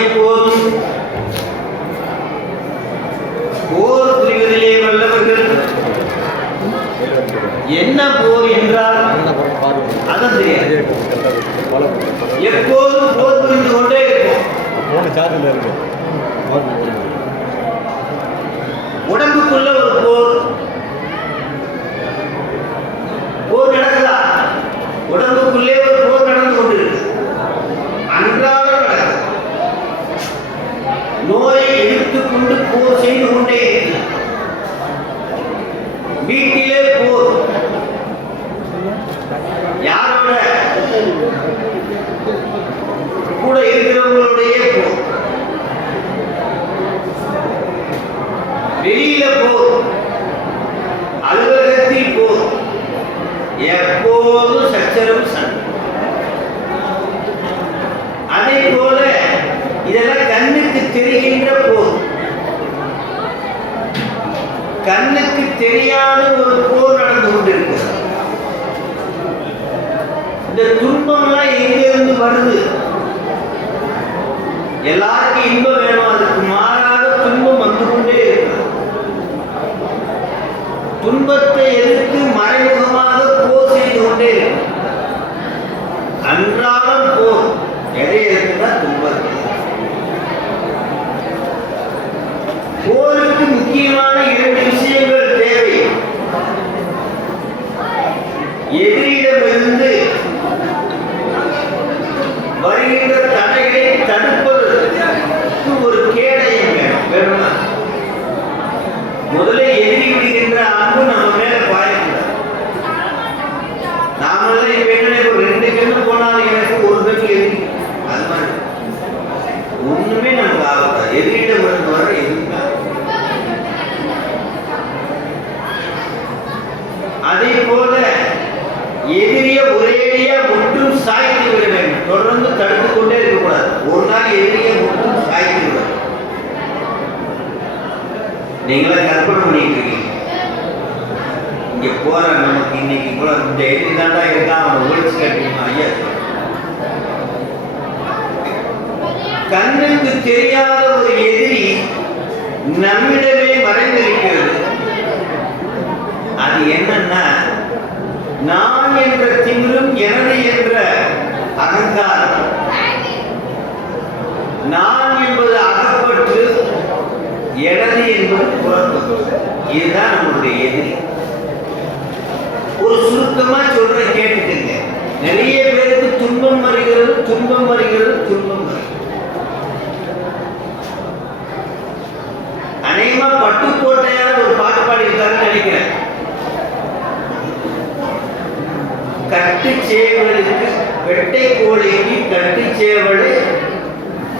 எப்போதும் போர் புரிவதிலே வல்லவர்கள். என்ன போர் என்றால் அதான் தெரியாது. எப்போதும் போர் புரிந்து கொண்டே இருக்கும். உடம்புக்குள்ள ஒரு போர் நடக்குதா? உடம்புக்குள்ளே ஒரு போர் நடந்து கொண்டிருக்கு. அன்றாடம் நடக்குது. நோயை எதிர்த்துக் கொண்டு போர் செய்து கொண்டே இருக்கு. வீட்டிலே போர். யாரோட? கூட இருக்கிறவங்களுடைய போர். வெளியில போர். அலுவலகத்தில் போர். எப்போதும் சச்சரவு சண்டை. அதே போல இதெல்லாம் கண்ணுக்கு தெரிகின்ற போர். கண்ணுக்கு தெரியாத ஒரு போர் நடந்து கொண்டிருக்கிறது. இந்த துன்பம்லாம் எங்கிருந்து வருது? எல்லாருக்கும் இன்பம் வேணும், அதுக்கு மாறாத துன்பம் வந்து கொண்டே இருக்கிறது. துன்பத்தை எதிர்த்து மறைமுகமாக போர் செய்து கொண்டே இருக்கும். அன்றாடம் போர். எதை எதிர்த்துனா துன்பத்தை. போருக்கு முக்கியமான 2 விஷயங்கள் தேவை. எதிரிடமிருந்து வருகின்ற தடைகளை தடுப்பதற்கு ஒரு கேடயம் வேணுமா? முதல்ல எதிரி விடுகின்ற அன்பு நம்ம மேல பாயக்கூடாது. நாமெல்லாம் இப்ப ஒரு 2 கண்ணு போனாலும் எனக்கு ஒரு கண்ணு எதிரி. அது மாதிரி ஒண்ணுமே நமக்கு ஆகாது. எதிரிடம் இருந்து வர எதிர்க்க. அதே போல எதிரிய ஒரேடியா முற்றும் சாய்த்து விட வேண்டும். தொடர்ந்து தடுத்து கொண்டே இருக்கக்கூடாது. ஒரு நாள் எதிரிய முற்றும் சாய்த்து விட. நீங்களா கற்பனை பண்ணிட்டு இருக்கீங்க. இங்க போற நமக்கு இன்னைக்கு கூட இந்த எதிரி தாண்டா இருக்கா, அவனை ஒழிச்சு கட்டிமா ஐயா. கண்ணுக்கு தெரியாத ஒரு எதிரி நம்மிடமே மறைந்திருக்கிறது. அது என்னன்னா, நான் என்ற திமிரும் எனது என்ற அகங்காரம். நான் என்பது அகப்பற்று, எனது என்பது புறப்பற்று. இதுதான் நம்மளுடைய எதிரி. ஒரு சுருக்கமா சொல்ற கேட்டுக்கங்க. நிறைய பேருக்கு துன்பம் வருகிறது, துன்பம் வருகிறது, துன்பம் வருகிறது. அநேகமா பட்டுக்கோட்டையான ஒரு பாட்டு பாடியிருக்காருன்னு நினைக்கிறேன். கட்டு சேவலுக்கு வெட்டை கோழிக்கு கட்டு சேவலு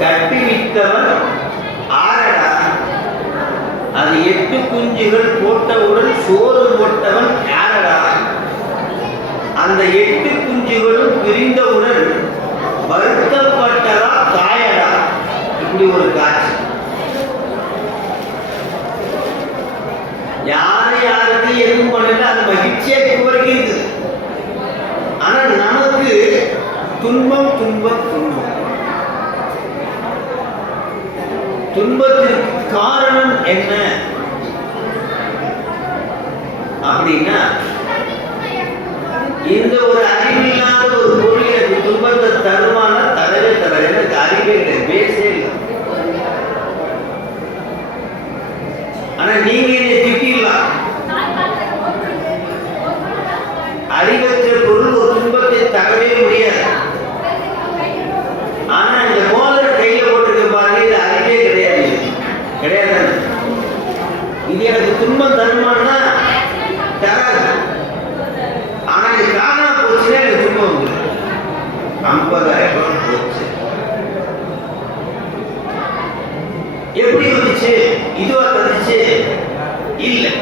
கட்டி வித்தவன் ஆரடா. அது 8 குஞ்சுகள் போட்டவுடன் சோறு போட்டவன் யாரடா. அந்த 8 குஞ்சுகளும் பிரிந்தவுடன் வருத்தப்பட்டதா தாயடா. இப்படி ஒரு காட்சி. யாருக்கு எதுவும் பண்ணல, அது மகிழ்ச்சியா வரைக்கும் இருக்குது. ஆனா நமக்கு துன்பம் துன்பம் துன்பம். துன்பத்திற்கு காரணம் என்ன அப்படின்னா, இந்த ஒரு அறிவில்லாத ஒரு பொருள் எனக்கு துன்பத்தை தருமான தரவே தர. எனக்கு அறிவே கிடையாது, பேசே இல்லை. ஆனா நீங்க இதை திட்டிடலாம். அறிவற்ற பொருள் ஒரு துன்பத்தை தரவே முடியாது. ஆனா இந்த மோதிர கையில போட்டிருக்க பாருங்க, இது அறிவே கிடையாது. கிடையாது. இது எனக்கு துன்பம் தருமானா தராது. ஆனா இது காணா போச்சுன்னா எனக்கு துன்பம் வந்து 50,000 ரூபாய் போச்சு. எப்படி வந்துச்சு? இதுவா வந்துச்சு? இல்லை.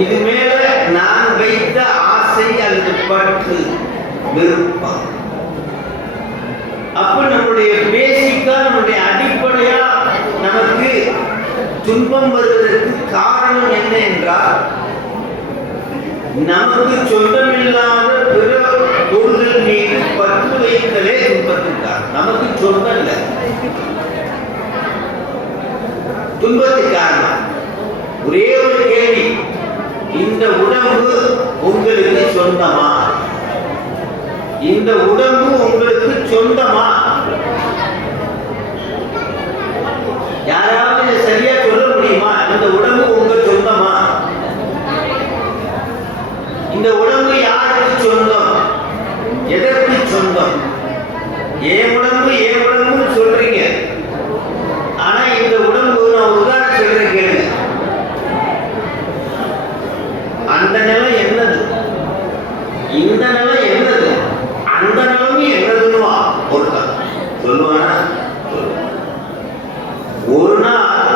இது மேல நான் வைத்த ஆசை அல்லது பற்று, விருப்பம். அப்ப நம்முடைய பேசிக்கா, நம்முடைய அடிப்படையா நமக்கு துன்பம் வருவதற்கு காரணம் என்ன என்றால், நமக்கு சொந்தமில்லாத பிற பொருள்கள் மீது பற்று வைத்தலே துன்பத்திற்காக. நமக்கு சொந்தம் இல்லை, துன்பத்துக்கு காரணம். ஒரே ஒரு கேள்வி, இந்த உடம்பு உங்களுக்கு சொந்தமா? இந்த உடம்பு உங்களுக்கு சொந்தமா? யாராவது இதை சரியா சொல்ல முடியுமா? இந்த உடம்பு உங்க சொந்தமா? இந்த உடம்பு யாருக்கு சொந்தம்? எதற்கு சொந்தம்? ஏன் உடம்புன்னு சொல்றீங்க, ஆனா இந்த உடம்பு, நான் உதாரணம் சொல்றேன் கேளுங்க. அந்த நிலம் என்னது, இந்த நிலம் என்னது, அந்த நிலமும் என்னதுன்னுவா ஒருத்தன் சொல்லுவானா? ஒரு நாள்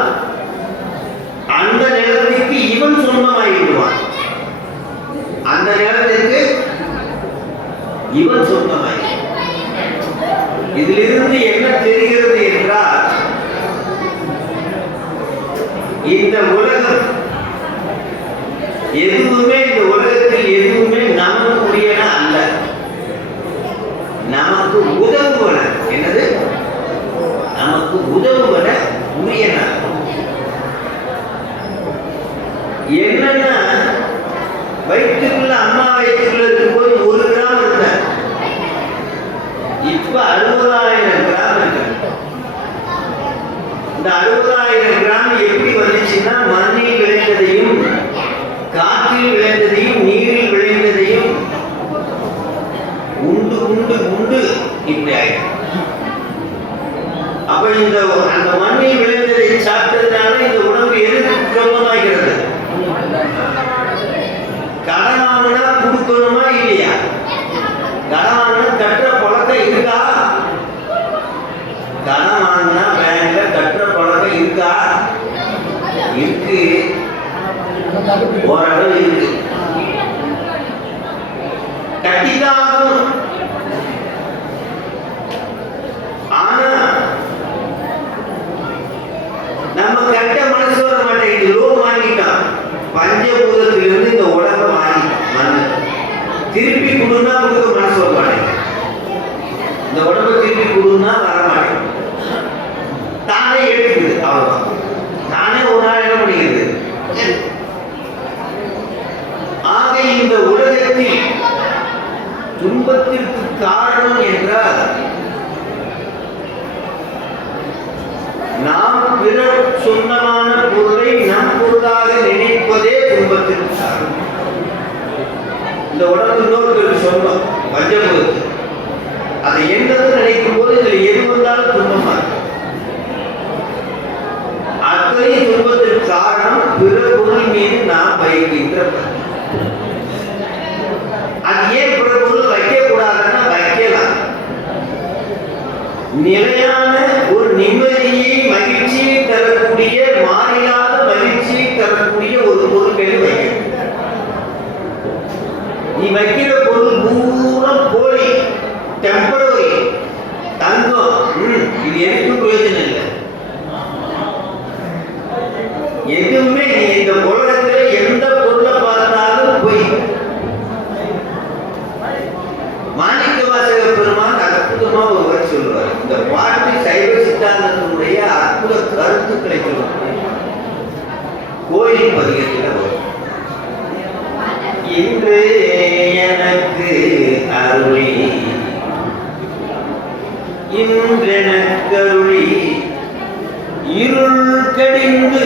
அந்த நிலத்துக்கு இவன் சொந்தமாகிடுவான், அந்த நிலத்திற்கு இவன் சொந்தமாகி. இதிலிருந்து என்ன தெரிகிறது என்றால், இந்த உலகம் எதுவுமே, இந்த உலகத்தில் எதுவுமே நமக்கு உரியன அல்ல, நமக்கு உதவுவன. என்னது? நமக்கு உதவுவன உரியன. என்னன்னா, வயிற்றுக்குள்ள, அம்மா வயிற்றுக்குள்ள இருக்கும்போது 1 கிராம் இருந்த, இப்ப 60,000 கிராம் இருக்கு. இந்த 60,000 கிராம் எப்படி வந்துச்சுன்னா, மண்ணில் விளைந்ததையும், காற்றில் விளைந்ததையும், நீரில் விளைந்ததையும் உண்டு உண்டு உண்டு இப்படி ஆயிடும். அப்ப இந்த அந்த மண்ணில் விளைந்ததை சாப்பிட்டதுனால இந்த உணவு எது சொந்தமாகிறது? கடன் வாங்கினா கொடுக்கணுமா இல்லையா? கடன் வாங்கினா கட்டுற பழக்கம் இருக்கா? கடன் வாங்கினா பேங்க்ல கட்டுற பழக்கம் இருக்கா? இருக்கு, ஓரளவு இருக்கு. கட்டிதான். ஆனா நம்ம கட்ட மனசு வர மாட்டேங்குது. லோன் வாங்கிட்டான், பஞ்சபூதத்திலிருந்து இந்த உலகம் வாங்கி மண் திருப்பி கொடுன்னா கொடுக்க மனசு வர மாட்டேங்குது. இந்த உடம்பை திருப்பி கொடுன்னா வர மாட்டேங்குது. தானே எடுக்குது, அவ்வளவுதான். தானே ஒரு நாள் என்ன பண்ணிக்கிறது? ஆக இந்த உலகத்தில் துன்பத்திற்கு காரணம் என்றால், நாம் பிறர் சொந்தமான பொருளை நம் பொருளாக நினைப்பதே துன்பத்திற்கு காரணம். இந்த உடம்பு இன்னொருத்தருக்கு சொந்தம், பஞ்சபூதத்து. அதை என்னது நினைக்கும் போது இதுல எது வந்தாலும் துன்பமா இருக்கும். அத்தனை துன்பத்திற்கு காரணம் பிற பொருள் மீது நாம் வைக்கின்ற பற்று. அது ஏன் பிற பொருள் வைக்க கூடாதுன்னா வைக்கலாம். நிலையான ஒரு நிம்மதியை, மகிழ்ச்சியை தரக்கூடிய, மாறிலாத மகிழ்ச்சியை தரக்கூடிய ஒரு பொருட்களை வைக்க. நீ வைக்கிற பொருள் பூரம் போலி, டெம்பரரி, தங்கம், இது எனக்கு பிரயோஜனம் இல்லை. எதுவுமே நீ இந்த உலகத்துல எந்த பொருளை பார்த்தாலும் போய். மாணிக்கவாசக பெருமான் அற்புதமா ஒரு வரி சொல்லுவார். இந்த பாட்டு சைவ சித்தாந்தத்தினுடைய அற்புத கருத்துக்களை சொல்லுவார். கோயில் பதிகத்தில் வரும், இன்று எனக்கு அருளி, இன்றெனக்கு அருளி, இருள் கடிந்து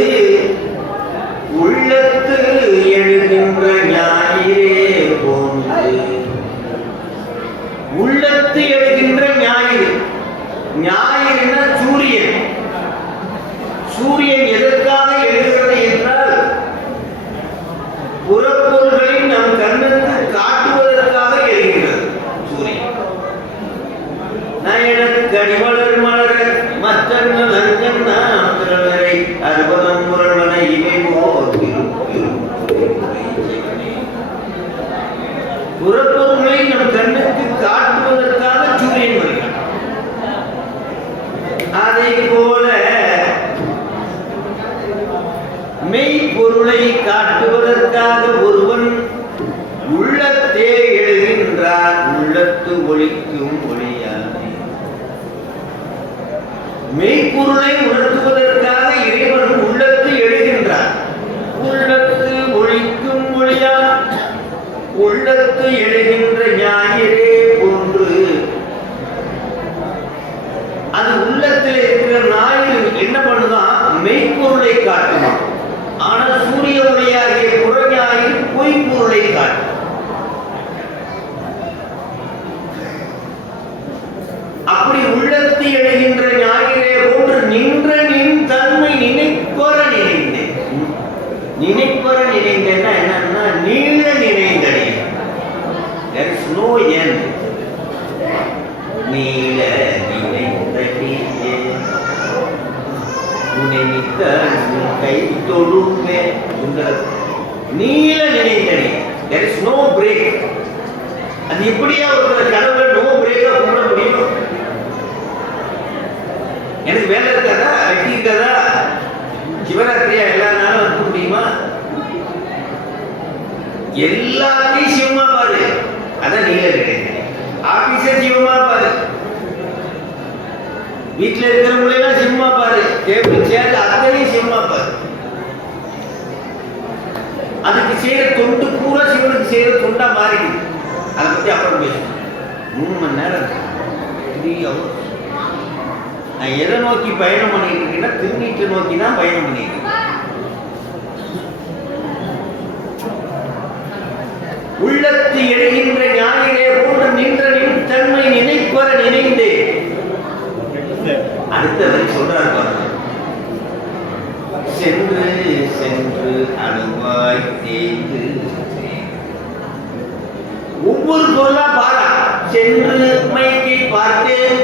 உள்ளத்து எழுகின்ற ஞாயிறே போன்று. உள்ளத்து எழுகின்ற ஞாயிறு. ஞாயிறுனா சூரியன். சூரியன் எதற்காக எழுகிறது என்றால், புறப்பொருள்களை நம் கண்ணுக்கு காட்டுவதற்காக எழுகிறது சூரியன். நயனக்கு அடிமலர் மலர மற்றன்ன லஞ்சம் நாம் திரளரை அறுபதம் முரவன இவை புறப்பொருள்களை நம் கண்ணுக்கு காட்டுவதற்காக சூரியன் வருகிறார். அதை போல மெய்ப்பொருளை உணர்த்துவதற்காக இறைவன் உள்ளத்து எழுகின்றார். உள்ளத்து ஒழிக்கும் ஒளியா உள்ளத்து எழுகின்ற ஞாயிறே போன்று. அது உள்ளத்தில் இருக்கிற ஞாயிறு என்ன பண்ணுதான்? மெய்ப்பொருளை காட்டுமா. ஆனால் சூரிய ஒளியாகிய புறஞாயிறு பொய்ப்பொருளை காட்டும். அப்படி உள்ளத்து எழுகின்ற ஞாயிறே போன்று நின்ற நின் தன்மை நினைப்பற நினைந்தேன். நினைப்பற நினைந்தேன்னா என்னன்னா நீள நினைந்தடே. There is no end. நீள நினைந்தடே உன்னை நிற்க கை தொழுமே. நீள நினைந்தடே. There is no break. அது இப்படியா ஒரு கடவுளை நோ பிரேக்கா கும்பிட முடியும்? எனக்கு வேலை இருக்காதா, வெட்டி இருக்காதா, சிவராத்திரியா எல்லா நாளும் இருக்க முடியுமா? எல்லாத்தையும் சிவமா பாரு. அதான் நீங்க கிடையாது. ஆபீஸ சிவமா பாரு, வீட்டுல இருக்கிறவங்களெல்லாம் சிவமா பாரு, டேபிள் சேர்ந்து அத்தனையும் சிவமா பாரு. அதுக்கு செய்யற தொண்டு பூரா சிவனுக்கு செய்யற தொண்டா மாறிடுது. அதை பத்தி அப்புறம் பேசுவோம். 3 மணி நேரம் 3 hours. நான் எதை நோக்கி பயணம் பண்ணிட்டு இருக்கேன்னா திருநீட்டை நோக்கி தான் பயணம் பண்ணிட்டு இருக்கேன். உள்ளத்து எழுகின்ற ஞாயிறே போன்று நின்ற நின் தன்மை நினைப்பற நினைந்தே. அடுத்தவரை சொல்றார் பாருங்க. சென்று சென்று அணுவாய் தேய்ந்து. ஒவ்வொரு பொருளா பாரா. சென்று மைக்கை பார்த்தேன்,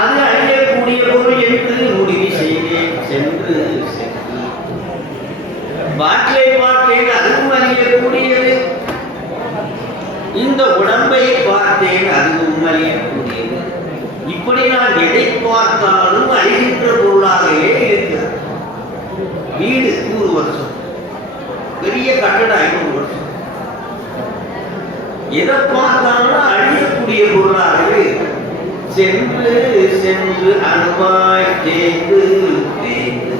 அது அழியக்கூடிய பொருள் என்று முடிவு செய்தேன். சென்று சென்று பாட்டிலை பார்த்தேன், அதுவும் அழியக்கூடியது. இந்த உடம்பை பார்த்தேன், அதுவும் அழியக்கூடியது. இப்படி நான் எதை பார்த்தாலும் அழிகின்ற பொருளாகவே இருக்கிறது. வீடு 100 வருஷம், பெரிய கட்டடம் 500 வருஷம். எதை பார்த்தாலும் அழியக்கூடிய பொருளாகவே. சென்று சென்று அணுவாய் தேய்ந்து தேய்ந்து.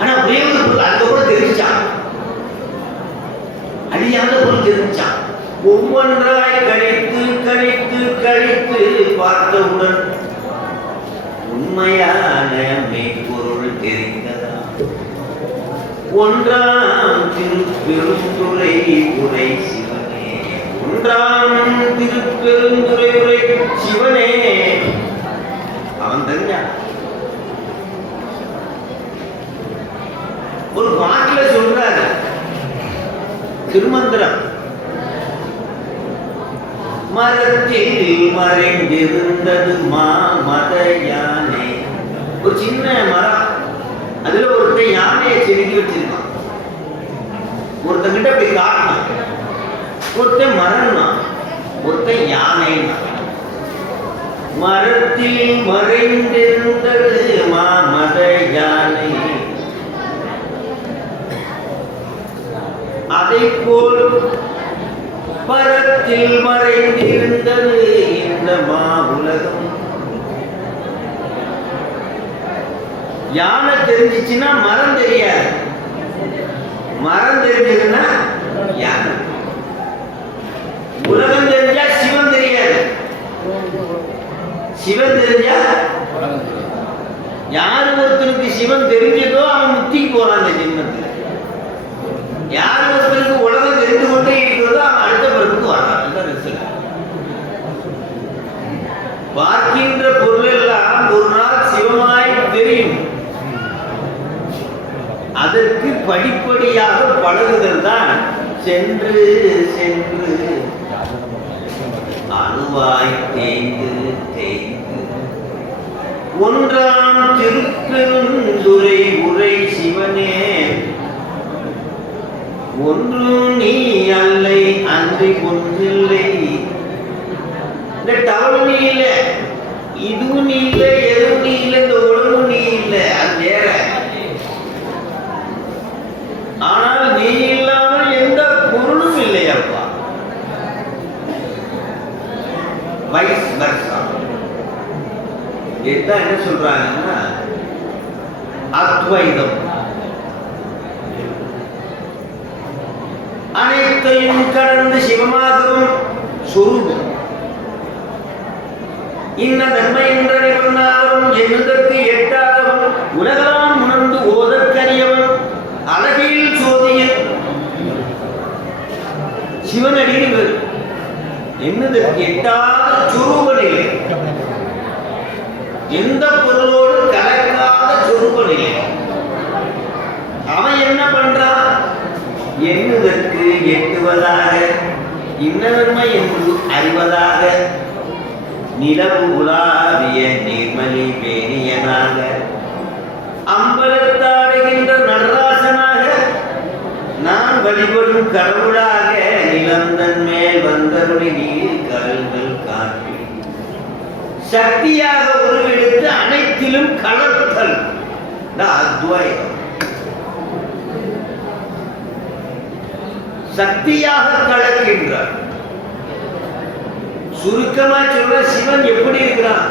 ஆனா ஒரே ஒரு பொருள் அந்த கூட தெரிஞ்சான், அழியாத பொருள் தெரிஞ்சான். ஒவ்வொன்றாய் கழித்து கழித்து கழித்து பார்த்தவுடன் உண்மையான மெய்ப்பொருள் தெரிந்ததா. ஒன்றாம் திருப்பெருந்துறை உரை சிவனே. ஒன்றாம் திருப்பெருந்துறை உரை சிவனே. அவன் தெரிஞ்சான். ஒரு பாட்டுல சொல்றாரு திருமந்திரம். மரத்தில் மறைந்திருந்தது மாமத யானை. ஒரு சின்ன மரம், அதுல ஒருத்தன் யானையை செதுக்கி வச்சிருக்கான். ஒருத்தங்கிட்ட அப்படி காட்டினான். ஒருத்தன் மரம்னா, ஒருத்தன் யானைன்னா. மரத்தில் மறைந்திருந்தது மாமத யானை, அதை போல் பரத்தில் மறைந்திருந்தது இந்த மா உலகம். யானை தெரிஞ்சிச்சுன்னா மரம் தெரியாது, மரம் தெரிஞ்சதுன்னா யானை. உலகம் தெரிஞ்சா சிவன் தெரியாது, சிவன் தெரிஞ்சா. யாரு ஒருத்தனுக்கு சிவன் தெரிஞ்சதோ அவன் முத்திக்கு போறான் அந்த ஜென்மத்தில். யார் ஒருத்தருக்கு உலகம் தெரிந்து கொண்டே இருக்கிறதோ அவன் அடுத்த பிறப்புக்கு வரான். பார்க்கின்ற பொருள் எல்லாம் ஒரு நாள் சிவமாய் தெரியும். அதற்கு படிப்படியாக பழகுதல் தான் சென்று சென்று அணுவாய் தேய்ந்து தேய்ந்து. ஒன்றாம் திருப்பெருந்துறை உரை சிவனே. ஒன்று நீ அல்லை அன்றி ஒன்றில்லை. இந்த டவல் நீ இல்லை, இதுவும் நீ இல்லை, எதுவும் நீ இல்லை, இந்த உலகம் நீ இல்லை, அது வேற. ஆனால் நீ இல்லாமல் எந்த பொருளும் இல்லையப்பா. Vice versa. இதுதான் என்ன சொல்றாங்கன்னா அத்வைதம். அனைத்தையும் கடந்து சிவமாகவும் சொரூபம். இன்ன தன்மை என்ற நிபந்தனாகவும் எண்ணுதற்கு எட்டாதவன் உலகலாம் உணர்ந்து ஓதற்கரியவன் அழகில் சோதியன் சிவனடிகள் எண்ணுதற்கு எட்டாத சொரூப நிலை, எந்த பொருளோடு கலக்காத சொரூப நிலை. அவன் என்ன பண்றான்? எண்ணுதற்கு எட்டுவதாக இன்னதன்மை என்று அறிவதாக நிலவு உலாவிய நீர்மலி வேணியனாக அம்பலத்தாடுகின்ற நடராசனாக நான் வழிபடும் கடவுளாக நிலந்தன் மேல் வந்தருளி நீர் கடல்கள் காட்டி சக்தியாக உருவெடுத்து அனைத்திலும் கலத்தல் அத்வைதம். சக்தியாக கலக்கின்றார். சுருக்கமா சொல்ற சிவன் எப்படி இருக்கிறான்?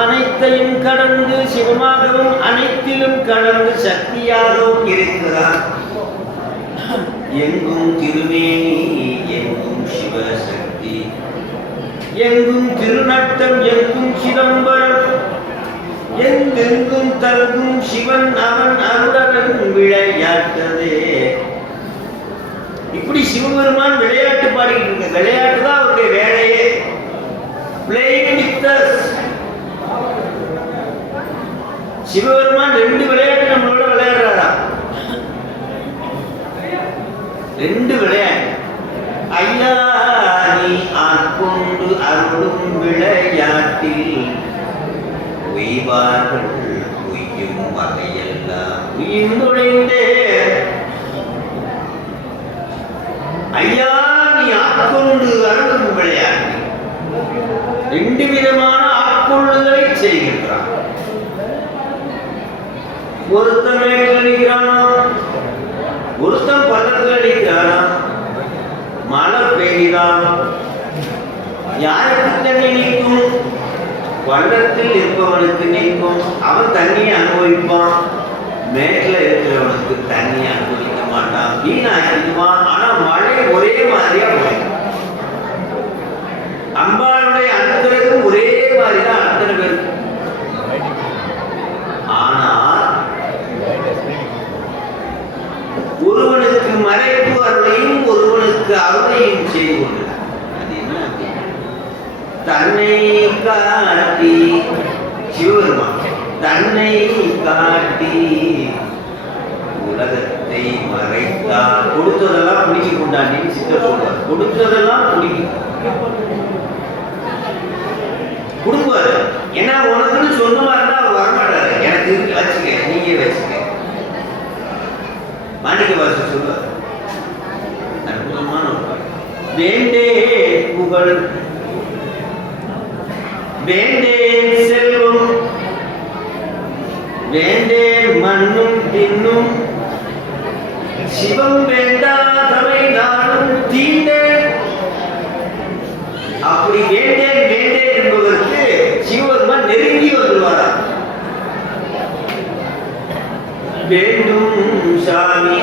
அனைத்தையும் கடந்து சிவமாகவும் அனைத்திலும் கடந்து சக்தியாகவும் இருக்கிறான். எங்கும் திருமேனி எங்கும் சிவசக்தி, எங்கும் திருநட்டம் எங்கும் சிதம்பரம், எங்கெங்கும் தங்கும் சிவன் அவன் அருளவன் விளையாட்டதே. இப்படி சிவபெருமான் விளையாட்டு பாடிக்கிட்டு இருக்க. விளையாட்டு தான் அவருடைய வேலையே. Playing with us. சிவபெருமான் ரெண்டு விளையாட்டு நம்மளோட விளையாடுறாரா? ரெண்டு விளையாட்டு. ஐயா நீ ஆட்கொண்டு அருளும் விளையாட்டில் உய்வார்கள் உய்யும் வகையெல்லாம் உயிர்நுழைந்தே. ஐயா நீ ஆட்கொண்டு அருளும் விளையாட்டு. ரெண்டு விதமான ஆட்கொள்ளுதலை செய்கின்றான். ஒருத்தன் மேட்டில் அடிக்கிறானா, ஒருத்தன் பள்ளத்தில் அடிக்கிறானா. மழை பெய்தான் யாருக்கு தண்ணி நீக்கும்? பள்ளத்தில் இருப்பவனுக்கு நீக்கும். அவன் தண்ணியை அனுபவிப்பான். மேட்டில் இருக்கிறவனுக்கு தண்ணியை அனுபவிக்க மாட்டான், வீணாக்கிடுவான். ஆனா மழை ஒரே மாதிரியா போயிடும். அம்பாளுடைய அனுகிரகம் ஒரே மாதிரிதான் அத்தனை பேருக்கு. ஆனா ஒருவனுக்கு மறைப்பு அருளையும் ஒருவனுக்கு அருளையும் செய்து கொண்டு அது என்ன? தன்னை காட்டி சிவபெருமான் தன்னை காட்டி உலகத்தை மறைத்தான். கொடுத்ததெல்லாம் பிடிக்க கொண்டாண்டின்னு சித்தர் சொல்றார். கொடுத்ததெல்லாம் பிடிக்கும் கொடுப்பாரு. ஏன்னா உனக்குன்னு சொந்தமா இருந்தா அவர் வரமாட்டாரு. எனக்கு இருக்கு, வச்சுக்க, நீங்க வச்சுக்க. மாணிக்க வாசகர் சொல்றார், அற்புதமான வேண்டே புகழ் வேண்டேன் செல்வம் வேண்டேன் மண்ணும் பின்னும் சிவம் வேண்டாதவை நானும் தீண்டேன். அப்படி வேண்டேன் வேண்டேன் என்பதற்கு சிவபெருமான் நெருங்கி வந்துவாரா? வேண்டும் சாமி,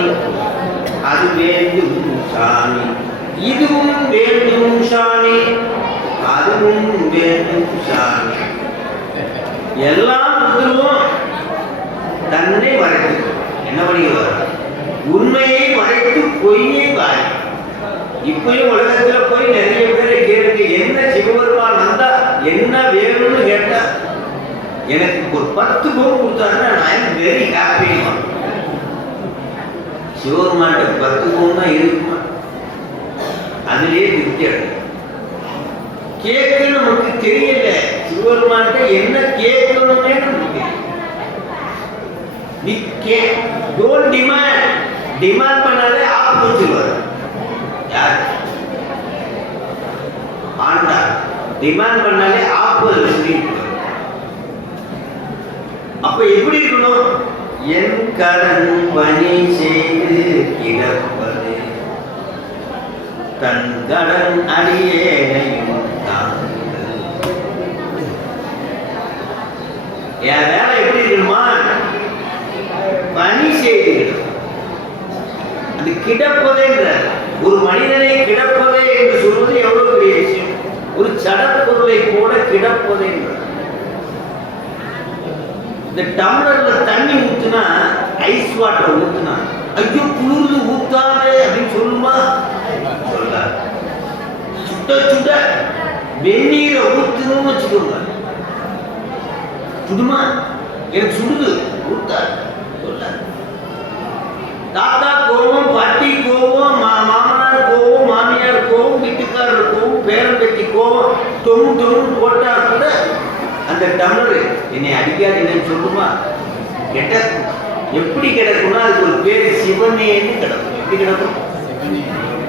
அது வேண்டும் சாமி, இதுவும் வேண்டும் சாமி, அதுவும் வேண்டும் சாமி. எல்லாம் கொடுத்துருவோம். தன்னை மறைத்து என்ன பண்ணிடுவார்? உண்மையை மறைத்து பொய்யை வாய். இப்பயும் உலகத்துல போய் நிறைய பேரை கேளுங்க, என்ன சிவபெருமான் வந்தா என்ன வேணும்னு கேட்டா எனக்கு ஒரு 10 பவுன் கொடுத்தாருன்னா நான் வெரி ஹாப்பி. சிவபெருமான் 10 பவுன் தான் இருக்குமா? அதுலயே திருப்தி அடையும். கேட்க நமக்கு தெரியல. சிவபெருமான் என்ன கேட்கணும்னே நமக்கு டோன்ட் டிமாண்ட். டிமாண்ட் பண்ணாலே ஆப்போசிட் யார்? ஆண்டா. டிமாண்ட் பண்ணாலே ஆப்போசிட். அப்ப எப்படி இருக்கணும்? என் கடன் பணி செய்து கிடப்பது தன் கடன் அடியேனையும் தாங்குதல். கிடப்பதே ஒரு மனிதனை கிடப்பதே என்று சொல்வது எவ்வளவு பெரிய விஷயம். ஒரு சடப்பொருளை போல கிடப்பதே என்றார். இந்த டம்ளர்ல தண்ணி ஊத்துனா, ஐஸ் வாட்டர் ஊத்துனா, ஐயோ குளிர்ந்து ஊத்தாதே அப்படின்னு சொல்லுமா? சொல்ல. சுட சுட வெந்நீரை ஊத்துன்னு வச்சுக்கோங்க, சுடுமா? எனக்கு சுடுது, ஊத்தாது சொல்ல. தாத்தா கோவம், பாட்டி கோவம், மாமனார் கோவம், மாமியார் கோவம், வீட்டுக்காரர் கோவம், பேரம்பேத்தி கோவம், தொண்ணு போட்டா கூட அந்த டம்ளர் என்னை அடிக்காதுன்னு சொல்லுமா? கெட்ட எப்படி கிடக்கும்னா அதுக்கு ஒரு பேர் சிவனேன்னு கிடக்கும். எப்படி கிடக்கும்?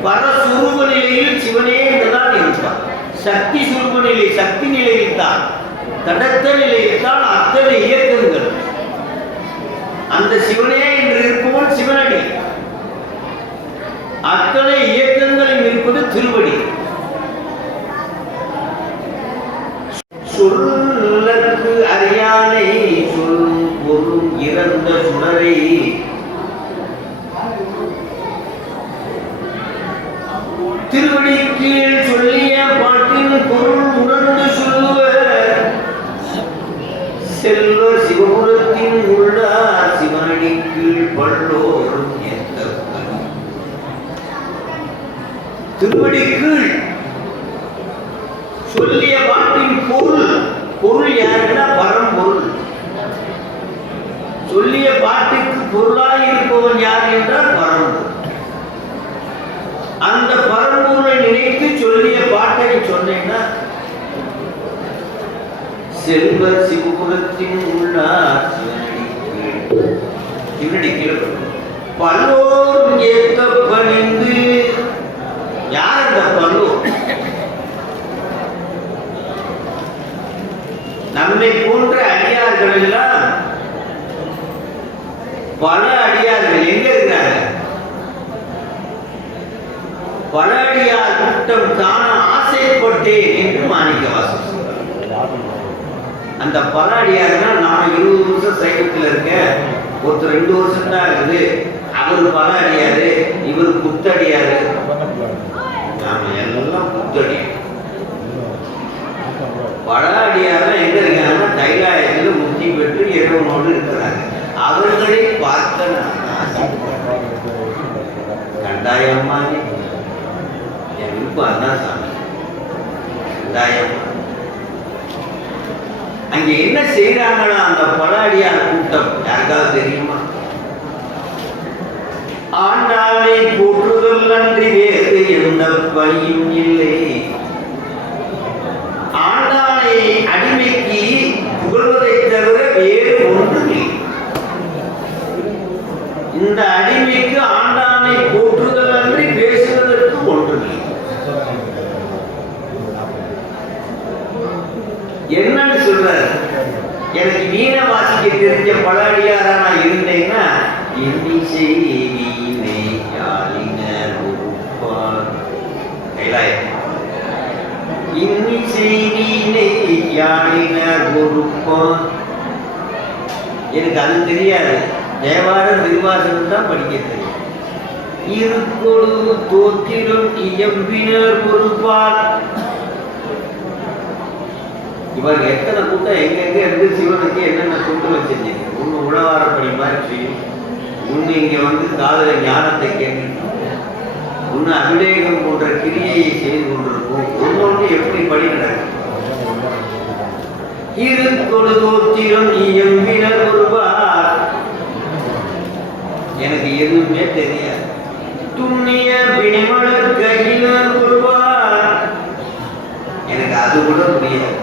பரசுரூப நிலையில் சிவனே என்றுதான் இருப்பார். சக்தி சுரூப நிலை, சக்தி நிலையில் தான், தடத்த நிலையில் தான் அத்தனை இயக்கங்கள். அந்த சிவனே என்று இருப்பவன் சிவனடி. அத்தனை இயக்கங்களில் இருப்பது திருவடி. சொல்லற்கு அறியானை சொல்லும் பொருள் இறந்த சுடரை திருவடி கீழ் சொல்லிய பாட்டின் பொருள் உணர்ந்து சொல்லுவர் செல்வர் சிவபுரத்தின் உள்ளார் சிவனடி கீழ் பல்லோரும் திருவடி கீழ் சொல்லிய பாட்டின் பொருள் யாருன்னா பரம்பொருள். சொல்லிய பாட்டுக்கு பொருளாய் இருப்பவன் யார் என்றால் பரம்பொருள். அந்த பரம்பொருளை நினைத்து சொல்லிய பாட்டை சொன்னேன்னா செல்வர் சிவபுரத்தின் உள்ளார் சிவனடி கீழ் பல்லோரும் ஏத்த பணிந்து. யார் அந்த பல்லோர்? நம்மை போன்ற அடியார்கள் எல்லாம் பல அடியார்கள் எங்க இருக்கிறாங்க? பல அடியார் கூட்டம் காண ஆசைப்பட்டேன் என்று மாணிக்கவாசகர் சொல்றார். அந்த பல அடியார்னா நாம 20 வருஷம் சைவத்தில் இருக்க, ஒருத்தர் 2 வருஷம் தான் இருக்குது, அவரு பல அடியாரு, இவர் புத்தடியாரு, நாம எல்லாம் புத்தடி. பல அடியாரும் எங்க இருக்காங்கன்னா கைலாயத்தில் முக்தி பெற்று இறைவனோடு இருக்கிறாங்க. அவர்களை பார்க்க கண்டாயம்மா என் விருப்பம் அதான் சாமி. கண்டாயம்மா அங்க என்ன செய்யறாங்களா அந்த பல அடியார் கூட்டம் யாருக்காவது தெரியுமா? ஆண்டாளை போற்றுதல் அன்றி வேறு எந்த பணியும் இல்லை. ஆண்டாளை அடிமைக்கு புகழ்வதை தவிர வேறு ஒன்றுமில்லை. இந்த அடிமைக்கு ஆண்டாளை போற்றுதல் அன்றி பேசுவதற்கு ஒன்றுமில்லை. என்னன்னு சொல்றாரு? எனக்கு வீண வாசிக்க தெரிஞ்ச பல அடியாரா நான் இருந்தேன்னா இன்னிசை வீணை யாழினர் உருப்பார் கைலாயம். இன்னிசை வீணை யாழினர் உருப்பார். எனக்கு அது தெரியாது. தேவாரம் திருவாசகம் தான் படிக்க தெரியும். இருக்கொழு தோத்திரம் இயம்பினர் பொறுப்பார். இவர் எத்தனை கூட்டம் எங்கெங்க இருந்து சிவனுக்கு என்னென்ன கூட்டம் வச்சிருந்தீங்க? ஒன்று உழவாரப்படி மாதிரி செய்யும், ஒன்று இங்கே வந்து காதல ஞானத்தை கேட்டு, ஒன்று அபிஷேகம் போன்ற கிரியையை செய்து கொண்டிருக்கும். ஒன்னொன்று எப்படி படி நடக்கும்? இருக்கொடு தோத்திரம் இயம்பினர் ஒருவார். எனக்கு எதுவுமே தெரியாது. துண்ணிய பிணிமலர் கையினர் ஒருவார். எனக்கு அது கூட முடியாது.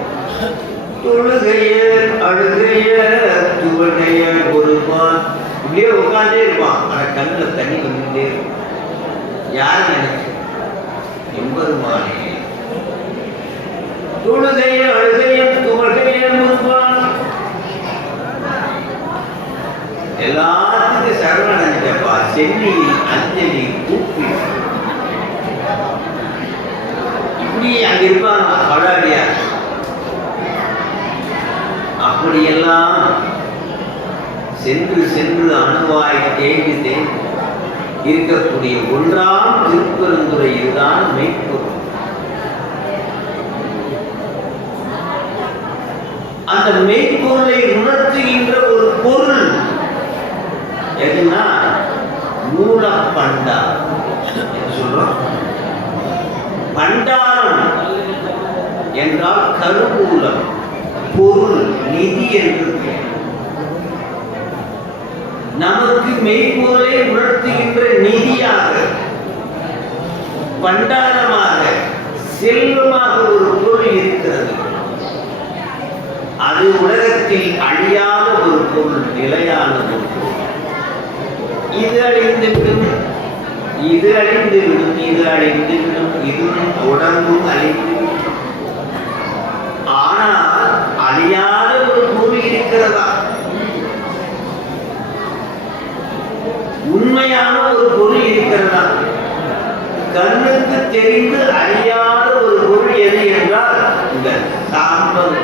தொழுகையர் அழுகையர் துவனையர் ஒருவான். இப்படியே உட்காந்தே இருப்பான், ஆனா கண்ணில் தண்ணி வந்துட்டே இருக்கும். யார் நினைச்சு? எம்பெருமானே. தொழுகையர் அழுகையர் துவகையர் ஒருவான். எல்லாத்துக்கும் சரணடைஞ்சப்பா. சென்னி அஞ்சலி கூப்பி இப்படி அங்க இருப்பாங்க படாடியார். அப்படியெல்லாம் சென்று சென்று அணுவாய் தேங்கி தேங்கி இருக்கக்கூடிய ஒன்றாம் திருப்பெருந்துறை இதுதான் மெய்ப்பொருள். அந்த மெய்ப்பொருளை உணர்த்துகின்ற ஒரு பொருள் எதுனா மூல பண்டாரம் என்று சொல்றோம். பண்டாரம் என்றால் கருவூலம், பொருள், நிதி என்று நமக்கு மெய்ப்பொருளை உணர்த்துகின்ற நிதியாக, பண்டாரமாக, செல்வமாக ஒரு பொருள் இருக்கிறது. அது உலகத்தில் அழியாத ஒரு பொருள், நிலையான ஒரு பொருள். இது அழிந்துவிடும், இது அழிந்துவிடும், இது அழிந்துவிடும், இதுவும் உடம்பும் அழிந்துவிடும். ஆனால் அழியாத ஒரு பொருள் இருக்கிறதா? உண்மையான ஒரு பொருள் இருக்கிறதா? கண்ணுக்கு தெரிந்து அழியாத ஒரு பொருள் எது என்றால் இந்த சாம்பல்,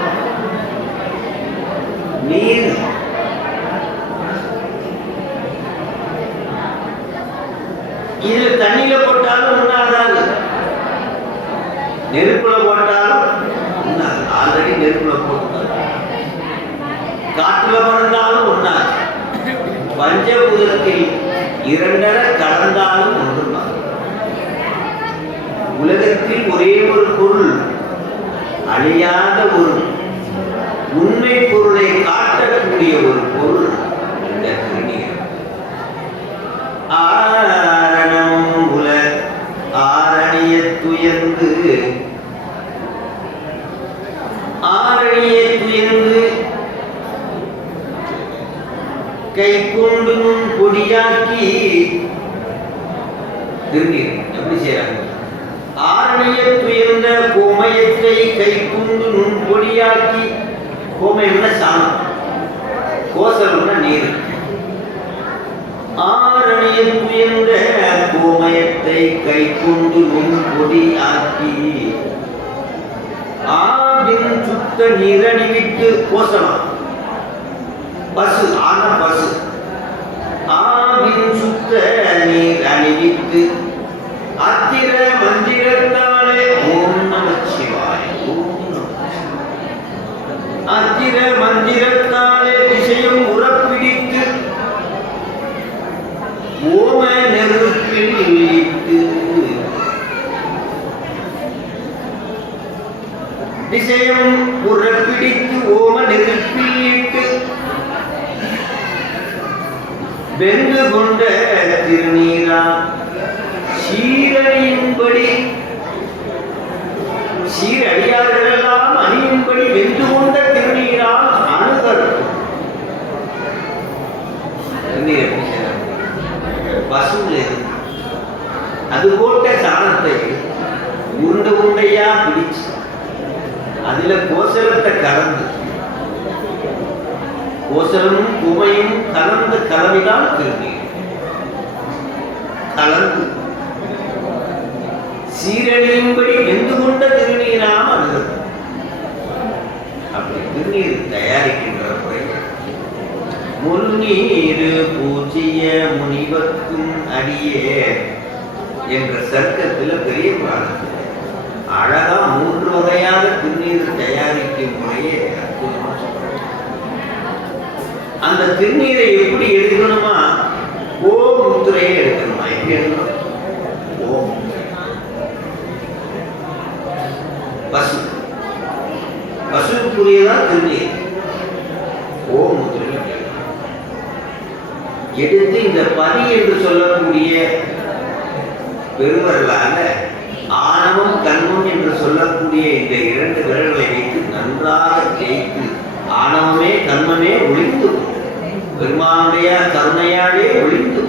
நீர். இதுல தண்ணியில போட்டாலும் உண்ணாதாது, நெருப்புல போட்டாலும் உண்ணாது. ஆல்ரெடி நெருப்புல போட்டால் காற்றுல பறந்தாலும் உண்ணாது. பஞ்சபூதத்தில் இரண்டர கலந்தாலும் ஒன்றுமாறு. உலகத்தில் ஒரே ஒரு பொருள், அழியாத ஒரு உண்மை பொருளை காட்டக்கூடிய ஒரு பொருள் இந்த திருநீர். ஆரணம் உல ஆரணிய துயர்ந்து, ஆரணிய துயர்ந்து கை கொண்டு பொடியாக்கி. திருநீர் எப்படி செய்யறாங்க? ஆரணிய துயர்ந்த கோமயத்தை கை கொண்டு நுண் பொடியாக்கி. கோமயம்னா சாணம், கோசலம்னா நீர். ஆரணிய துயர்ந்த கோமயத்தை கை கொண்டு நுண் பொடியாக்கி. ஆவின் சுத்த நீரணிவிட்டு, கோசலம் பசு, ஆன பசு. ஆவின் சுத்த நீர் அணிவித்து அத்திர மந்திரத்தாலே ஓம் நமச்சிவாய, ஓம் நமச்சிவாய. அத்திர மந்திரத்தாலே திசையும் உறப்பிடித்து ஓம நெருப்பில் இட்டு. திசையும் உறப்பிடித்து ஓம நெருப்பில் இட்டு வென்று கொண்ட திருநீரா சீரணியும்படி, சீரடியார்களெல்லாம் அணியும்படி வென்று கொண்ட திருநீரால் அணுகர். பசுல அது போட்ட சாணத்தை உருண்டை உருண்டையா பிடிச்சு அதுல கோசலத்தை கலந்து, கோசலமும் குமையும் கலந்த கலவைதான் திருநீர். கலந்து சீரணியும்படி வெந்து கொண்ட திருநீராம் அணுகிறது. அப்படி திருநீர் தயாரிக்கின்ற முறை முன்னீரு பூஜ்ய முனிவர்க்கும் அடியே என்ற சர்க்கத்தில் பெரிய புராணத்தில் அழகா 3 வகையான திருநீர் தயாரிக்கும் முறையே அந்த திருநீரை எப்படி எடுக்கணுமா? ஓம் முத்திரையை எடுக்கணுமா? எப்படி எடுக்கணும்? ஓம். பசு, பசுக்குரியதான் திருநீர். ஓம் முத்திரை எடுத்து இந்த பதி என்று சொல்லக்கூடிய பெருவர்களால ஆணவம் கண்மம் என்று சொல்லக்கூடிய இந்த 2 விரல்களை வைத்து நன்றாக தேய்த்து ஆணவமே கண்மமே ஒழித்து பெருமானுடைய கருணையாலே ஒழித்து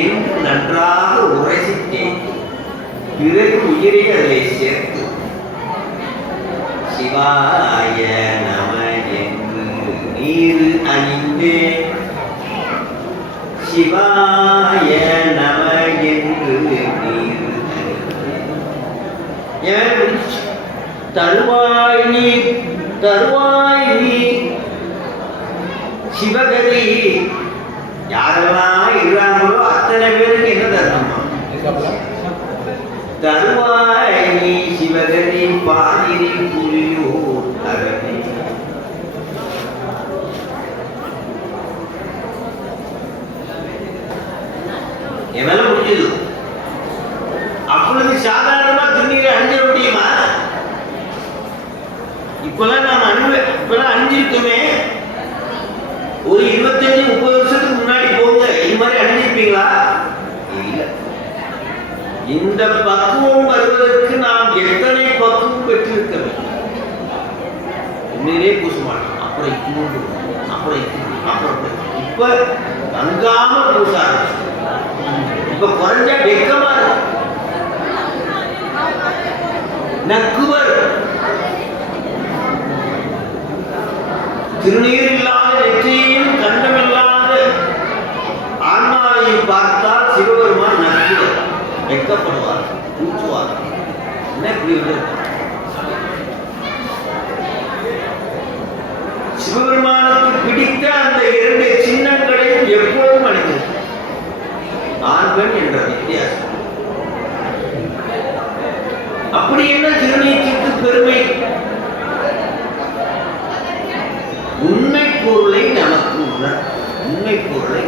என்று நன்றாக உரைசி தேய்த்து பிறகு உயிரை அதிலே சேர்த்து சிவாய நம என்று நீர் அணிந்தே, சிவாய நம என்று நீர் தருவாய் நீ, தருவாய் நீ சிவகதி யாரெல்லாம் இருக்கிறாங்களோ அத்தனை பேருக்கு என்ன தரணுமா? தருவாய் நீ சிவகதி பாதிரி புலியூர் அரணி. என்னால முடிஞ்சது. அப்பொழுது சாதாரணமா திருநீரை அணிஞ்சிட முடியுமா? இப்பெல்லாம் நாம் இப்பெல்லாம் அணிஞ்சிருக்கோமே. ஒரு 25-30 வருஷத்துக்கு முன்னாடி போங்க, இது மாதிரி அணிஞ்சிருப்பீங்களா? இல்ல. இந்த பக்குவம் வருவதற்கு நாம் எத்தனை பக்குவம் பெற்றிருக்க வேண்டும். உண்மையிலே பூச மாட்டோம், அப்புறம் இக்கு அப்புறம் இப்ப தங்காம பூச ஆரம்பிச்சு. இப்ப குறைஞ்ச வெக்கமா இருக்கும். நக்குவர் திருநீர் இல்லாத நெற்றியையும் கண்டமில்லாத ஆன்மாவையும் பார்த்தால் சிவபெருமான் நக்குவர், வெக்கப்படுவார், கூச்சுவார். என்ன இப்படி சிவபெருமானுக்கு பிடித்த அந்த 2 சின்னங்களையும் எப்போதும் அணிந்தது. ஆண் பெண் என்ற வித்தியாசம். அப்படி என்ன திருநீற்றுக்கு பெருமை? உண்மை பொருளை நமக்கு உண்மை பொருளை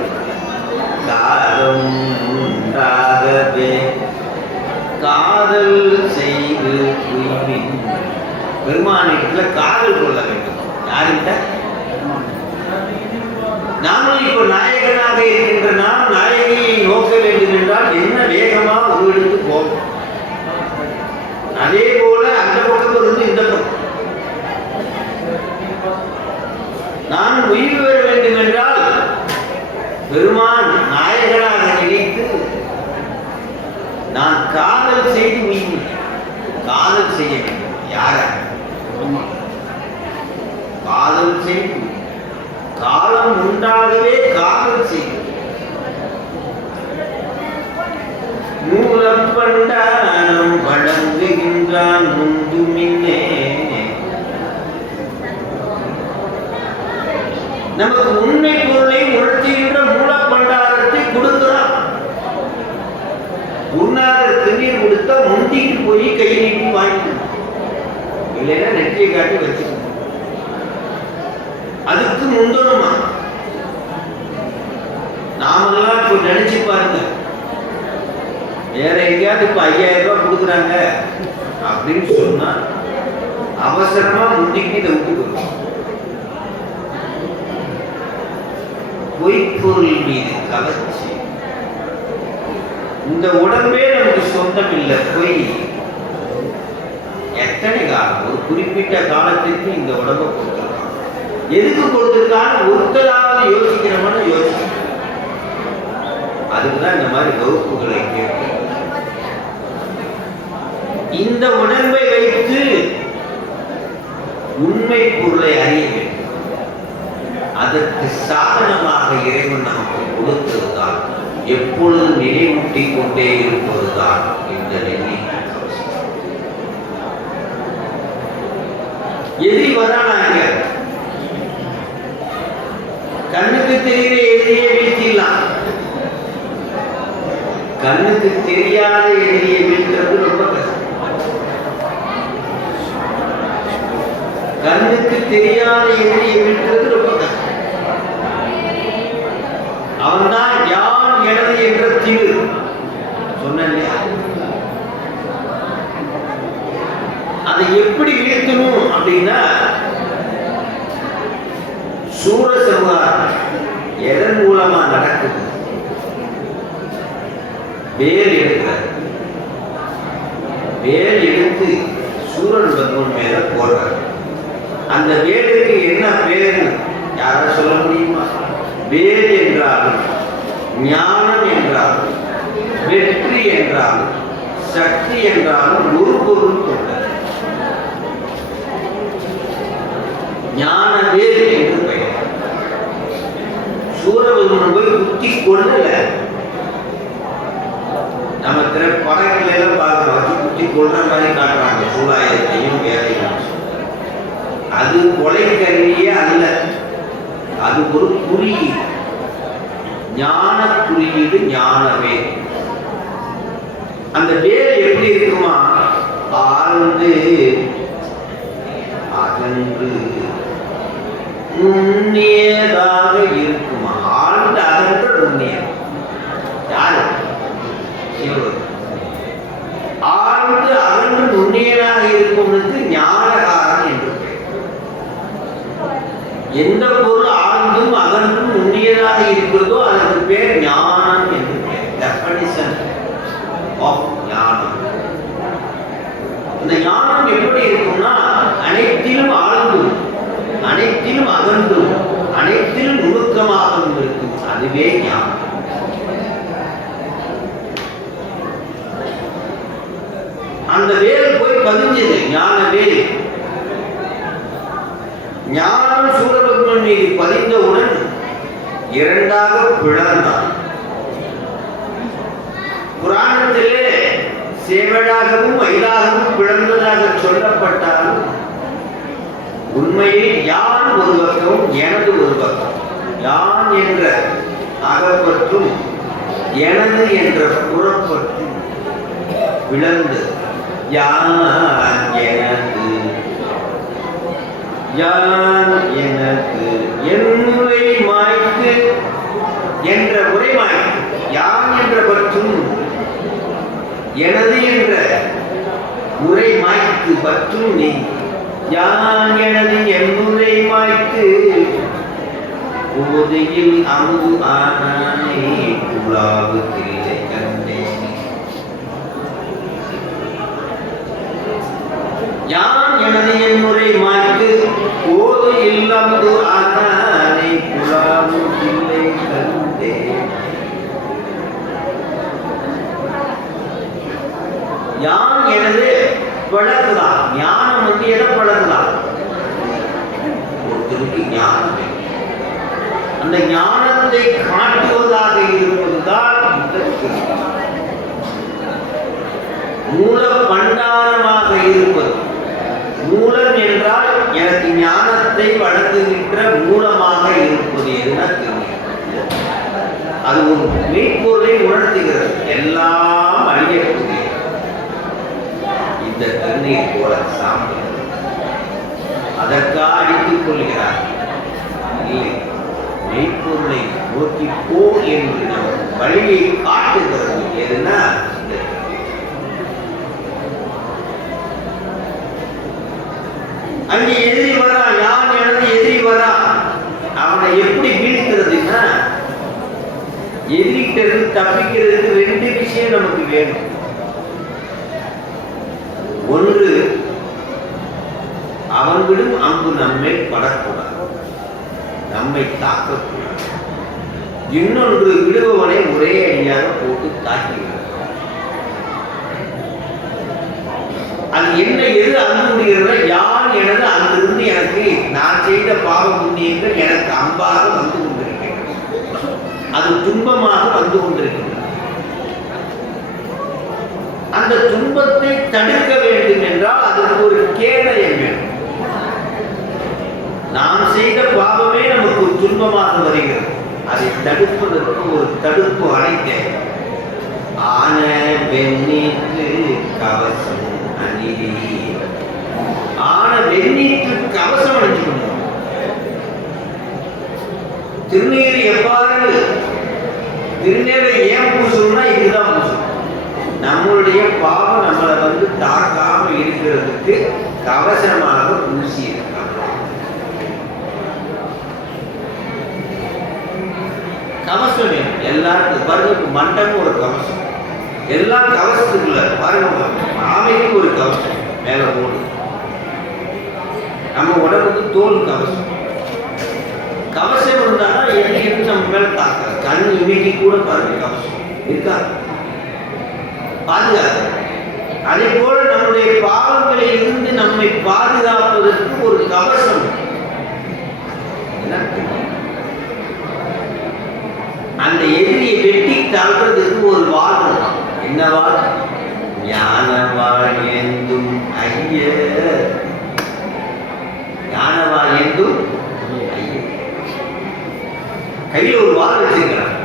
காலம் உண்டாகவே காதல் செய்து பெருமானிடத்துல காதல் கொள்ள வேண்டும். யாருகிட்ட? நாமும் இப்ப நாயகனாக இருக்கின்ற நாம் நாயகியை நோக்க வேண்டும் என்றால் என்ன வேகமா ஒரு எடுத்து போகும். அதே போல அந்த பக்கம் இருந்து இந்த பக்கம் நான் உயிர் பெற வேண்டும் என்றால் பெருமான் நாயகனாக நினைத்து நான் காதல் செய்து உயிர் காதல் செய்ய வேண்டும். யார? காதல் செய்து காலம் உண்டாகவே காதல் செய்து மூலப்பண்டானம் வழங்குகின்றான் முன்பு மின்னே. நமக்கு உண்மை பொருளை உணர்த்துகின்ற மூலப்பண்டாரத்தை கொடுக்கிறான். உண்ணாத திருநீர் கொடுத்தா முந்திக்கு போய் கை நீட்டி வாங்கிக்கணும், இல்லைன்னா நெற்றியை காட்டி வச்சுக்கணும். அதுக்கு முந்தணுமா? நாமெல்லாம் இப்ப நினைச்சு பாருங்க, வேற எங்கேயாவது இப்ப 5000 ரூபாய் கொடுக்குறாங்க அப்படின்னு சொன்னா அவசரமா முந்திக்கு இதை விட்டு கொடுக்கும். பொய்ப்பொருள் மீது கவர்ச்சி. இந்த உடம்பே நமக்கு சொந்தம் இல்லை. பொய் எத்தனை காலம்? ஒரு குறிப்பிட்ட காலத்திற்கு இந்த உடம்பை கொடுத்துருக்கான். எதுக்கு கொடுத்துருக்கான்னு ஒருத்தராவது யோசிக்கிறோம்னு யோசிக்கணும். அதுக்குதான் இந்த மாதிரி வகுப்புகளை கேட்டு இந்த உடம்பை வைத்து உண்மை பொருளை அறிய வேண்டும். அதற்கு சாதனமாக இறைவன் நமக்கு கொடுத்ததுதான், எப்பொழுதும் நினைவூட்டிக் கொண்டே இருப்பதுதான் இந்த நெறி. எதிரி வரானாங்க, கண்ணுக்கு தெரிகிற எதிரியை வீழ்த்திடலாம். கண்ணுக்கு தெரியாத எதிரியை வீழ்த்துறது ரொம்ப கஷ்டம். கண்ணுக்கு தெரியாத எதிரியை வீழ்த்துறது ரொம்ப கஷ்டம். அவன்தான் யான் எனது என்ற திமிர். சொன்னேன், அதை எப்படி வீழ்த்தணும் அப்படின்னா, சூரசம்ஹாரம் எதன் மூலமா நடக்குது? வேல் எடுக்கிறார். வேல் எடுத்து சூரன் பகவான் மேல போடுறார். அந்த வேலுக்கு என்ன பேரு யார சொல்ல முடியுமா? வேல் என்றாலும், ஞானம் என்றாலும், வெற்றி என்றாலும், சக்தி என்றாலும் ஒரு பொருள் கொண்டது. ஞான வேல் என்று பெயர். சூரபத்மன் போய் குத்தி கொள்ளல. நம்ம படங்களை எல்லாம் பார்க்கிறோம், வச்சு குத்தி கொள்ற மாதிரி காட்டுறாங்க. சூழாயத்தையும் வேலையும். அது கொலை கருவியே அல்ல, அது ஒரு குறியீடு. ஞான குறியீடு ஞானவே. அந்த வேல் எப்படி இருக்குமா? ஆழ்ந்து அகன்று நுண்ணியதாக இருக்குமா? ஆழ்ந்து அகன்ற நுண்ணியம். யாரு? ஆழ்ந்து அகன்று நுண்ணியனாக இருக்கும்னுக்கு ஞானகாரன் என்று பெயர். எந்த பொருள் ஆழ்ந்தும் அகன்றும் நுண்ணியதாக இருக்கிறதோ அதற்கு பேர் ஞானம் என்று பெயர். டெஃபனிஷன் ஆஃப் ஞானம். இந்த ஞானம் எப்படி இருக்கும்னா, அனைத்திலும் ஆழ்ந்தும் அனைத்திலும் அகன்றும் அனைத்திலும் நுணுக்கமாகவும் இருக்கும். அதுவே ஞானம். அந்த வேல் போய் பதிஞ்சது, ஞான வேல். ஞானம் சூரபத்மன் மீது பதிந்தவுடன் இரண்டாக பிளந்தான். புராணத்திலே சேவலாகவும் மயிலாகவும் பிளந்ததாக சொல்லப்பட்டாலும் உண்மையில் யான் ஒரு பக்கம், எனது ஒரு பக்கம். யான் என்ற அகப்பற்றும் எனது என்ற புறப்பற்றும் பிளந்து யான் எனது, யான் எனக்கு, என்னுரை மாய்க்கு என்ற உரை மாய்க்கு. யான் என்ற பற்றும் எனது என்ற உரை மாய்க்கு பற்றும் நீ. யான் எனது என்னுரை மாய்க்கு போதையில் அமுது ஆனானே குழாவு திரை கண்டேன். யான் எனது என்னுரை மாய்க்கு போதையில் அமுது ஆனானே குழாவு திரை கண்டேன். யான் எனது பழகுதான். ஞானம் வந்து எதை பழகுதான்? ஒருத்தருக்கு ஞானம். அந்த ஞானத்தை காட்டுவதாக இருப்பதுதான் மூல பண்டாரமாக இருப்பது. மூலம் என்றால் எனக்கு ஞானத்தை வழங்குகின்ற மூலமாக இருப்பது எதுனா திருநீர். அது ஒரு மெய்ப்பொருளை உணர்த்துகிறது. எல்லாம் அழியக்கூடிய இந்த திருநீர் போல சாமி அதற்காக அடித்துக் கொள்கிறார். மெய்ப்பொருளை நோக்கி போ என்று நமக்கு வழியை காட்டுகிறது. எதுனா அங்கே எதிரி வரா, யான் எனது எதிரி வரா. அவனை எப்படி வீழ்த்துறதுன்னா, எதிரிட்டு தப்பிக்கிறதுக்கு ரெண்டு விஷயம் நமக்கு வேணும். ஒன்று, அவன் விடும் அம்பு நம்மை படக்கூடாது, நம்மை தாக்கக்கூடாது. இன்னொன்று, விடுபவனை ஒரே அடியாக போட்டு தாக்கிவிடும். அது என்ன எது அங்கு முடிகிறத, யான் எனது அங்கிருந்து எனக்கு நான் செய்த பாவ புண்ணியங்கள் எனக்கு அம்பாக வந்து கொண்டிருக்கிறது. அது துன்பமாக வந்து கொண்டிருக்கிறது. அந்த துன்பத்தை தடுக்க வேண்டும் என்றால் அதற்கு ஒரு கேடயம் வேண்டும். நாம் செய்த பாவமே நமக்கு ஒரு துன்பமாக வருகிறது. அதை தடுப்பதற்கு ஒரு தடுப்பு அணை தேவை. ஆன வெண்ணீற்று கவசம் அணிதி. ஆன வெண்ணீற்று கவசம் அணிச்சுக்கணும். திருநீர் எவ்வாறு, திருநீரை ஏன் பூசணும்னா இதுதான் பூசணும். நம்மளுடைய பாவம் நம்மளை வந்து தாக்காம இருக்கிறதுக்கு கவசமாக பூசி இருக்காங்க. கவசம் வேணும் எல்லாருக்கும். பாருங்க, மண்டபம் ஒரு கவசம், எல்லாம் கவசத்துக்குள்ள பாருங்க. ஆமைக்கு ஒரு கவசம் மேல போடு, நம்ம உடம்புக்கு தோல் கவசம். கவசம் இருந்தாலும் எதிர்த்து நம்ம மேல தாக்காது. கண் இமைக்கு கூட பாருங்க கவசம் இருக்கா, பாதுகாப்பு. அதே போல நம்முடைய பாவங்களில் இருந்து நம்மை பாதுகாப்பதற்கு ஒரு கவசம். அந்த எதிரியை வெட்டி தள்ளுறதுக்கு ஒரு வாள். என்ன வாள்? ஞான வாழ் ஏந்தும் ஐய. ஞான வாழ் ஏந்தும் ஐய. கையில் ஒரு வாள் வச்சிருக்கிறான்.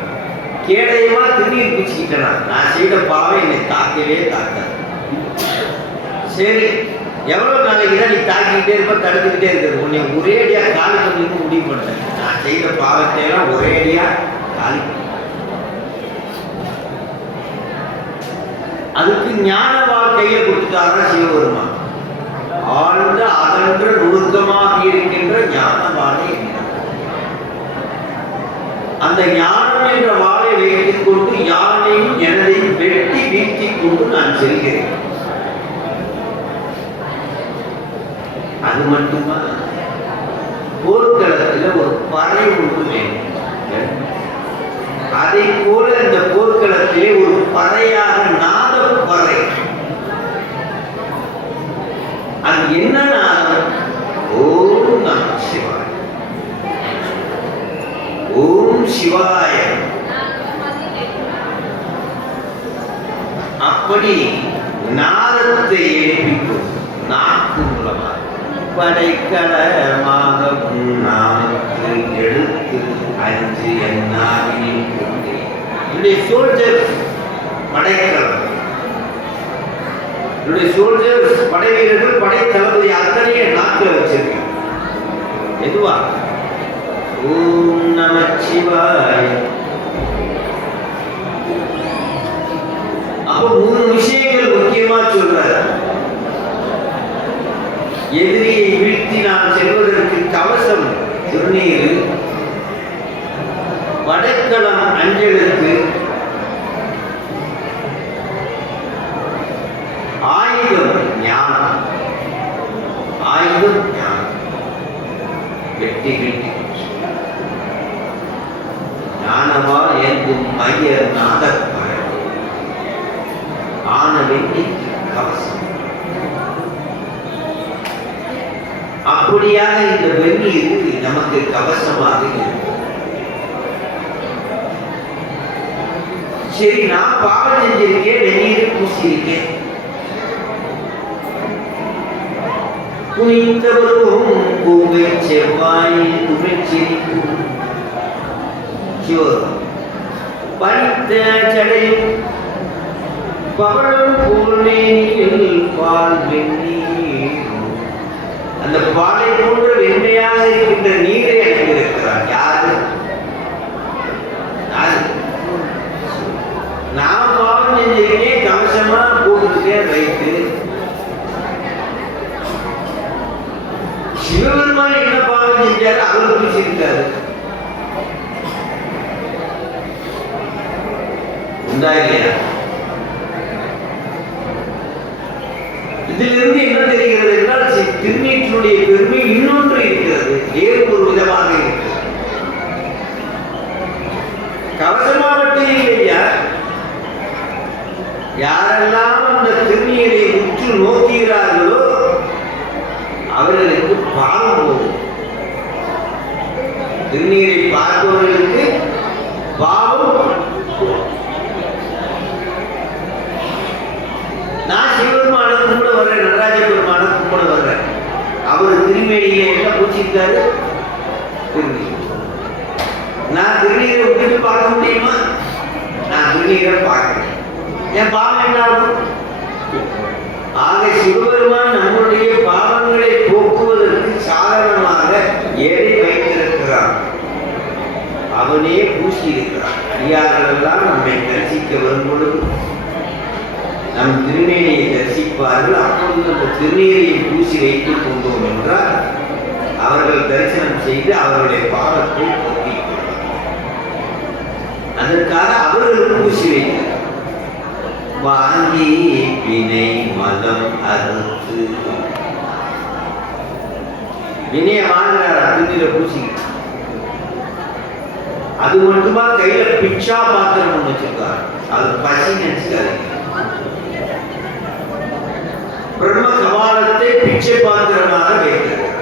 கேடயமா திருநீர் பூச்சிக்கிட்டனா நான் செய்த பாவம் என்னை தாக்கவே தாக்காது. சரி எவ்வளவு நாளைக்கு தான் நீ தாக்கிக்கிட்டே இருப்ப, தடுத்துக்கிட்டே இருக்கிறது, உன்னை ஒரேடியா காலி பண்ணிட்டு முடிவு பண்ணேன். நான் செய்த பாவத்தை எல்லாம் ஒரேடியா காலி. அதுக்கு ஞான வாழ்க்கையை கொடுத்துட்டாங்க சிவபெருமான். ஆழ்ந்த அகன்ற நுணுக்கமாக இருக்கின்ற ஞான வாழை. அந்த ஞானம் என்ற வாளை வைத்துக் கொண்டு யானையும் எனதையும் வெட்டி வீழ்த்திக் கொண்டு நான் செல்கிறேன். அது மட்டுமா, போர்க்களத்தில் ஒரு பறை ஒன்று வேண்டும். அதை போல இந்த போர்க்களத்திலே ஒரு பறையாக நாத பறை. அது என்ன நாதம்? ஓம் நம சிவாய, ஓம் சிவாய. அப்படி நாதத்தை எழுப்பிக்கும் நாக்கு மூலமாக படைக்கலமாக நாமத்தை எடுத்து அஞ்சு என்னாவினில் கொண்டே. என்னுடைய சோல்ஜர்ஸ் படைக்கலம், என்னுடைய சோல்ஜர்ஸ் படை வீரர்கள் படை தளபதி அத்தனையே நாக்கில் வச்சிருக்கேன். எதுவா? ஓம் நமச்சிவாய. அப்ப 3 விஷயங்கள் முக்கியமா சொல்றாரு. எதிரியை வீழ்த்தி நான் செல்வதற்கு கவசம் திருநீர், வடக்களம் அஞ்சலுக்கு, ஆயுதம் ஞானம். ஆயுதம் ஞானம். வெட்டி வீழ்த்தி ஞானவால் ஏந்தும் மைய நாதப்பழ ஆன வெட்டி கவசம். அப்படியாக இந்த வெந்நீர் நமக்கு கவசமாக இருக்கும். சரி, நான் பாவம் செஞ்சிருக்கேன், வெந்நீர் பூசியிருக்கேன். குனிந்தவரும் பூவை செவ்வாயில் குமிழ்ச்சிரிக்கும் பனித்த சடையும் பவளம் போல் பால் வெந்நீர். அந்த பாலை போன்ற வெண்மையாக இருக்கின்ற நீரை அனுப்பியிருக்கிறார். யாரு? நான் பாவம் செஞ்சிருக்கேன், கவசமா போட்டுருக்கேன் வைத்து. சிவபெருமான் என்ன பாவம் செஞ்சாரு? அவர் பிடிச்சிருக்காரு. உண்டா இல்லையா? இதிலிருந்து என்ன தெரிகிறது என்றால், திருநீற்றினுடைய பெருமை இன்னொன்று இருக்கிறது, வேறு ஒரு விதமாக இருக்கிறது. கவசமா மட்டும் இல்லையா, யாரெல்லாம் அந்த திருநீரை உற்று நோக்குகிறார்களோ அவர்களுக்கு பாவம் போகும். திருநீரை பார்ப்பவர்களுக்கு பாவம். நான் சிவபெருமான கும்பிட வர்றேன், நடராஜ பெருமான கும்பிட வர்றேன். அவர் திருமேனியில என்ன பூச்சிருக்காரு? திருநீர். நான் திருநீரை விட்டுட்டு பார்க்க முடியுமா? நான் திருநீரை பார்க்கிறேன். என் பாவம் என்ன ஆகும்? ஆக சிவபெருமான் நம்முடைய பாவங்களை போக்குவதற்கு சாதனமாக ஏறி வைத்திருக்கிறான். அவனே பூசி இருக்கிறான். அடியார்கள் எல்லாம் நம்மை தரிசிக்க வரும் பொழுது நம் திருநீரை தரிசிப்பார்கள். அப்பொழுது அந்த திருநீரை பூசி வைத்துக் கொண்டோம் என்றால் அவர்கள் தரிசனம் செய்து அவர்களுடைய பாவத்தை போக்கிக் கொள்வார். அதற்காக அவர்கள் பூசி வைத்தார். வாங்கி வினை மதம் அறுத்து வினைய வாங்குறார். திருநீரை பூசி. அது மட்டுமா, கையில பிச்சா பாத்திரம் ஒண்ணு வச்சிருக்காரு. அது பசி நினைச்சுக்காரு. பிரம்ம கபாலத்தை பிச்சை பாத்திரமாக வைக்கிறார்.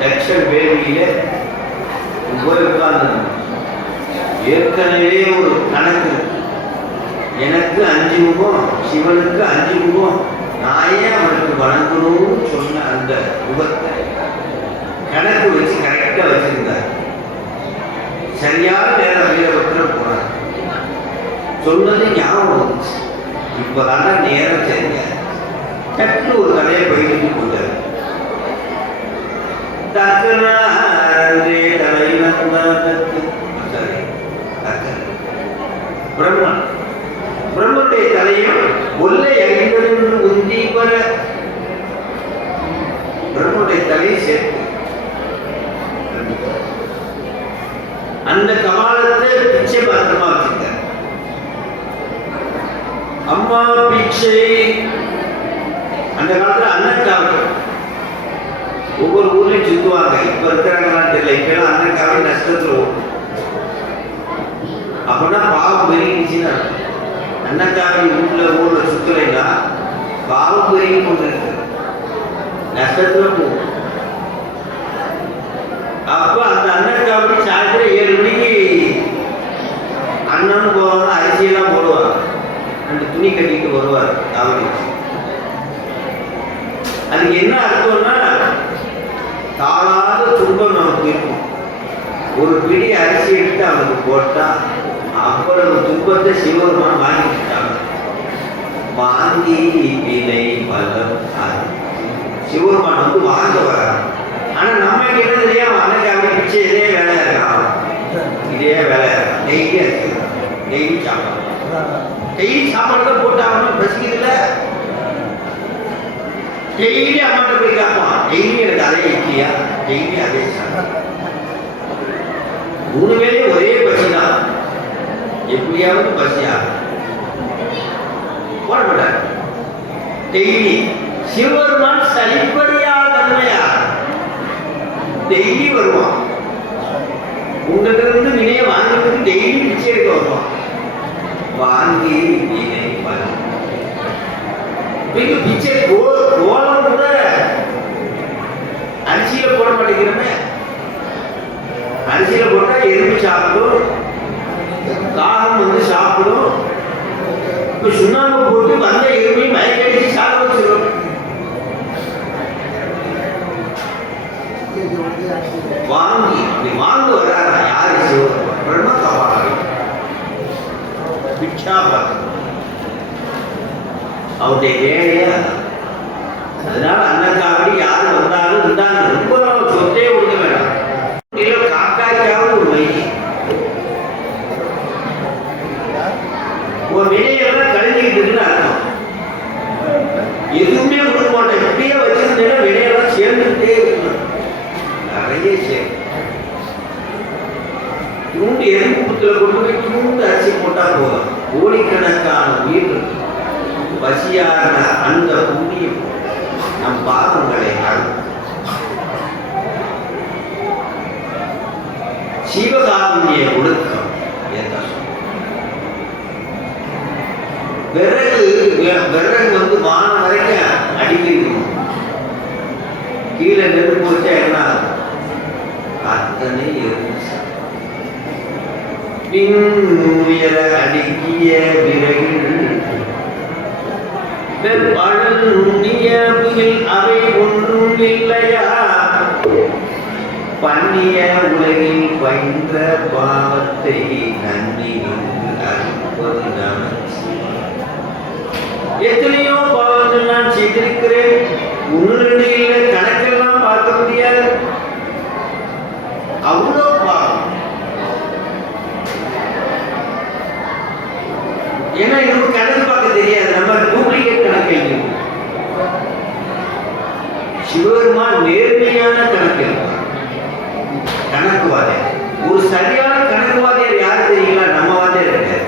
தட்சன் வேள்வியில போய் உட்கார்ந்து ஏற்கனவே ஒரு கணக்கு, எனக்கு 5 முகம், சிவனுக்கு 5 முகம், நான் ஏன் அவனுக்கு வணங்கணும்னு சொன்ன அந்த முகத்தை கணக்கு வச்சு கரெக்டா வச்சிருந்தார். சரியான நேரம் சொன்னது ஞாபகம் வந்துச்சு. இப்பதான் நேரம் தெரிஞ்ச சற்று ஒரு கதையை பயிர்ந்து கொண்டார். பிரம்மன் பிரம்மனுடைய தலையும் ஒல்லை அறிந்தென்று உந்தி வர பிரம்மனுடைய தலையை சேர்த்து அந்த கபாலத்தை பிச்சை பாத்திரமா வச்சிருக்கார். அம்மா பிச்சை அந்த காலத்துல அன்னக்காவடி ஒவ்வொரு ஊர்லயும் சுத்துவாங்க. இப்ப இருக்கிறாங்களான்னு தெரியல. இப்பெல்லாம் அன்னக்காவடி நஷ்டத்துல ஓடும். அப்படின்னா பாவம் பெருகிச்சுன்னா அன்னக்காவடி ஊர்ல சுத்தலைன்னா பாவம் பெருகி கொண்டு இருக்கு, நஷ்டத்துல போகும். அப்ப அந்த அன்னக்காவடி சாயந்தரம் 7 மணிக்கு அண்ணன் போவாங்க, அரிசியெல்லாம் போடுவாங்க, அந்த துணி கட்டிட்டு வருவார் காவடி. அதுக்கு என்ன அர்த்தம்னா தாளாத துன்பம் நமக்கு இருக்கும். ஒரு பிடி அரிசி எடுத்து அவனுக்கு போட்டா அவ்வளவு துன்பத்தை சிவபெருமான் வாங்கிட்டாங்க. வாங்கி வினை பலம் சிவபெருமான் வந்து வாங்க வராங்க. ஆனா நம்ம என்ன தெரியும், அன்னைக்கு அப்படி பிச்சை இதே வேலையா இருக்கான், இதே வேலையா இருக்கான். டெய்லி அரிசிக்கிறான், டெய்லி சாப்பாடு, டெய்லி சாப்பாடு தான் போட்டு அவனும் பசிக்குதுல்ல. டெய்லி அம்மாட்ட போய் காப்பான், டெய்லி எனக்கு அதே இட்லியா, டெய்லி அதே சாப்பாடு, 3 வேளையும் ஒரே பசி தான். எப்படியாவது பசியா போடப்பட்டார். டெய்லி சிவபெருமான் சளிப்படியா தன்மையா டெய்லி வருவான். உங்ககிட்ட இருந்து வினையை வாங்கிட்டு டெய்லி பிச்சை எடுக்க வருவான். வாங்கி வினை பலம் பிச்சை கோலம் கூட அரிசியில போட மாட்டேங்கிறமே. அரிசியில போட்டா எறும்பு சாப்பிடும், காகம் வந்து சாப்பிடும். இப்ப சுண்ணாம்பு போட்டு வந்த எறும்பையும் மயக்கடிச்சு சாப்பிட வச்சிடும். வாங்கி வாங்க வர்றாரா யாரு? சிவபெருமான் பிரம்ம கபாலம் பிச்சா பார்க்க அவருடைய வேலையா. அதனால அன்னக்காவடி யாரு வந்தாலும் இருந்தாங்க, ரொம்ப சொத்தே கொடுக்க வேண்டாம். காக்காய்க்காவது ஒரு மை உன் வினையெல்லாம் கழிஞ்சிக்கிட்டு இருக்குன்னு அர்த்தம். எதுவுமே கொடுக்க மாட்டேன், இப்படியே வச்சிருந்தேன்னா வினையெல்லாம் சேர்ந்துட்டே இருக்கணும், நிறைய சேர்ந்து. தூண்டு எறும்பு புத்துல கொண்டு போய் தூண்டு அரிசி போட்டா போதும், கோடிக்கணக்கான உயிர்கள் பசியான அந்த புண்ணியம் நம் பாவங்களை அழும். சிவகாருண்ய ஒடுக்கம் விறகு வந்து வானம் வரைக்கும் அடிக்கணும். கீழே நெருப்பு வச்சா என்ன அத்தனை உயர அடுக்கிய விறகில் அவை ஒன்றும் இல்லையா, பண்ணிய உலகில் பயின்ற பாவத்தை நன்றி அறுப்பது நமக்கு. எத்தனையோ பாவங்கள் நான் செய்திருக்கிறேன், 1 2 இல்லை, கணக்கெல்லாம் பார்க்க முடியாது, அவ்வளோ பாவம். ஏன்னா எனக்கு கணக்கு பார்க்க தெரியாது, நம்ம டூப்ளிகேட் கணக்கு எழுதி. சிவபெருமான் நேர்மையான கணக்கு கணக்குவாதியார். ஒரு சரியான கணக்குவாதியார் யாரு தெரியுங்களா? நம்ம வாதியார் இருக்காரு.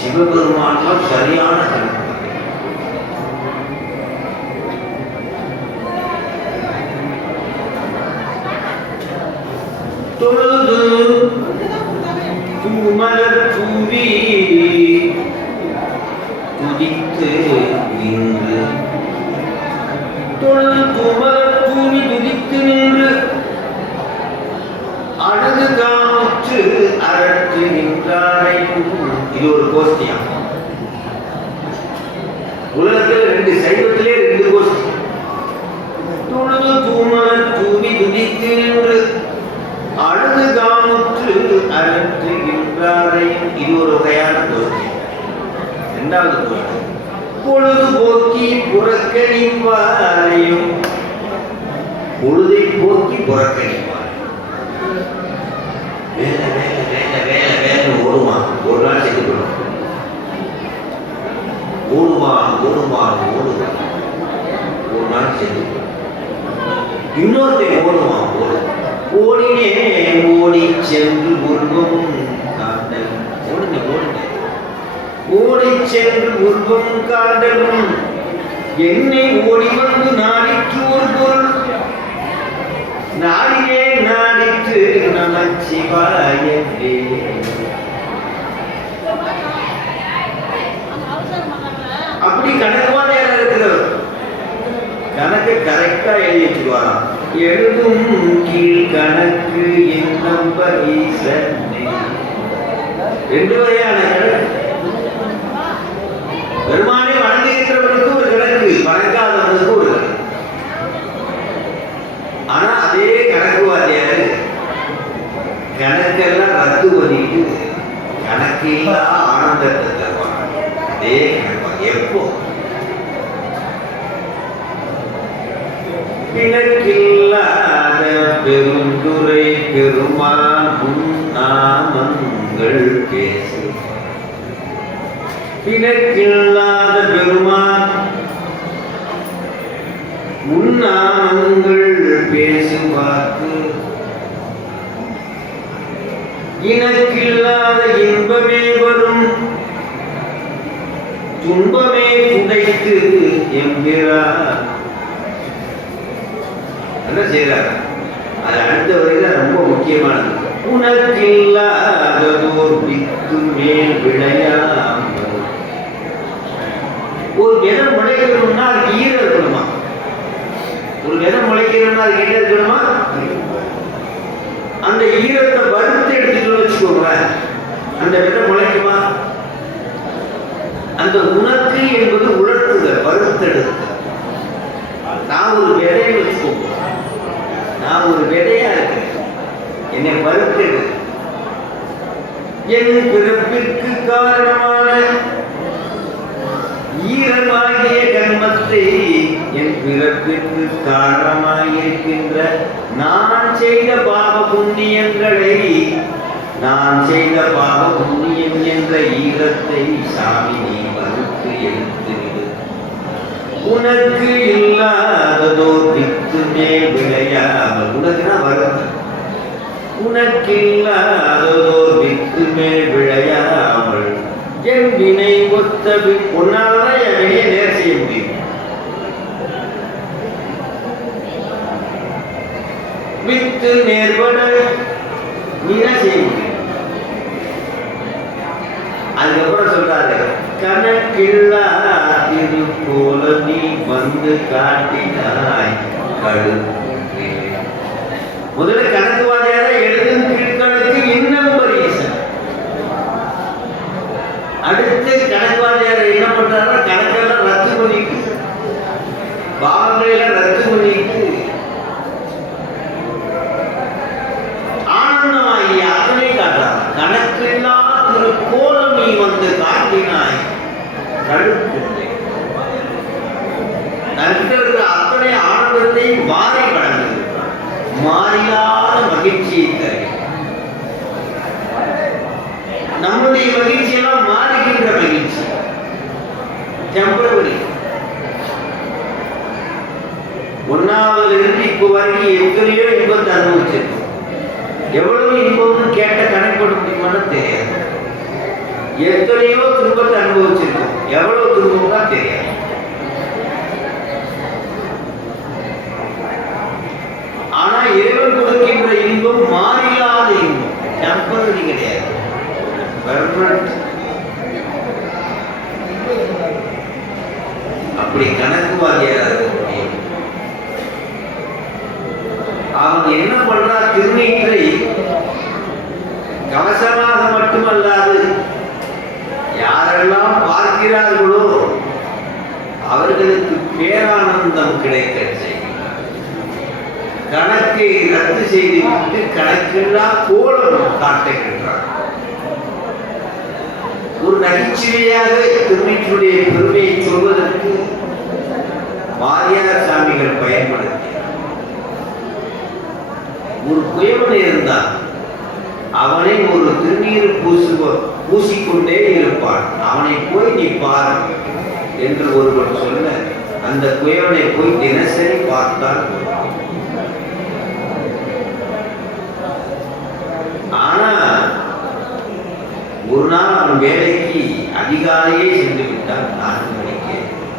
சிவபெருமான் தான் சரியான கணக்கு. தொழுது தூமலர் தூவி துதித்து நின்று, தொழுது தூமலர் தூவி துதித்து நின்று, அழுது காற்று அரற்று நின்றாரையும். இது ஒரு கோஷ்டியா? உலகத்தில் 2 சைவத்திலே 2 கோஷ்டி. தொழுது தூமலர் தூவி துதித்து நின்று, அழுது காமுற்று அரற்று நின்றாரையும். இது ஒரு வகையான கணிப்பாரையும் பொழுதை போக்கி புறக்கணிப்பார். வேலை வேலை வேலை வேலை வேலை ஓடுவான். ஒரு நாள் செஞ்சு போடுவான். ஓடுவான் ஓடுவான் ஓடுவான். ஒரு நாள் செஞ்சு இன்னொருத்தை ஓடுவான். ஓடினே ஓடி சென்று உருவம் காண்டல். ஓடுங்க ஓடுங்க. ஓடி சென்று உருவம் காண்டலும் என்னை ஓடி வந்து நாடிற்று ஒரு பொருள். நாடியே நாடிற்று நமச்சிவாயவே. அப்படி கணக்குவாதையாக இருக்கிறவர் கணக்கு கரெக்டா எழுதி வச்சுக்குவாராம். எழுதும் கீழ் கணக்கு என்னும் ஈசனே. ரெண்டு வகையான கணக்கு. பெருமானை வணங்குகிறவனுக்கு ஒரு கணக்கு, வணங்காதவனுக்கு ஒரு கணக்கு. ஆனா அதே கணக்கு வாத்தியாரு கணக்கெல்லாம் ரத்து பண்ணிட்டு கணக்கு ஆனந்தத்தை தருவாங்க. அதே கணக்கு எப்போ பிணக்கில்லாத பெருந்துரை பெருமான் நாமங்கள் பேசு. பிணக்கில்லாத பெருமான் உன்னாமங்கள் பேசுவாக்கு. இனக்கில்லாத இன்பமே வரும் துன்பமே துடைத்து என்கிறார். என்ன செய்யறார்? அது அடுத்த வரையில ரொம்ப முக்கியமானது. உனக்கில்லாததோர் வித்து மேல் விளையாமல். ஒரு விதை முளைக்கணும்னா அதுக்கு ஈரம் இருக்கணுமா? ஒரு விதை முளைக்கணும்னா அதுக்கு என்ன இருக்கணுமா? அந்த ஈரத்தை வறுத்து எடுத்துட்டு வச்சுக்கோங்க, அந்த விதை முளைக்குமா? அந்த உனக்கு என்பது உலர்த்துதல், வறுத்தெடுத்து. நான் ஒரு விதையை வச்சுக்கோங்க, நான் ஒரு விதையா இருக்கேன், என்னை வறுத்தெடு. என் பிறப்பிற்கு காரணமான ஈரமாகிய கர்மத்தை, என் பிறப்பிற்கு காரணமாயிருக்கின்ற நான் செய்த பாவ புண்ணியங்களை, நான் செய்த பாவ புண்ணியம் என்ற ஈரத்தை சாமி நீ வறுத்து எடுத்துவிடு. உனக்கு இல்லாததோ வித்து மேல் விளையாமல். உனக்குனா வருத்த. உனக்கு இல்லாததோ வித்து மேல் விளையாமல் என் வினை ஒத்த உன்னால்தான் என் வினையை நேர் செய்ய முடியும். வித்து நேர்பட நீ தான் செய்ய முடியும். அதுக்கப்புறம் சொல்றாரு, கணக்கில்லா இது போல நீ வந்து காட்டினாய் கழுத்து. முதல்ல கணக்கு வாதியார எழுதும் கீழ்கணக்கு இன்னும் பரீசன். அடுத்து கணக்கு வாதியார என்ன பண்றாரு? கணக்கெல்லாம் ரத்து பண்ணிட்டு, பாவங்களை எல்லாம் ரத்து பண்ணிட்டு ஆனந்தமாகி அத்தனை காட்டுறார். கணக்கெல்லாம் கோலம் நீ வந்து காட்டினாய் கழுத்து. அத்தனை ஆனந்தத்தை மாறி கடந்திருக்கிறார். மாறிலாத மகிழ்ச்சியை தருகிறார். நம்முடைய மகிழ்ச்சி எல்லாம் மாறுகின்ற மகிழ்ச்சி, டெம்பரவரி. ஒன்னாவதுல இருந்து இப்போ வரைக்கும் எத்தனையோ இன்பத்தை அனுபவிச்சிருக்கோம். எவ்வளவு இன்பம்னு கேட்ட கணக்கு முடியுமான்னு தெரியாது. எத்தனையோ துன்பத்தை அனுபவிச்சிருக்கோம், எவ்வளவு துன்பம் தான் தெரியாது. ஆனா இறைவன் கொடுக்கின்ற இன்பம் மாறிலாத இன்பம், டெம்பரரி கிடையாது, பெர்மனன்ட். அப்படி கணக்குவாதியாக இருக்க முடியும். அவன் என்ன பண்றா? திருநீற்றை கவசமாக மட்டுமல்லாது யாரெல்லாம் பார்க்கிறார்களோ அவர்களுக்கு பேரானந்தம் கிடைக்க செய்கிறார். கணக்கை ரத்து செய்துவிட்டு கணக்கில்லா கோலம் காட்டுகின்றார். ஒரு நகைச்சுவையாக திருநீற்றுடைய பெருமையை சொல்வதற்கு வாரியார் சாமிகள் பயன்படுத்தி ஒரு குயவன் இருந்தான். அவனை ஒரு திருநீர் பூசிக்கொண்டே இருப்பான். அவனை போய் நீ பார் என்று ஒருவர் சொல்ல, அந்த குயவனை போய் தினசரி பார்த்தால். ஆனா ஒரு நாள் அவன் வேலைக்கு அதிகாலையே சென்று விட்டான். 4 மணிக்கு.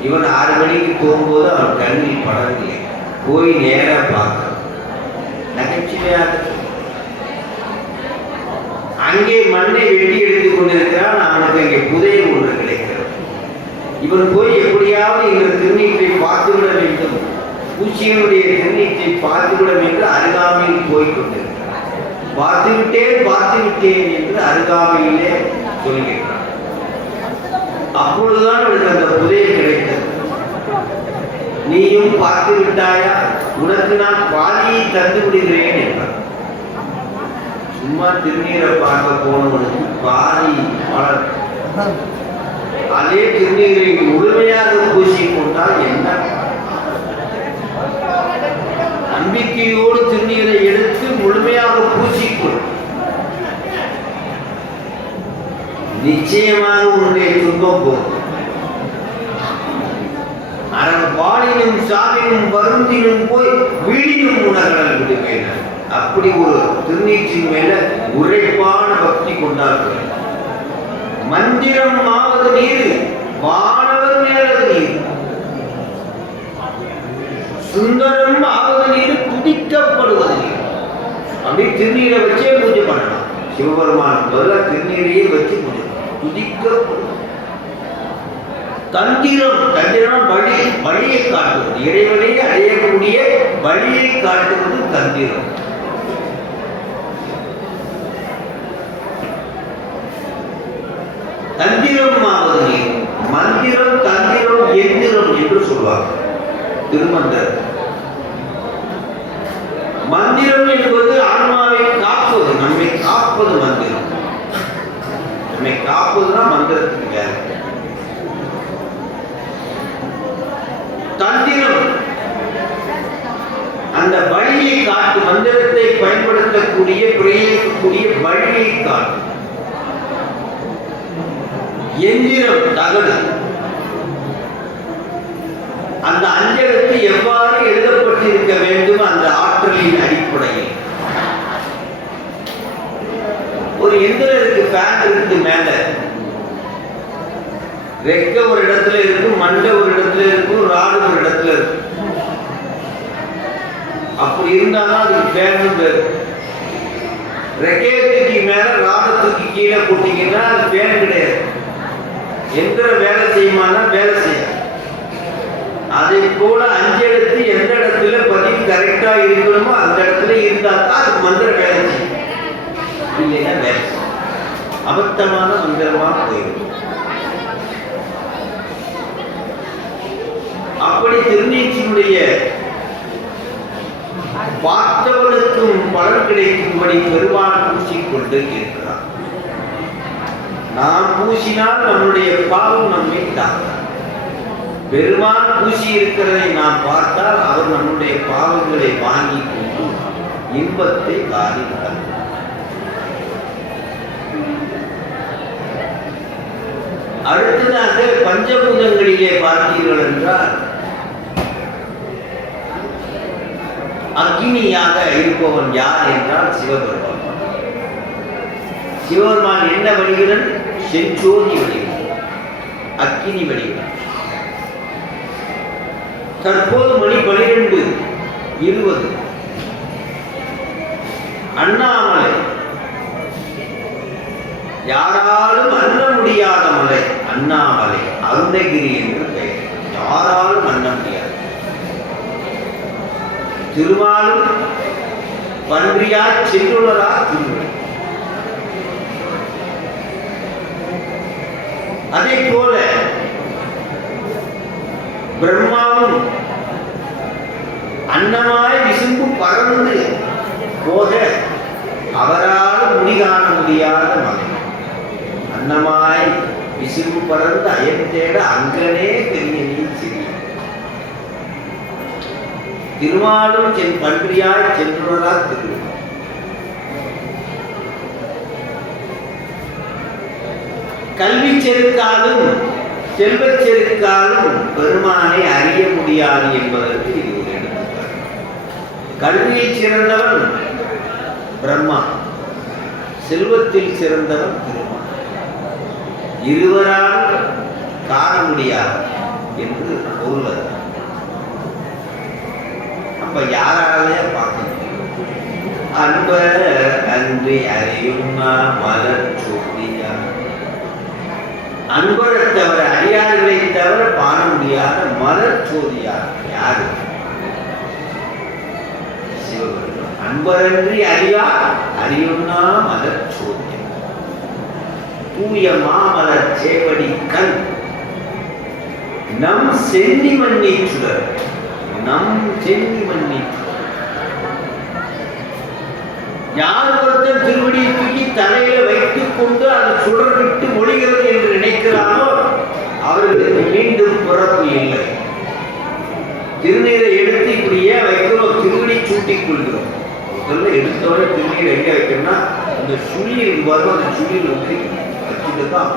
இவன் 6 மணிக்கு போகும்போது அவன் கண்ணில் படவில்லை. போய் நேரா பார்க்க நகைச்சுவையாக அங்கே மண்ணை வெட்டி எடுத்துக் கொண்டிருக்கிறான். அவனுக்கு அங்கே புதையல் ஒன்று கிடைக்கிறது. இவன் போய் எப்படியாவது இந்த திருநீற்றை பார்த்துவிட வேண்டும், பூச்சியனுடைய திருநீற்றை பார்த்துவிட வேண்டும் அருகாமையில் போய் கொண்டிருக்கிறான். பார்த்துவிட்டேன் என்று அருகாமையிலே சொல்கிறான். அப்பொழுதுதான் அவனுக்கு அந்த புதையல் கிடைத்தது. நீயும் பார்த்து விட்டாயா? உனக்கு நான் பாதியை தந்து விடுகிறேன் என்றான். சும்மா திருநீரை பார்க்க போனவனுக்கு பாதி வளர். அதே திருநீரை முழுமையாக பூசிக்கொண்டால் என்ன? நம்பிக்கையோடு திருநீரை எடுத்து முழுமையாக பூசிக்கொள். நிச்சயமாக உன்னுடைய துன்பம் போகும். பாலினும் சாவினும் வருந்தினும் போய் வீடினும் உணர்களை விடுவேன். அப்படி ஒரு திருநீற்றின் மேல உரைப்பான பக்தி கொண்டார்கள். மந்திரம் ஆவது நீர், வானவர் மேலது நீர். சுந்தரம் ஆவது நீர், துதிக்கப்படுவது நீர். அப்படி திருநீரை வச்சே பூஜை பண்ணலாம். சிவபெருமான் பதிலாக திருநீரையே வச்சு பூஜை துதிக்கப்படுவது. தந்திரம் வழியை காட்டுவது, இறைவனை அடையக்கூடிய வழியை காட்டுவது தந்திரம். தந்திரம் ஆவது மந்திரம், தந்திரம், எந்திரம் என்று சொல்வார்கள் திருமந்திரம். மந்திரம் என்பது ஆன்மாவை காப்பது, நம்மை காப்பது மந்திரம். நம்மை காப்பதுதான் மந்திரத்துக்கு வேலை. தந்திரம் அந்த வழியை காட்டு, மந்திரத்தை பயன்படுத்தக்கூடிய பிரயோகிக்கக்கூடிய வழியை காட்டு. எந்திரம் தகடு, அந்த அஞ்சலுக்கு எவ்வாறு எழுதப்பட்டிருக்க வேண்டும் அந்த ஆற்றலின் அடிப்படையில். ஒரு எந்திரத்துக்கு ஃபேன் இருக்கு, மேல ரெக்க ஒரு இடத்துல இருக்கும், மண்டை ஒரு இடத்துல இருக்கும், ராடு ஒரு இடத்துல இருக்கும். அப்படி இருந்தாலும் அதுக்கு ஃபேன் பேர். ரெக்கையத்துக்கு மேல ராடத்துக்கு கீழே போட்டீங்கன்னா அது ஃபேன் கிடையாது. எந்திர வேலை செய்யுமானா வேலை செய்யும். அதை போல அஞ்செழுத்து எந்த இடத்துல பதிவு கரெக்டா இருக்கணுமோ அந்த இடத்துல இருந்தா தான் அதுக்கு மந்திர வேலை செய்யும். இல்லைன்னா வேலை செய்யும். அபத்தமான மந்திரமா போயிடும். அப்படி திருநீற்றினுடைய பார்த்தவனுக்கும் பலன் கிடைக்கும்படி பெருமான் பூசிக்கொண்டு இருக்கிறார். நாம் பூசினால் நம்முடைய பாவம் நம்மை தாக்கும். பெருமான் பூசி இருக்கிறதை நாம் பார்த்தால் அவர் நம்முடைய பாவங்களை வாங்கி கொண்டு இன்பத்தை காரினார். அடுத்ததாக பஞ்சபூதங்களிலே பார்த்தீர்கள் என்றால் அக்னியாக இருப்பவன் யார் என்றால் சிவபெருமான். சிவபெருமான் என்ன வடிவன்? செஞ்சோதி வடிவன், அக்னி வடிவன். தற்போது மணி 12:20. அண்ணாமலை யாராலும் அண்ண முடியாத மலை அண்ணாமலை, அருணகிரி என்று பெயர். யாராலும் அண்ண முடியாது. திருமாலும் பன்றியா செல்லுளரா திருமணி. அதே போல பிரம்மாவும் அன்னமாய் விசும்பு பறந்து போக அவரால் முடிகாண முடியாத மலை. அன்னமாய் விசும்பு பறந்து அயன் தேட அங்கனே பெரிய நீர் சிறிய. திருமாலும் பன்றியாய் சென்றுள்ளதா திரு. கல்வி செருக்காலும் செல்வச் செருக்காலும் பெருமானை அறிய முடியாது என்பதற்கு இது ஒரு எடுத்துக்காட்டு. கல்வியில் சிறந்தவன் பிரம்மா, செல்வத்தில் சிறந்தவன் திருமால். இருவரால் காண முடியாது என்று பொருள். அப்ப யாராலே பார்க்க முடியும்? அன்பர் அன்றி அறியும் மலர் சோதியா. அன்பரை தவிர அறியாததை தவிர பாட முடியாத மலர் சோதியார் யாரு? சிவபெருமான். அன்பரன்றி அறியும்னா மலர் சோதியா. தூய மாமலர் சேவடி கண் நம் சென்னி மன்னீச்சுடர். நம் சென்னி மன்னீச்சுடர். யார் ஒருத்தன் திருவடியை தூக்கி தலையில வைத்துக் கொண்டு அது சுடர் விட்டு மொழிகிறது என்று நினைக்கிறாரோ அவர்களுக்கு மீண்டும் பிறப்பு இல்லை. திருநீரை எடுத்து இப்படியே வைக்கிறோம், திருவடி சூட்டிக் கொள்கிறோம். முதல்ல எடுத்தவரை திருநீரை எங்க வைக்கணும்னா அந்த சுழியில் வரும், அந்த சுழியில் வந்து வச்சுட்டு தான்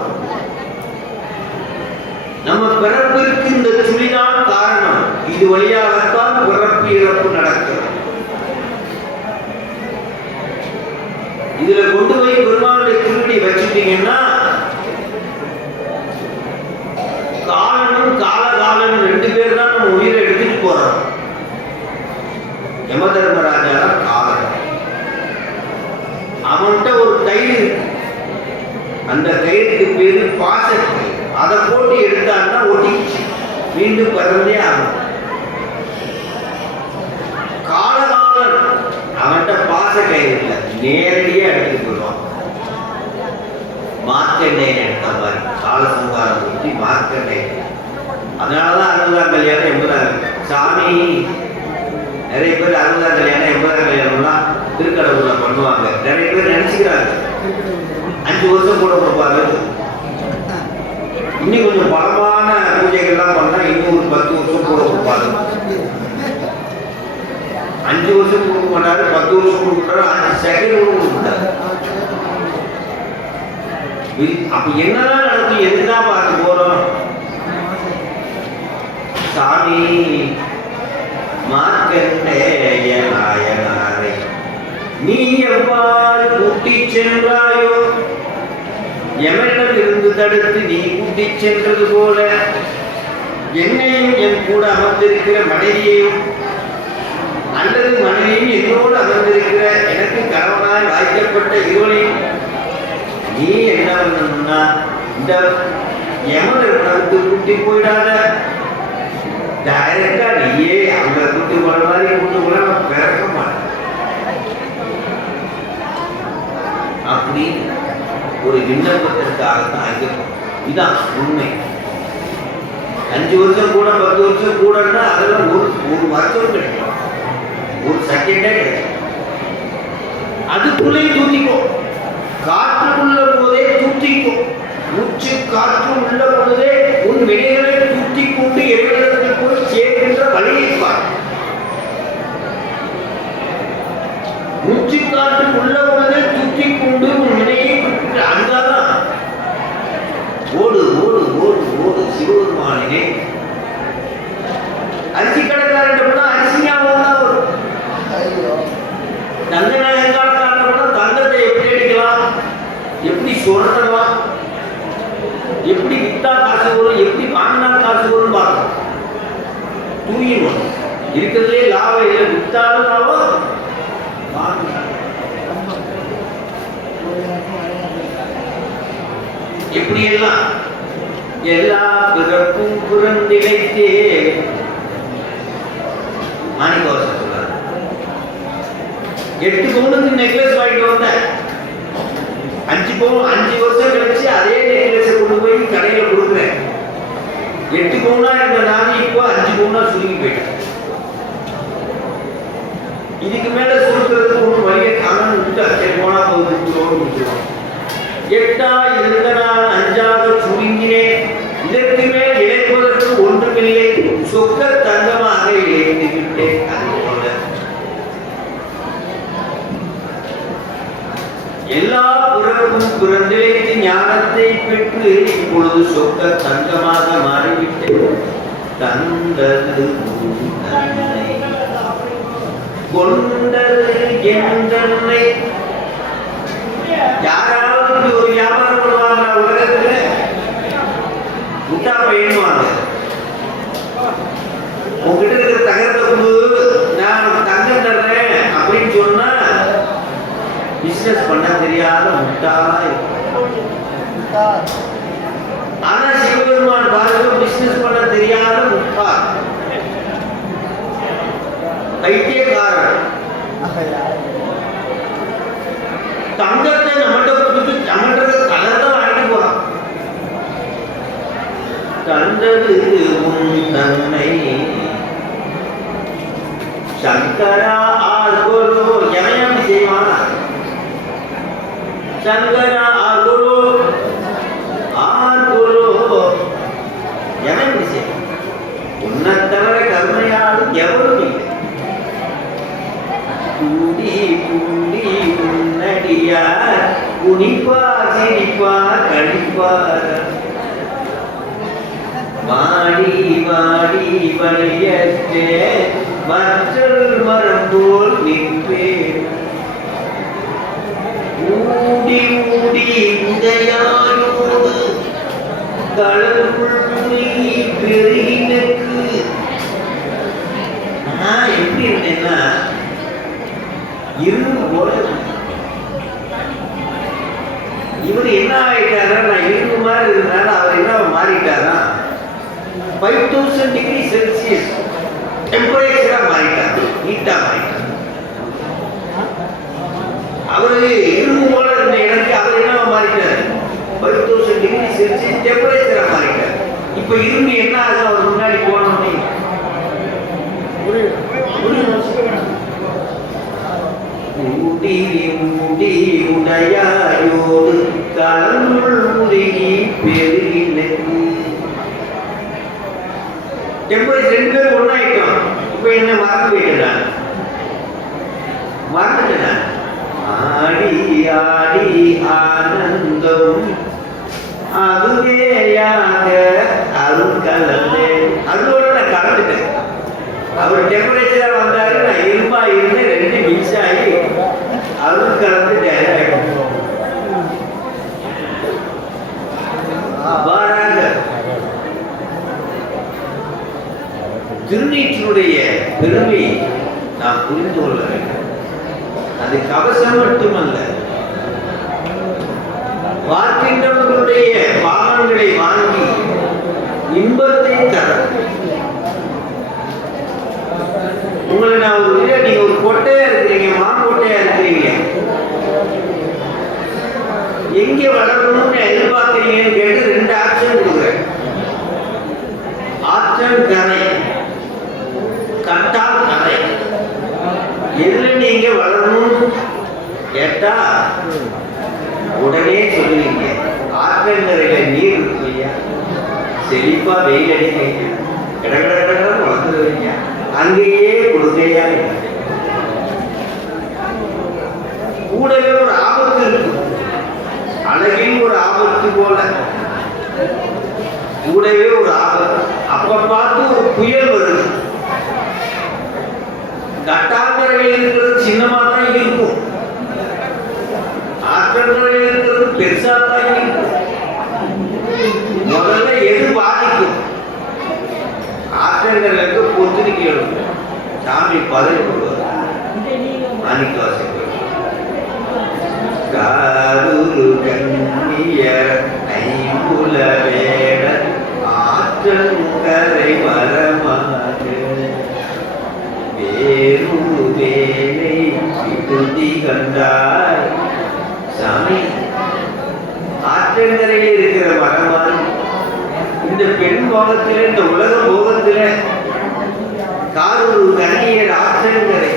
நம்ம பிறப்பிற்கு இந்த சுழிதான் காரணம். இது வழியாகத்தான் பிறப்பு இறப்பு நடக்கிறது. இதுல கொண்டு போய் பெருமாளுடைய திருவடி வச்சுட்டீங்கன்னா காலனும் காலகாலனும் ரெண்டு பேர் தான் நம்ம உயிரை எடுத்துட்டு போறோம். யம தர்மராஜா காலன், அவன்கிட்ட ஒரு கயிறு, அந்த கயிறுக்கு பேரு பாசக்கயிறு. அதை போட்டு எடுத்தான்னா ஒட்டிச்சு மீண்டும் பிறந்தே ஆகும். காலகாலன் அவன்கிட்ட பாச கயிறு இல்லை, நேரடியா எடுத்துட்டு போயிடுவான். மார்க்கண்டேயன் எடுத்த மாதிரி காலசங்காரம் ஊற்றி மார்க்கண்டேயன். அதனாலதான் 60ஆம் கல்யாணம் 80ஆம் சாமி. நிறைய பேர் 60ஆம் கல்யாணம் 80ஆம் கல்யாணம்லாம் திருக்கடவுள பண்ணுவாங்க. நிறைய பேர் நினைச்சுக்கிறாங்க 5 வருஷம் கூட கொடுப்பாங்க. இன்னும் கொஞ்சம் பலமான பூஜைகள்லாம் பண்ணா இன்னும் ஒரு 10 வருஷம் கூட கொடுப்பாங்க. 5 வருஷம் கொடுக்க மாட்டாரு, 10 வருஷம் கொடுக்க மாட்டாரு, 5 செகண்ட் கூட கொடுக்க மாட்டாரு. அப்ப என்னதான் நடக்கும்? எதுதான் பார்க்க போறோம்? சாமி மார்க்கண்டேய நாயனாரை நீ எவ்வாறு கூட்டி சென்றாயோ, எவனிடம் இருந்து தடுத்து நீ கூட்டி சென்றது போல என்னையும் என் கூட அமர்ந்திருக்கிற மனைவியையும் அல்லது மனைவியும் என்னோடு அமர்ந்திருக்கிற எனக்கு கணவனாய் வாய்க்கப்பட்ட இருவனையும் நீ என்ன பண்ணணும்னா இந்த யமனுக்கு கூட்டி போயிடாத, டைரக்டா நீயே அவங்க கூட்டி போற மாதிரி கூட்டு போல நான் பிறக்க மாட்டேன் அப்படி ஒரு விண்ணப்பத்திற்காகத்தான் ஆகிருக்கும். இதான் உண்மை. 5 வருஷம் கூட 10 வருஷம் கூடன்னா அதெல்லாம் ஒரு வருஷம் கிடைக்கும், ஒரு செகண்டே கிடைக்கும். அதுக்குள்ளே தூக்கிக்கோ, காற்றுக்குள்ள போதே தூக்கிக்கோ. மூச்சு காற்று உள்ள பொழுதே உன் வினைகளை தூக்கி கொண்டு இறைவனத்தில் போய் சேர்க்கின்ற வழியை பார். மூச்சு காற்று உள்ள பொழுதே தூக்கி கொண்டு உன் வினையை அங்கதான் ஓடு ஓடு ஓடு ஓடு சிவபெருமானினே. அரிசி கடைக்காரன் அரிசியாவும் தான் வரும். தங்க நாயக்காரன் தங்கத்தை எப்படி எடுக்கலாம், எப்படி சொல்லலாம், எப்படி வித்தா காசு வரும், எப்படி வாங்கினா காசு வரும் பார்க்கணும். தூயிடும் இருக்கிறதுலே லாபம் இல்லை. வித்தாலும் லாபம், வாங்கினாலும் எப்படியெல்லாம் எல்லா பிறப்பும் புறந்திழைத்தே மாணிக்கவாசன் சொல்றாரு. 8 பவுனுக்கு நெக்லஸ் வாங்கிட்டு வந்தேன். 5 வருஷம் கழிச்சு அதே நெக்லஸை கொண்டு போய் கடையில கொடுக்குறேன். 8 பவுனா இருந்த நான் இப்போ 5 பவுனா சுருங்கி போயிட்டேன். இதுக்கு மேல சுருக்கிறதுக்கு ஒன்றும் வழியை காரணம் விட்டு சரி போனா போகுது. 8ஆ இருந்த நான் 5ஆக சுருங்கினேன். இதற்கு மேல் இழைப்பதற்கு ஒன்றுமில்லை, சொக்க தங்கமாக இழைத்து விட்டேன். விட்டு இப்பொழுது சொக்க தங்கமாக மாறிவிட்டேன். தந்தது தன்னை கொண்டது என்றை. யாராவது ஒரு வியாபாரம் பண்ணுவாங்க உலகத்துல, முட்டா பையனுவாங்க. உங்ககிட்ட இருக்கிற தகரத்தை கொண்டு நான் தங்கம் தர்றேன் அப்படின்னு சொன்னா பிசினஸ் பண்ண தெரியாத முட்டாளா இருக்கும். ஆனா சிவபெருமான் பாருங்க, பிசினஸ் பண்ண தெரியாத முட்டாள், பைத்தியக்காரன். தங்கத்தை நம்மகிட்ட கொடுத்து நம்மகிட்ட கலர்தான் வாங்கிட்டு போறான். தந்தது உன் தன்னை சங்கரா ஆகுரு. எவன் செய்வான்? சங்கரா ஆகுரு ஆகுரு. எவன் செய்வான்? உன்னை தவிர கருணையாலும் எவரும் இல்லை. கூடி கூடி உன்னடியார் குனிப்பார் சிரிப்பார் கழிப்பார். வாடி வாடி வழியற்றே மற்றல் மரம் போல் நிற்பேன். ஊடி ஊடி உதயாயோடு கடலுள் பெருகினுக்கு. நான் எப்படி இருந்தேன்னா இரும்பு போல. இவர் என்ன ஆயிட்டாரா? நான் இரும்பு மாதிரி இருந்தால அவர் என்ன மாறிட்டாரா? 5000 டிகிரி செல்சியஸ் டெம்பரேச்சரா மாறிட்டார், ஹீட்டா மாறிட்டார். அவரு இரும்பு போல இருந்த எனக்கு அவர் என்ன மாறிட்டார்? 5000 டிகிரி செல்சியஸ் டெம்பரேச்சரா மாறிட்டார். இப்ப இரும்பு என்ன ஆகுது? அவர் முன்னாடி போனோம்னே மூடி மூடி உடையாயோடு கலந்துள் முருகி பெருகினக்கு. டெம்பரேச்சர் 2 பேரும் ஒன்னாயிட்டோம். இப்ப என்ன மறந்து போயிட்டான்? மறந்துட்டான். ஆடி ஆடி ஆனந்தம் அதுவேயாக அருள் கலந்தே. அதோட நான் கலந்துட்டேன். அவர் டெம்பரேச்சரா வந்தாரு, நான் இரும்பா இருந்து 2 மிக்ஸ் ஆகி அருள் கலந்து டேரக்ட் வாராங்க. திருநீற்றினுடைய பெருமை நாம் புரிந்து கொள்ள வேண்டும். அது கவசம் மட்டுமல்ல, பார்க்கின்றவர்களுடைய பாவங்களை வாங்கி இன்பத்தை தரும். உங்களை நான் நீங்க ஒரு கொட்டையா இருக்கிறீங்க, மாங்கொட்டையா இருக்கிறீங்க, எங்க வளரணும்னு எதிர்பார்க்கிறீங்கன்னு கேட்டு 2 ஆப்ஷன் கொடுக்குறேன். ஆற்றல் கரை, கட்டால் கரை. எதுல நீங்க வளரணும்னு கேட்டா உடனே சொல்லுவீங்க ஆற்றங்கரையில நீர் இருக்கு ஐயா, செழிப்பா வெயில் அடிக்கிறீங்க, கடற்கரை வளர்ந்துருவீங்க, அங்கேயே கொடுக்கையா. கூடவே ஒரு ஆபத்து இருக்கு, அழகில் ஒரு ஆபத்து போல கூடவே ஒரு ஆபத்து. அப்ப பார்த்து ஒரு புயல் வருது. கட்டாங்கரையில் இருக்கிறது சின்னமா தான் இருக்கும், ஆற்றங்கரையில் இருக்கிறது பெருசா தான் இருக்கும். முதல்ல எது பாதிக்கும்? ஆற்றங்கரைக்கு பொத்துணிக்கு எழுதும். சாமி பதவி கொடுவார், மாணிக்கவாசி காரூரு கண்ணியர் ஐம்புல வேட ஆற்றல் கரை வரமாக வேறு வேலை விடுதி கண்டாய். சாமி ஆற்றங்கரையில் இருக்கிற மரமான் இந்த பெண் போகத்தில, இந்த உலக போகத்தில காரூரு கண்ணியர் ஆற்றங்கரை,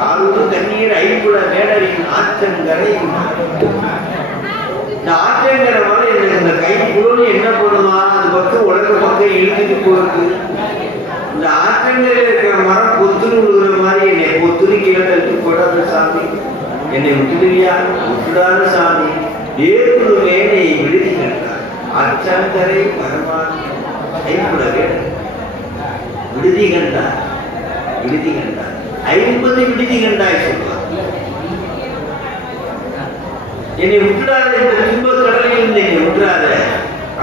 காரூரு கண்ணியர் ஐம்புல வேடரின் ஆற்றங்கரை. இந்த ஆற்றங்கரை மாதிரி எனக்கு இந்த கை புழு என்ன பண்ணுமா, அது பக்கம் உலக பக்கம் இழுத்துட்டு போறது. இந்த ஆற்றங்கரையில் இருக்கிற மரம் பொத்துன்னு விழுகிற மாதிரி என்னை பொத்துன்னு கீழே தடுத்து போடாத சாமி, என்னை விட்டுடுவியா? விட்டுடாத சாமி. வேறு வேலையை விடுதி கண்டார். அச்சங்கரை பரமாத்மா ஐம்புலவே விடுதி கண்டார். விடுதி கண்டார் 50 விடுதி கண்டாய் சொல்வார். என்னை விட்டுறாத, இந்த துன்ப கடலில் இருந்து என்னை விட்டுறாத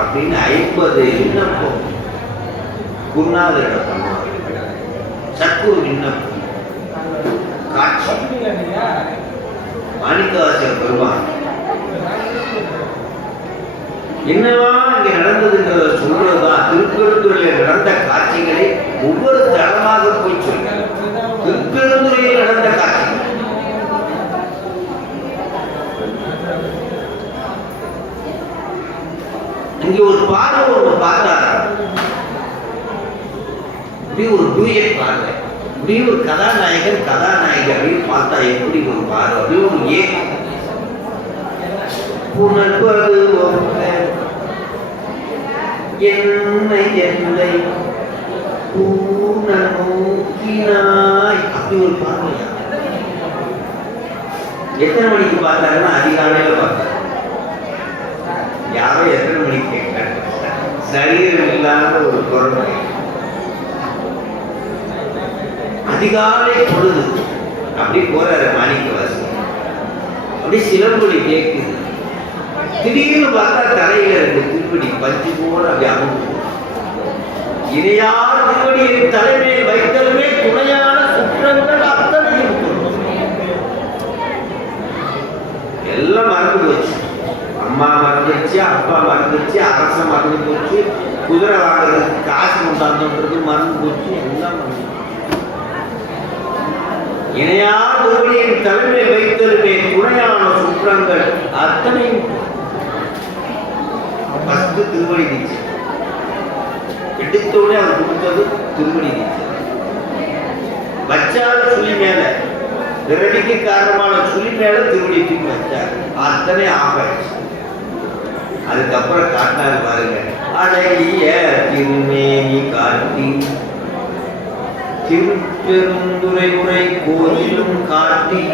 அப்படின்னு 50 விண்ணப்பம் குருநாதரிடம் பண்ணுவார். சத்குரு விண்ணப்பம் காட்சி மாணிக்கவாசகர் பெருமான் என்னவா இங்க நடந்ததுங்கிறத சொல்றதுதான். திருப்பெருந்துறையில் நடந்த காட்சிகளை ஒவ்வொரு தளமாக போய் சொல்ல. திருப்பெருந்துறையில் நடந்த காட்சி இங்க ஒரு பார்வை ஒன்று பார்த்தார். இப்படி ஒரு டூயட் பார்வை, இப்படி ஒரு கதாநாயகன் கதாநாயகி பார்த்தா எப்படி ஒரு பார்வை, அப்படி ஒரு ஏக்கம். புனர்வது என்னை என்னை பூன நோக்கினாய், அப்படி ஒரு பார்வையா. எத்தனை மணிக்கு பார்த்தாருன்னா அதிகாலையில பார்த்தாரு. யாரோ எத்தனை மணிக்கு கேட்கிறாங்க. சரீரம் இல்லாத ஒரு குரல் அதிகாலை பொழுது அப்படி போறாரு மாணிக்கவாசகர். அப்படி சிலம்பொலி கேட்குது. திடீர்னு பார்த்தா தரையில இருக்கு திருப்படி பஞ்சு போல அப்படி அமுது. இணையார் திருவடியின் தலைமையை வைத்தலுமே துணையான சுற்றங்கள் அத்தனையும் எல்லாம் மறந்து போச்சு. அம்மா மறந்துச்சு, அப்பா மறந்துச்சு, அரசன் மறந்து போச்சு, குதிரை வாங்குறதுக்கு காசு கொண்டாந்துன்றது மறந்து போச்சு, எல்லாம் மறந்து. இணையார் திருவடியின் தலைமை வைத்தலுமே துணையான சுற்றங்கள் அத்தனையும் திருவடி நீச்சு. எடுத்தோடனே அவர் கொடுத்தது திருவடி நீச்சு. வச்சால சுழி மேல, விரடிக்கு காரணமான சுழி மேல திருவடி தூக்கி வச்சார். அத்தனை ஆகாச்சு. அதுக்கப்புறம் காட்டினாரு பாருங்க, அழகிய திருமேனி காட்டி திருப்பெருந்துறை உரை கோயிலும் காட்டி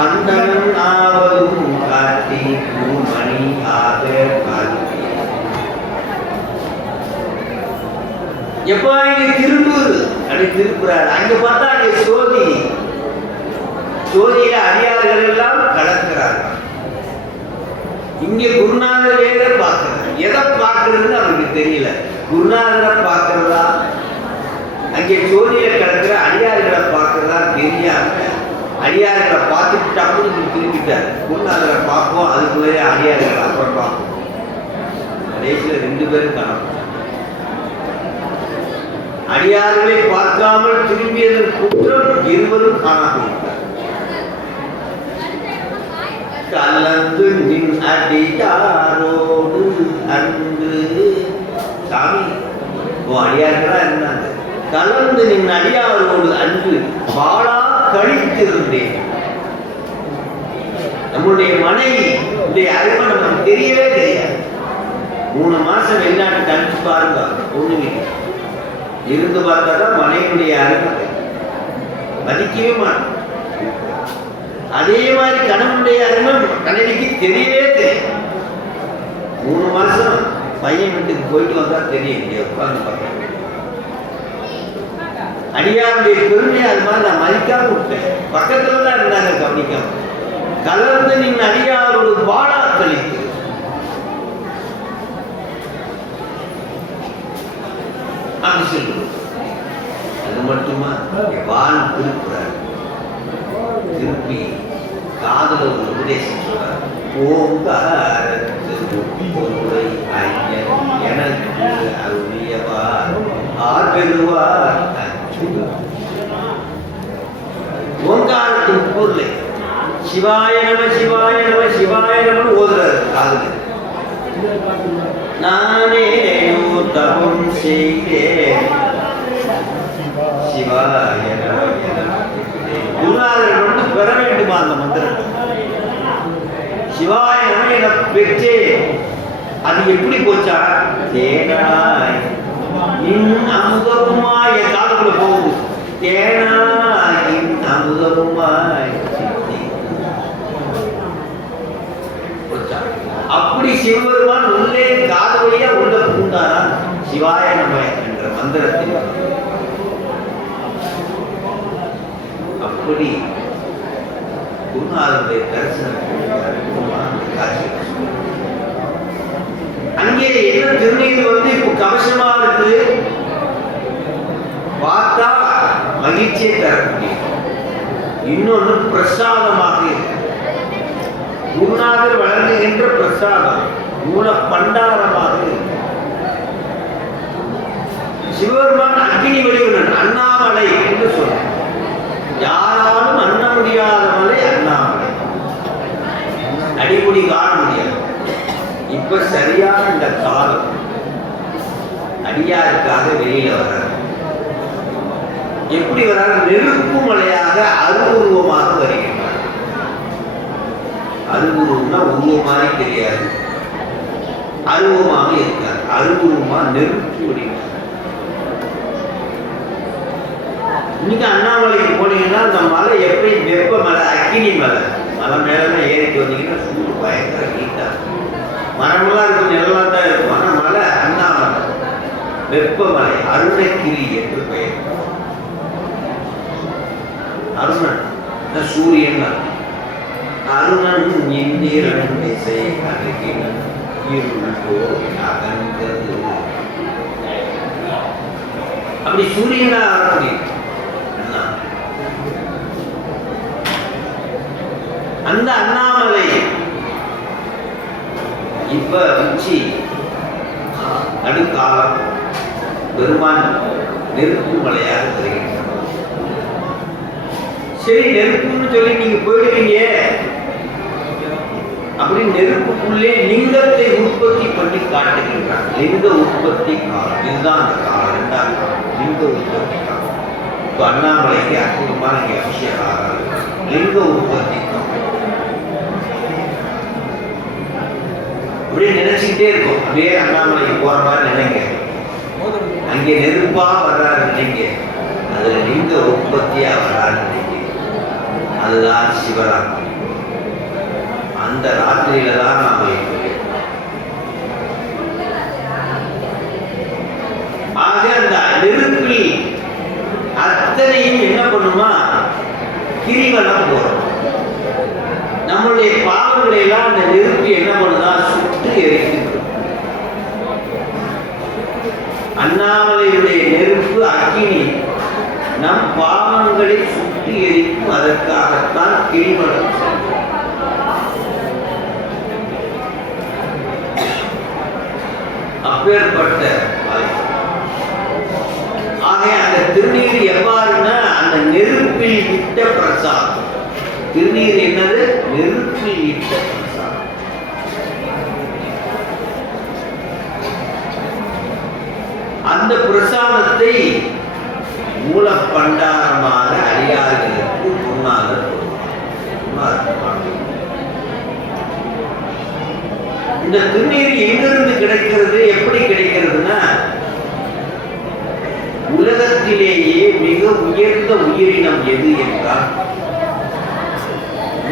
அந்தன் ஆவதும் காட்டி பூமணி ஆக காட்டி. எப்ப இங்க திருப்பூர் அப்படி திருப்புறாரு. அங்க பார்த்தா அங்க சோதி, சோதியில அடியார்கள் எல்லாம் கலக்கிறார்கள். இங்க குருநாதர் வேற பார்க்கிறார். எதை பார்க்கறதுன்னு அவருக்கு தெரியல. குருநாதரை பார்க்கறதா, அங்கே சோதியில கிடக்கிற அடியார்களை பார்க்கறதா தெரியாம அடியார்களை பார்த்துட்டு டப்புன்னு திரும்பிட்டார். குருநாதரை பார்ப்போம், அதுக்குள்ளேயே அடியார்களை அப்புறம் பார்ப்போம். கடைசியில் 2 பேரும் காணும். அடியார்களை பார்க்காமல் திரும்பியதன் குற்றம் இருவரும் காணாமல். கலந்து நின் அடியாரோடு அன்று சாமி அடியார்களா இருந்தாங்க. கலந்து நின் அடியாரோடு அன்று பாலா கழித்திருந்தேன். நம்முடைய மனைவி அருமை நமக்கு தெரியவே தெரியாது. 3 மாசம் வெளிநாட்டுக்கு அனுப்பிச்சு பாருங்க, ஒண்ணுமே இருந்து பார்த்தாதான் மனைவியுடைய அருமை மதிக்கவே மாட்டோம். அதே மாதிரி கணவனுடைய அருமை கணவிக்கு தெரியவே தெரியும். 3 மாசம் பையன் வீட்டுக்கு போயிட்டு வந்தா தெரியும். இங்கே உட்கார்ந்து பார்க்க அடியாருடைய பெருமையை அது மாதிரி நான் மதிக்காம விட்டேன். பக்கத்துல தான் இருந்தாங்க, கவனிக்காம. கலந்து நின் அடியாரோடு வாழா கழித்து அப்படி சொல்லுவோம். அது மட்டுமா வான் திருப்புறார். திருப்பி காதல ஒரு உபதேசம் சொல்றார். ஓங்காரத்து பொருளை ஐயன் எனக்கு அருளியவார் ஆர்வெழுவார். ஓங்காரத்தின் பொருளை சிவாய நம சிவாய நம சிவாய நம ஓதுறாரு காதல. நானே தபம் செய்தேன் சிவாய நம. குருநாதர் வந்து பெற வேண்டுமா அந்த மந்திரத்தை? சிவாய நம என பெற்றே அது எப்படி போச்சா? தேனாய் நின் அமுதமுமாய் என் காதுக்குள்ள போகுது. தேனாய் நின் அமுதமுமாய் போச்சா? அப்படி சிவபெருமான் உள்ளே காது வழியா உள்ள பூந்தாரா சிவாய நம என்ற மந்திரத்தில். அப்படி குருநாதருடைய தரிசனம் காட்சி. அங்கே என்ன திருநீர் வந்து இப்போ கவசமா இருக்கு, பார்த்தா மகிழ்ச்சியை தரக்கூடிய. இன்னொன்று பிரசாதமாக இருக்கு. குருநாதர் வழங்குகின்ற பிரசாதம் மூல பண்டாரமாக இருக்கு. சிவபெருமான் அக்னி வடிவன் அண்ணாமலை என்று சொல்ற, யாராலும் அண்ண முடியாத மலை அண்ணாமலை, அடிமுடி காண முடியாது. இப்ப சரியான இந்த காலம் அடியாருக்காக வெளியில வர்றாரு. எப்படி வர்றாரு? நெருப்பு மலையாக அருவுருவமாக வருகின்றார். அருவுருவம்னா உருவம் மாதிரி தெரியாது, அருவமாக இருக்கார். அருவுருவமா நெருப்பு வடிவார். இன்னைக்கு அண்ணாமலைக்கு போனீங்கன்னா அந்த மலை எப்படி வெப்ப மலை, அக்கினி மலை. மலை மேலாம் ஏறிட்டு வந்தீங்கன்னா சூடு பயங்கர ஹீட்டா, மரமெல்லாம் இருக்கும், நிலம் தான் இருக்கும். ஆனால் மலை அண்ணாமலை வெப்பமலை, அருணகிரி என்று பெயர். அருணன் சூரியன், அருணன் இந்திரன் திசை அருகில் இருள் போய் அகன்றது. அப்படி சூரியனா முடியும். அந்த அண்ணாமலை இப்ப உச்சி நடுக்காலம் பெருமான் நெருப்பு மலையாக வருகின்றன. சரி, நெருப்புன்னு சொல்லி நீங்க போயிடுவீங்க. அப்படி நெருப்புக்குள்ளே லிங்கத்தை உற்பத்தி பண்ணி காட்டுகின்றார். லிங்க உற்பத்தி காலம் இதுதான் அந்த காலம். இரண்டாம் காலம் லிங்க உற்பத்தி காலம். இப்போ அண்ணாமலைக்கு அற்புதமான இங்கே அபிஷேகம் ஆகாது. லிங்க உற்பத்தி காலம் அப்படியே நினைச்சுக்கிட்டே இருக்கும். அப்படியே அண்ணாமலைக்கு போற மாதிரி நினைங்க. அங்கே நெருப்பா வர்றாரு நினைங்க, அதுல லிங்க உற்பத்தியா வர்றாரு நினைங்க. அதுதான் சிவராத்திரி. அந்த ராத்திரியில தான் நாம ஆக அந்த நெருப்பில் அத்தனையும் என்ன பண்ணுமா, கிரிவலம் போறோம். நம்மளுடைய பாவங்களை எல்லாம் அந்த நெருப்பு என்ன பண்ணுதா, சுட்டு எரிக்கின்றது. அண்ணாமலையுடைய நெருப்பு அக்கினி நம் பாவங்களை சுட்டு எரிக்கும். அதற்காகத்தான் கிரிவலம். அப்பேற்பட்ட ஆக அந்த திருநீர் எவ்வாறுன்னா அந்த நெருப்பில் இட்ட பிரசாதம். திருநீர் என்னது? நெருப்பில் இட்ட பிரசாதம். அந்த பிரசாதத்தை மூல பண்டாரமாக அடியார்களுக்கு முன்னாக இந்த திருநீர் எங்கிருந்து கிடைக்கிறது, எப்படி கிடைக்கிறதுனா, உலகத்திலேயே மிக உயர்ந்த உயிரினம் எது என்றால்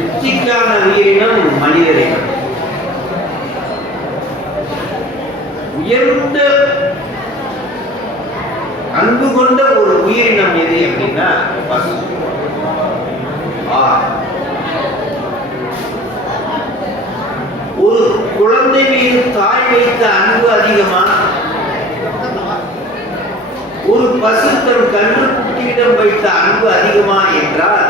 உச்சிக்கான உயிரினம் மனிதரினம். உயர்ந்த அன்பு கொண்ட ஒரு உயிரினம் எது அப்படின்னா பசு. ஒரு குழந்தை மீது தாய் வைத்த அன்பு அதிகமா, ஒரு பசு தன் கன்றுக்குட்டியிடம் வைத்த அன்பு அதிகமா என்றால்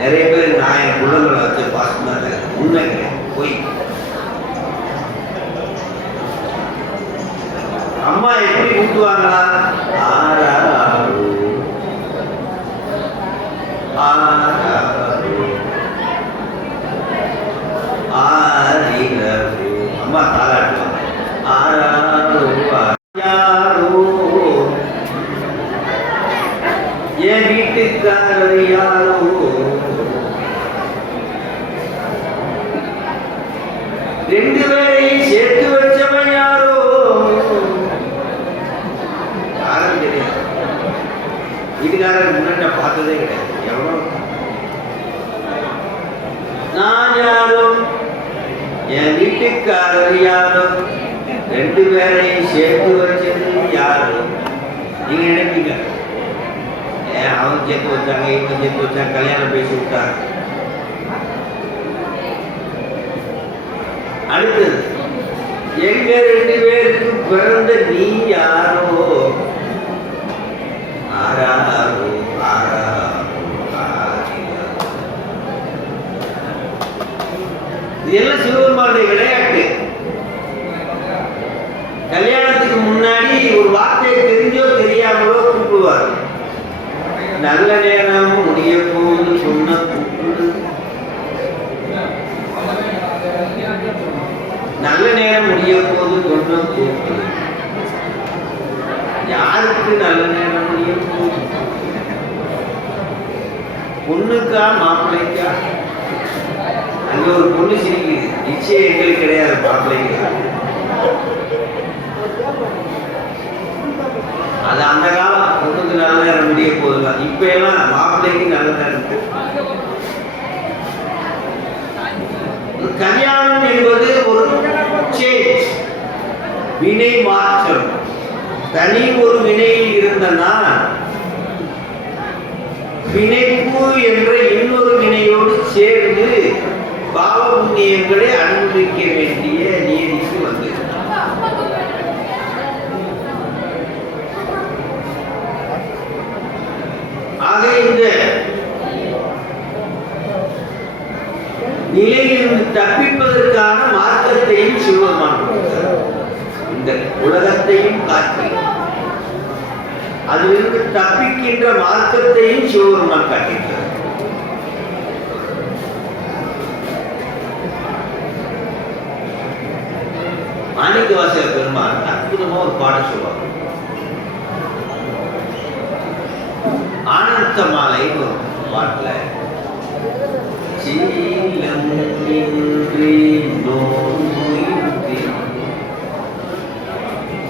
நிறைய பேர் நான் என் குழந்தைகளை வச்சு பாசமா உண்மை போய் அம்மா எப்படி ஊட்டுவாங்களா, அம்மா தாளாட்டுவாங்க. என் வீட்டுக்காரர் யாரோ, ரெண்டு பேரையும் சேர்த்து வச்சவன் யாரோ. யாரும் தெரியாது. வீட்டுக்காரர் முன்னாடி பார்த்ததே கிடையாது. எவ்வளோ நான் யாரோ என் வீட்டுக்காரர் யாரோ, 2 பேரையும் சேர்த்து வச்சது யாரு? நீங்க நினைப்பீங்க, அவங்க சேர்த்து வச்சாங்க, இவங்க சேர்த்து வச்சாங்க, கல்யாணம் பேசி விட்டாங்க. அடுத்தது, எங்க 2 பேருக்கு பிறந்த நீ யாரோ, ஆராரோ ஆராரோ ஆரிரோ. இதெல்லாம் சிவபெருமானுடைய விளையாட்டு. கல்யாணத்துக்கு முன்னாடி ஒரு வார்த்தையை தெரிஞ்சோ தெரியாமலோ கூப்பிடுவார். நல்ல நேரம் முடிய போது சொன்ன கூப்பிடு, நல்ல நேரம் முடிய போது சொன்ன கூப்பிடு. யாருக்கு நல்ல நேரம் முடிய போது? பொண்ணுக்கா மாப்பிள்ளைக்கா? அங்க ஒரு பொண்ணு சிரிக்குது, நிச்சயம் எங்களுக்கு கிடையாது, மாப்பிள்ளைக்கு. அது அந்த காலம், பொண்ணுக்கு நல்ல நேரம் முடிய போதுதான். இப்ப எல்லாம் மாப்பிள்ளைக்கு நல்ல நேரம். கல்யாணம் என்பது ஒரு சேஞ்ச், வினை மாற்றம். தனி ஒரு வினையில் இருந்தனா வினைப்பு என்ற இன்னொரு வினையோடு சேர்ந்து பாவ புண்ணியங்களை அனுபவிக்க வேண்டிய நீதிக்கு வந்து ஆக இந்த நிலையிலிருந்து தப்பிப்பதற்கான மார்க்கத்தையும் சிவபெருமான் கொடுத்தார். இந்த உலகத்தையும் காட்டி அதிலிருந்து தப்பிக்கின்ற மார்க்கத்தையும் சிவபெருமான் காட்டுகிறார். மாணிக்கவாசகர் பெருமான் அற்புதமா ஒரு பாடம் சொல்லுவாங்க. ஆனந்த மாலை ஒரு பாட்டுல, சீலம் இன்றி நோயின்றி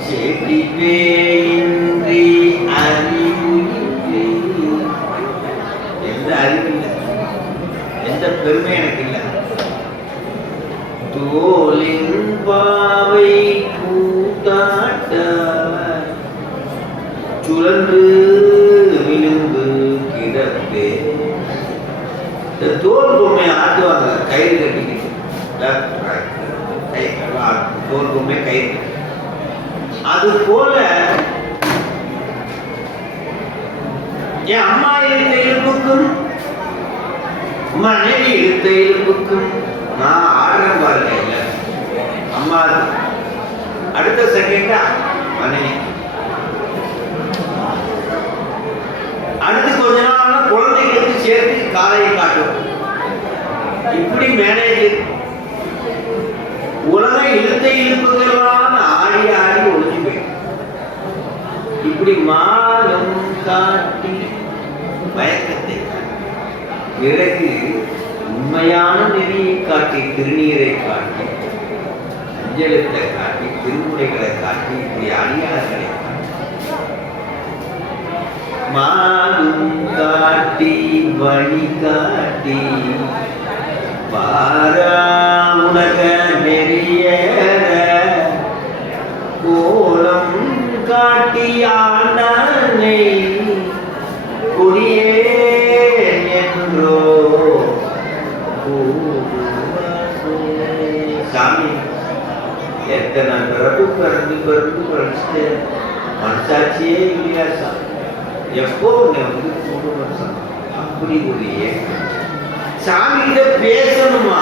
செடிவேயின்றி அறிவின்றி, எந்த அறிவு இல்லை, எந்த பெருமை எனக்கு இல்லை. தோலின் பாவை கூத்தாட்ட சுழன்று விழுந்து கிடப்பே. இந்த தோல் பொம்மையை ஆட்டுவாங்க கயிறு கட்டிக்கிட்டு, தோல் பொம்மை கயிறு. அது போல என் அம்மா இழுத்த இழுப்புக்கும் மனைவி இழுத்த இழுப்புக்கும் நான் ஆடுறேன் பாருங்க. இல்லை அம்மா, அடுத்த செகண்டா மனைவி, அடுத்து கொஞ்ச நாள் குழந்தைகளுக்கு சேர்த்து காலையை காட்டும். இப்படி மேனேஜ். உலகம் இழுத்த இழுப்புகளான ஆடி ஆடி ஒழிஞ்சு போயிடும். இப்படி மாலம் காட்டி மயக்கத்தை பிறகு உண்மையான நெறியை காட்டி, திருநீரை காட்டி, அஞ்சலத்தை காட்டி, திருமுறைகளை காட்டி, இப்படி அடியார்களை மாலும் காட்டி வழி காட்டி பாரா உலக நெறிய கோலம் காட்டி ஆண்டனை கொடியே என்றோ சாமி. எத்தனை பிறப்பு பிறந்து பிறந்து படிச்சுட்டு மனசாட்சியே இல்லையா சாமி? எப்போ உன்னை வந்து கூடுவார் சாமி? அப்படி ஒரு ஏக்கம். சாமி கிட்ட பேசணுமா?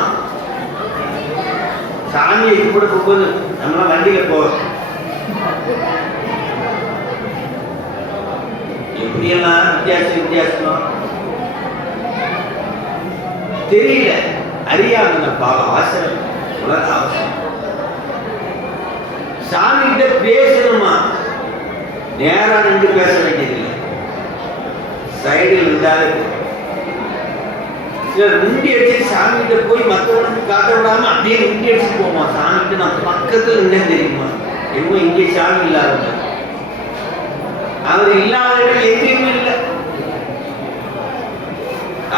சாமியை கூட போகும்போது நம்மளாம் வண்டியில போவோம், எப்படியெல்லாம் வித்தியாசம் தெரியல, அறியாத பாவம் அவசரம், உலக அவசரம். சாமி கிட்ட பேசணுமா? நேரா நின்று பேச வேண்டியதில்லை, சைடில் இருந்தாலே சிலர் முண்டி அடிச்சு சாமி கிட்ட போய் மற்றவனுக்கு காட்ட விடாம அப்படியே முண்டி அடிச்சு போமா. சாமி கிட்ட நம்ம பக்கத்துல இருந்தே தெரியுமா? என்னமோ இங்கே சாமி இல்லாத, அவர் இல்லாத இடம் எங்கேயுமே இல்லை.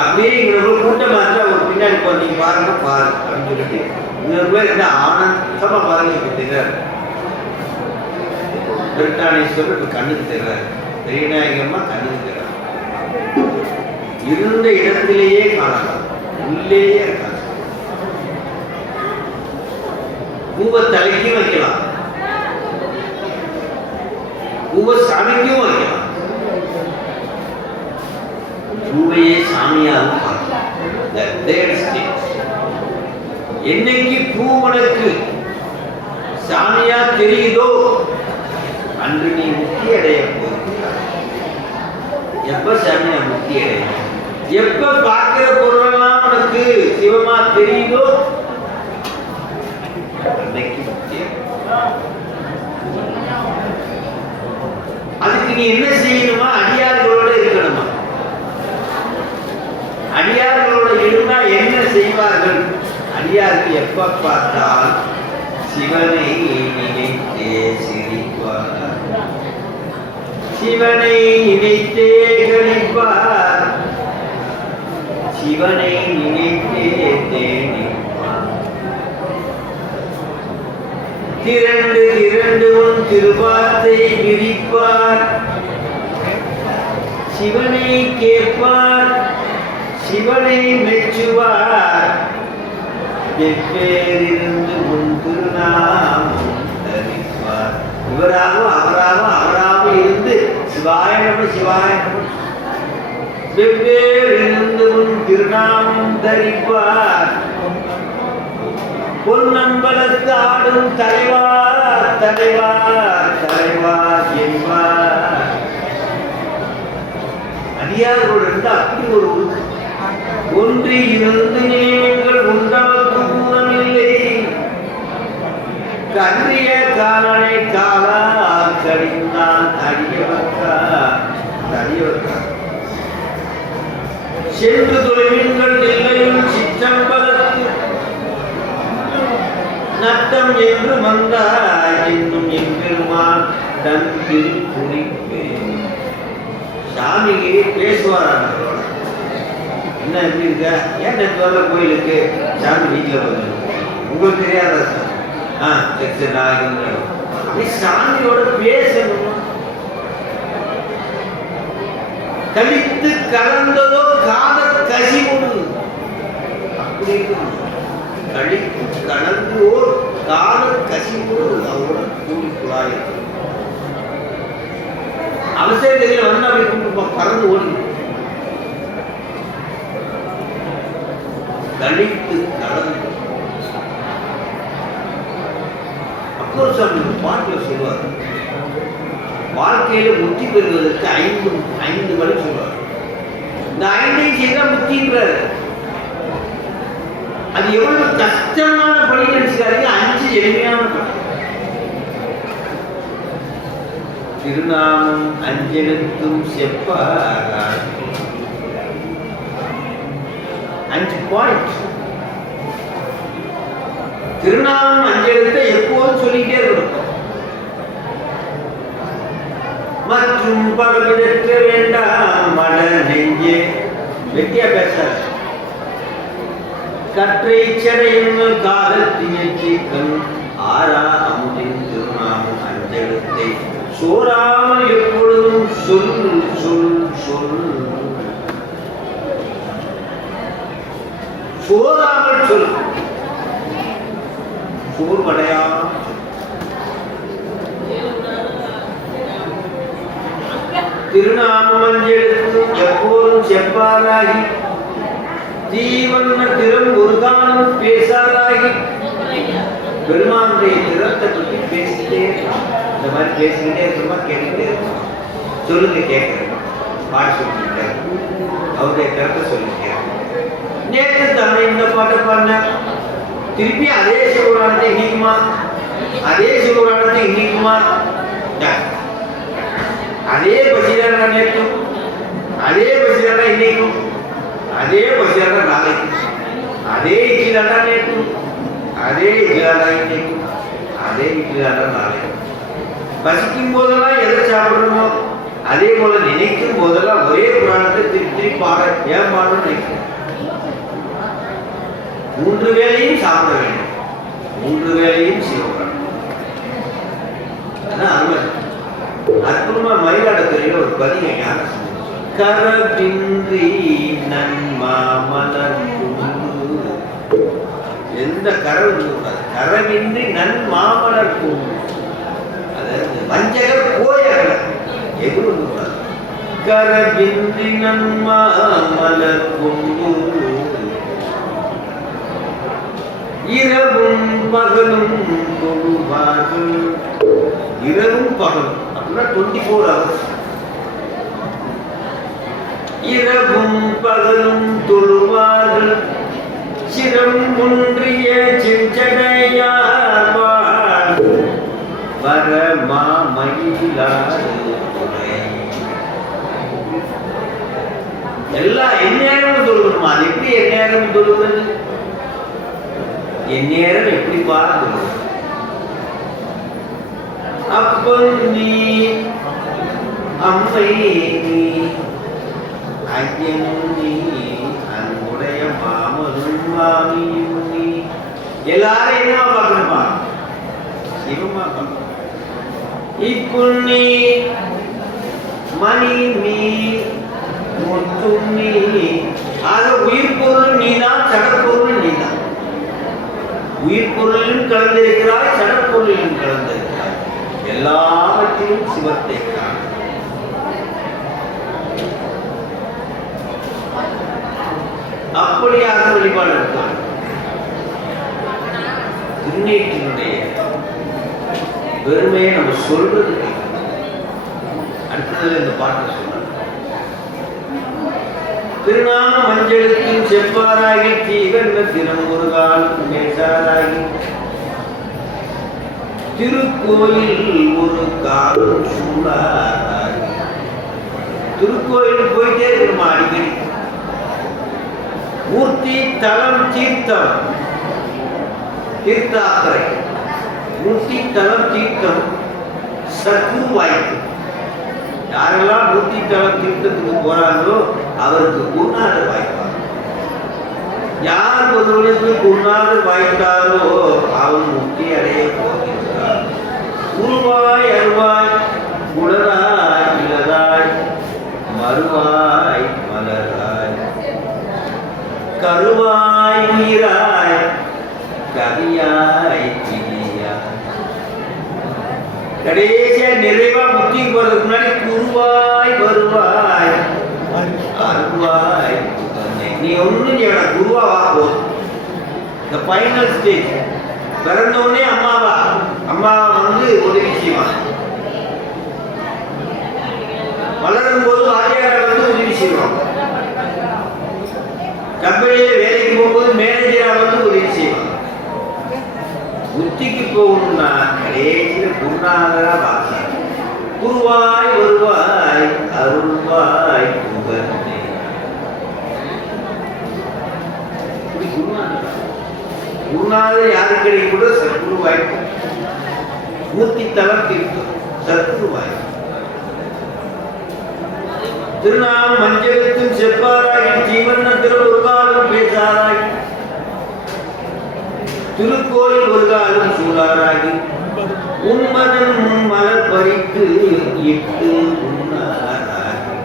அப்படியே இவங்க கூட்டமா இருந்தா ஒரு பின்னாடி நீங்க பாருங்க பாரு அப்படின்னு சொல்லிட்டு இன்னொரு பேர் என்ன ஆனந்தமா பாருங்க இப்ப தெரியாது. திருட்டானீஸ்வரர் இப்ப கண்ணுக்கு தெரியாது, பெரியநாயகம்மா கண்ணுக்கு தெரியாது. இருந்த இடத்திலேயே காணலாம், உள்ளேயே இருக்காது. பூவை தலைக்கும் வைக்கலாம், பூவை சாமிக்கும் வைக்கலாம், பூவையே சாமியாகவும் பார்க்கலாம். என்னைக்கு பூ உனக்கு சாமியா தெரியுதோ அன்று நீ முக்தி அடைய போகிறாய். எப்ப சாமியா முக்தி அடைய? எப்ப பார்க்கிற பொருளெல்லாம் உனக்கு சிவமா தெரியுதோ அன்னைக்கு முக்தி. அதுக்கு நீ என்ன செய்யணுமா? அடியார்களோட இருக்கணுமா? அடியார்களோட இருந்தா என்ன செய்வார்கள்? அடியாருக்கு எப்ப பார்த்தால் சிவனை நினைத்தே சிரிப்பார், சிவனை நினைத்தே கழிப்பார், சிவனை நினைத்தே தேனிப்பார். திரண்டு திரண்டு உன் திருவார்த்தை விரிப்பார், சிவனை கேட்பார், சிவனை மெச்சுவார். வெவ்வேறிருந்து உன் திருநாமம் தரிப்பார். இவராகவும் அவராகவும் இருந்து சிவாய நம சிவாய நம. வெவ்வேறிருந்து உன் திருநாமம் தரிப்பார். பொன்னம்பலத்து ஆடும் தலைவா தலைவா தலைவா என்பார். அடியாரோடு இருந்து அப்படி ஒரு ஒன்றி இருந்து நீங்கள் உண்டாக்கு கூறமில்லை. கன்றிய காலனை காலா கடிந்தான் அடியவர்க்கா அடியவர்க்கா. சென்று தொலைவீங்கள் நெல்லையும் சிற்றம்பலத்து நட்டம் என்று வந்தாய் என்னும் எம்பெருமான் தன் திருக்குறிப்பு. சாமிக்கு பேசுவார். என்ன எப்படி இருக்க? ஏன் நேற்று வரல கோயிலுக்கு? சாமி வீட்டில் வந்து உங்களுக்கு தெரியாத சாமியோட பேசணும். கழித்து கலந்ததோ காதல் கசிவு. அப்படி இருக்கணும். கழித்து கலந்தோ காதல் கசிவு அவரோட கூலி குழாய். அவசரத்தில் வந்து அப்படி கூப்பிட்டு பறந்து ஓடி கழித்து கலந்து. அப்போது சாமி பாட்டில் சொல்லுவார், வாழ்க்கையில முக்தி பெறுவதற்கு ஐந்து வழி சொல்லுவார். இந்த ஐந்தையும் செய்தா முக்தின்றார். அது எவ்வளவு கஷ்டமான பணி நினைச்சுக்காதீங்க, 5 எளிமையான பணி. திருநாமம் 5 எழுத்தும் செப்பார். 5 பாயிண்ட். திருநாமம் 5 எழுத்தை எப்போதும் சொல்லிட்டே இருக்கணும். மற்றும் பகவிடற்ற வேண்டாம் மட நெஞ்சே. வெட்டியா பேசாது. கற்றை சடையும் காலத்தியற்றி கண் ஆறா அமுதின் திருநாமம் 5 எழுத்தை சோறாமல் எப்பொழுதும் சொல் சொல் சொல். சோறாமல் சொல். சோர்வடையா திருநாமம் 5 எழுத்து எப்போதும் செப்பாராகி ஜீவன திறம் ஒரு காலம் பேசாராகி. பெருமானுடைய திறத்தை பற்றி பேசிட்டே இருக்கலாம். இந்த மாதிரி பேசிக்கிட்டே இருக்கணுமா, கேட்டுக்கிட்டே இருக்கணும். சொல்லுங்க கேட்கிறேன், பாட்டு சொல்லிட்டேன், அவருடைய திறத்தை சொல்லிட்டேன். நேற்று தானே இந்த பாட்டை பாடின, திருப்பி அதே சிவபுராணத்தை இன்னைக்குமா, அதே சிவபுராணத்தை இன்னைக்குமா, அதே பசிதாரா நேற்றும், அதே பசிதாரா இன்னைக்கும், அதே பசிதாரா நாளைக்கும், அதே இட்லிதாரா நேற்றும், அதே இட்லிதாரா இன்னைக்கும், அதே இட்லிதாரா நாளைக்கும். பசிக்கும் போதெல்லாம் எதை சாப்பிடணுமோ அதே போல நினைக்கும் போதெல்லாம் ஒரே புராணத்தை திருப்பி பாட ஏன் பாடணும்னு நினைக்கிறேன். 3 வேளையும் சாப்பிட வேண்டும். 3 வேளையும் சிவபுராணம். அற்புதமா மயிலாடுதுறையில ஒரு பதிகம் ஞான கரபின்றி நன்மாமலர் பூண்டு. எந்த கரவு கூடாது, கரவின்றி நன்மாமலர் பூண்டு. அதாவது வஞ்சகர் போயல்ல எதுவும் கூடாது. கரபின்றி நன்மாமலர் பூண்டு இரவும் பகலும் தொழுவார்கள். இரவும் பகலும் அப்படின்னா 24 hours. இரவும் பகலும் தொழுவார்கள் சிரம் ஒன்றிய செஞ்சடையார் வரமா மயிலாடு எல்லாம் எந்நேரமும் தொழுகணுமா? அது எப்படி எந்நேரம் தொழுவது? எந்நேரம் எப்படி பார்க்கணும்? அப்பன் நீ அம்மை நீ ஐயன் நீ அன்புடைய மாமனும் மாமியும் நீ. எல்லாரும் என்னவா பார்க்கணுமா? சிவமா பார்க்கணும். இப்புண்ணி மணி நீ முத்தும் நீ. ஆக உயிர் பொருள் நீதான், சடப்பொருள் நீதான். உயிர் பொருளிலும் கலந்திருக்கிறாய், சடப்பொருளிலும் கலந்திருக்கிறாய். எல்லாவற்றிலும் சிவத்தை காண. அப்படியாக வழிபாடு இருக்கார். திருநீற்றினுடைய பெருமையை நம்ம சொல்றது. அடுத்தது இந்த பாட்டை சொல்ற திருநாம மஞ்சளுக்கும் செவ்வாராகி தீவந்த திருமுருகால் மேசாராகி திருக்கோயில் ஒரு காலம் சூடாராகி. திருக்கோயில் போயிட்டே இருக்குமா அடிக்கடி. மூர்த்தி தலம் தீர்த்தம் தீர்த்தாக்கரை. மூர்த்தி தலம் தீர்த்தம் சத்து வாய்ப்பு. யாரெல்லாம் மூர்த்தி தலம் தீர்த்தத்துக்கு போறாங்களோ அவருக்கு குருநாதர் வாய்ப்பார். யார் ஒருவனுக்கு குருநாதர் வாய்த்தாரோ அவன் முக்தி அடைய போகிறார். உருவாய் அருவாய் உடராய் இளராய் மறுவாய் மலராய் கருவாய் நீராய் கவியாய் திரியாய். கடைசியா நிறைவா முக்தி போறதுக்கு முன்னாடி குருவாய் வருவாய் அருவாய். நீ ஒன்னும் குருவா வா போதும். இந்த ஃபைனல் ஸ்டேஜ் பிறந்த உடனே அம்மாவா வந்து உதவி செய்வான். வளரும் போது வாரியாரை வந்து உதவி செய்வான். கம்பெனியில வேலைக்கு போகும்போது மேனேஜரா வந்து உதவி செய்வான். புத்திக்கு போகணும்னா கடைசியில குருநாதரா வாசா. குருவாய் வருவாய் அருள்வாய் புகழ்ந்தே. குருநாதர் யாருக்கு கிடைக்கும் கூட சத்குரு வாய்ப்பு. மூர்த்தி தலம் தீர்த்தம் சத்குரு வாய்ப்பு. திருநாம மஞ்சளுக்கும் செவ்வாராகி ஜீவன திருமுருகாலும் பேசாராகி திருக்கோயில் ஒரு காலம் சூழாராகி உண்மதன் மலர் பறித்து இட்டு உண்ணாராகி.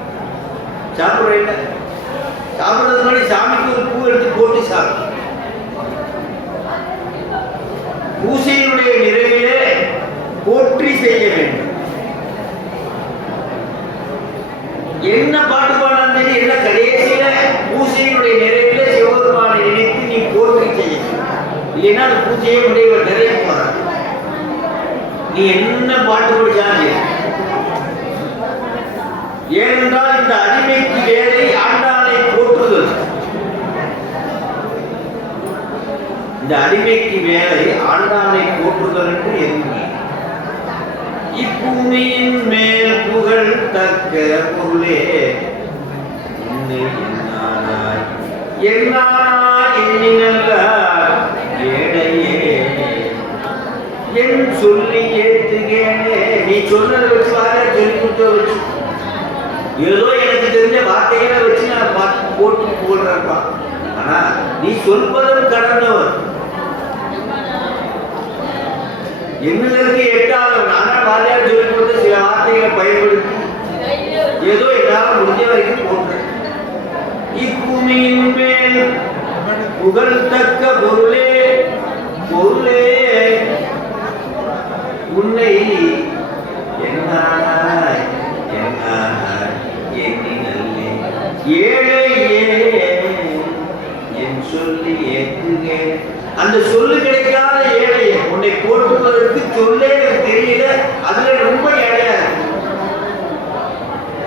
சாப்பிடுற சாப்பிடுறதுக்கு முன்னாடி சாமிக்கு ஒரு பூ எடுத்து போட்டு சாப்பிடும். பூசையினுடைய நிறைவிலே போற்றி செய்ய வேண்டும். என்ன பாட்டு பாடாலும் சரி, என்ன கடைசியில பூசையினுடைய நிறைவிலே சிவபெருமானை நினைத்து நீ போற்றி செய்ய. இல்லைன்னா அந்த பூஜையை முடிவு நிறைய போற. நீ என்ன பாட்டு படிச்சாலும். ஏனென்றால் இந்த அடிமைக்கு வேலை ஆண்டாளை போற்றுதல். இந்த அடிமைக்கு வேலை ஆண்டாளை போற்றுதல் என்று எதுவுமே. இப்பூமியின் மேல் புகழ் தக்க பொருளே உன்னை என்னானாய் என்னானாய் எண்ணினல்லார் ஏழையே என் சொல்லி ஏற்றுகேனே. நீ சொன்னதை வச்சு வார சொல்லி கொடுத்த வச்சு ஏதோ எனக்கு தெரிஞ்ச வார்த்தைகளை வச்சு நான் போட்டு புகழ்றப்பா. ஆனா நீ சொல்வதும் கடந்தவர். எண்ணுதற்கு எட்டாதவன். ஆனால் வாத்தியார் சொல்லிக் கொடுத்த சில வார்த்தைகளை பயன்படுத்தி ஏதோ எட்டாவது முடிஞ்ச வரைக்கும் போட்டு இப்பூமியின் மேல் புகழ்தக்க பொருளே பொருளே உன்னை என்னாய் என்னாய் எண்ணி நல்லே ஏழையே என் சொல்லி ஏற்றுகிறேன். அந்த சொல்லு கிடைக்காத ஏழையை உன்னை போற்றுவதற்கு சொல்லே எனக்கு தெரியல, அதுல ரொம்ப ஏழையா இருக்கு.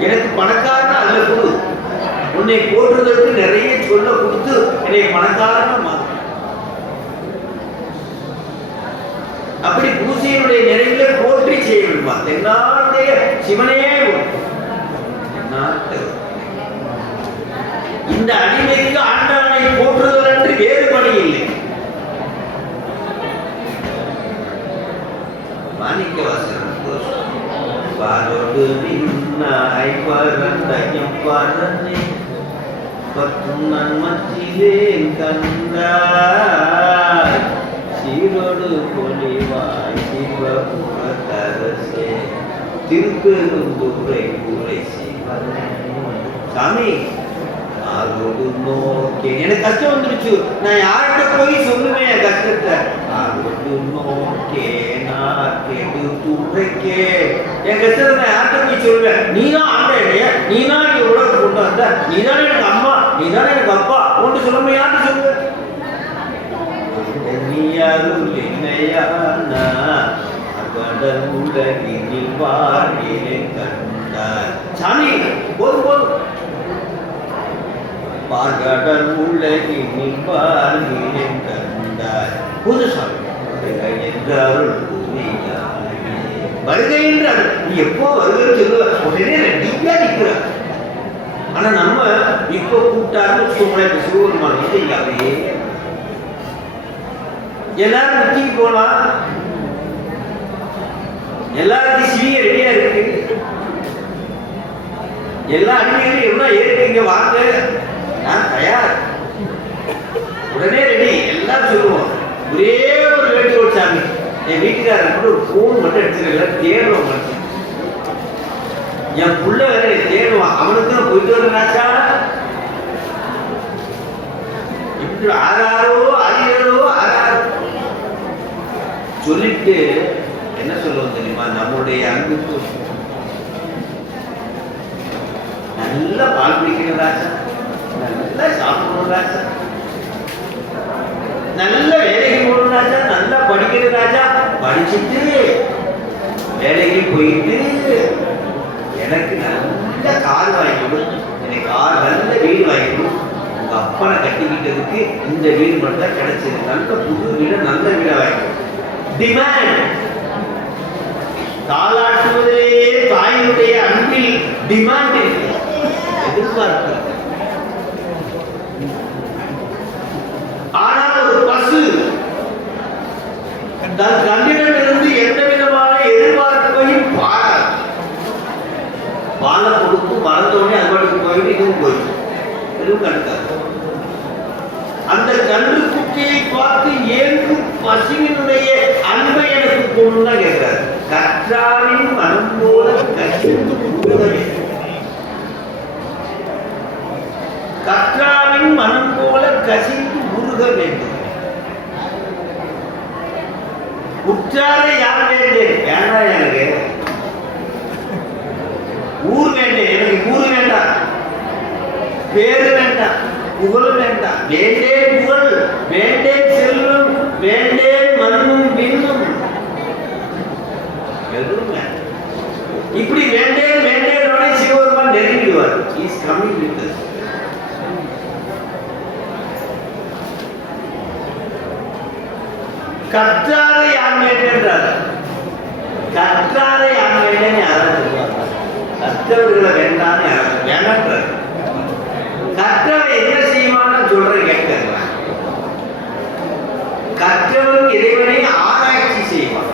எனக்கு பணக்காரனா அதுல கொடு, உன்னை போற்றுவதற்கு நிறைய சொல்ல கொடுத்து என்னை பணக்காரனா மாற்று. அப்படி பூசையினுடைய நிறைவில போற்றி செய்ய வேண்டுமா? தென்னாளுடைய சிவனே இந்த அடிமைக்கு ஆண்டவனை போற்றுதல் என்று வேறு பணி இல்லை. மாணிக்க வாசகன் பாரோடு நின்னாய் பரந்தயம் பரந்தே பத்தும் நன்மத்திலே கண்டாய் சீரோடு பொலிவாய் சிவபுரத்தரசே திருப்பெருந்துறை கூரை சிவனே. சாமி ஆரோடு நோக்கே எனக்கு கஷ்டம் வந்துருச்சு, நான் யார்கிட்ட போய் சொல்லுவேன் என் கஷ்டத்தை? ஆரோடு நோக்கே நான் கேட்டு துறைக்கே என் கஷ்டத்தை நான் யார்கிட்ட போய் சொல்லுவேன்? நீதான் ஆண்ட இல்லையா, நீதான் இங்க உலகத்தை கொண்டு வந்த, நீதானே எனக்கு அம்மா, நீதானே எனக்கு அப்பா, ஒன்று சொல்லுமே யார்கிட்ட சொல்லுவேன்? நீயாருள் இல்லையானா கடல் உலகில் பார்க்கிறே கண்டார். சாமி போதும் போதும், பார்கடல் உலகில் பார்க்கிறே கண்டார். புது சாமி என்றாருள் வருகை என்றார். நீ எப்போ வருகை சொல்லுவ? உடனே ரெடியா நிற்கிற. ஆனா நம்ம இப்போ கூப்பிட்டாருன்னு வச்சுக்கோங்களேன், சிவபெருமான் வந்து அப்படியே எல்லாரும் நிறுத்திக்கு போலாம், எல்லாருக்கும் சிவிய ரெடியா இருக்கு, எல்லா அடிமைகளும் எவ்வளோ ஏறிட்டீங்க வாங்க, நான் தயார், உடனே ரெடி. எல்லாம் சொல்லுவோம். ஒரே ஒரு வேண்டியோடு சாமி, என் வீட்டுக்காரர் கூட ஒரு ஃபோன் மட்டும் எடுத்துக்கல, தேடுவோம் மட்டும். என் புள்ள வேற தேடுவான், அவனுக்கு நான் போயிட்டு வரேனாச்சா இப்படி ஆறாரோ ஆயிரோ ஆறாரோ சொல்லிட்டு என்ன சொல்லுவோம் தெரியுமா? நம்முடைய அன்புக்கு நல்ல பால் குடிக்கணும் ராஜா, நல்லா சாப்பிடணும் ராஜா, நல்ல வேலைக்கு போகணும் ராஜா, நல்லா படிக்கணும் ராஜா, படிச்சுட்டு வேலைக்கு போயிட்டு எனக்கு நல்ல கார் வாங்கி கொடு, எனக்கு நல்ல வீடு வாங்கி கொடு. உங்க அப்பனை கட்டிக்கிட்டதுக்கு இந்த வீடு மட்டும் தான் கிடைச்சது, நல்ல புது வீடு, நல்ல வீடை வாங்கி டிமாண்ட். தாளாட்டுவதிலேயே தாயினுடைய அன்பில் டிமாண்ட் இருக்கு, எதிர்பார்ப்பு. ஆனால் ஒரு பசு தன் கண்ணிடமிருந்து எந்த விதமான எதிர்பார்ப்பையும் பாராது. பாலை கொடுத்து மறந்தோடனே அது பாட்டுக்கு போயிட்டு இதுவும் போயிடும், எதுவும் கண்டுக்காது. அந்த கன்று குட்டியை பார்த்து ஏங்கும் பசுவினுடைய அன்பை எனக்கு போகணும்னு தான் கேட்கிறார். கற்றாவின் மனம் போல கசிந்து உருக வேண்டும், கற்றாவின் மனம் போல கசிந்து உருக வேண்டும். உற்றாரை யார் வேண்டேன்? வேண்டாம் எனக்கு ஊர் வேண்டேன், எனக்கு ஊர் வேண்டாம், பேரு வேண்டாம், புகழ் வேண்டாம், வேண்டேன் புகழ், வேண்டேன் செல்வம், வேண்டேன் மண்ணும் விண்ணும், எதுவும் வேண்டாம். இப்படி வேண்டேன் வேண்டேன் சிவபெருமான் நெருங்கிடுவார். Is coming with us. கற்றாரை யார் வேண்டார்? கற்றாரை யார் வேண்டேன்னு யாராவது சொல்லுவாங்க? கற்றவர்களை வேண்டான்னு யாராவது வேண்டான்றார். கற்றவன் என்ன செய்வான்னு சொல்ற கேட்கல. கற்றவன் இறைவனை ஆராய்ச்சி செய்வான்,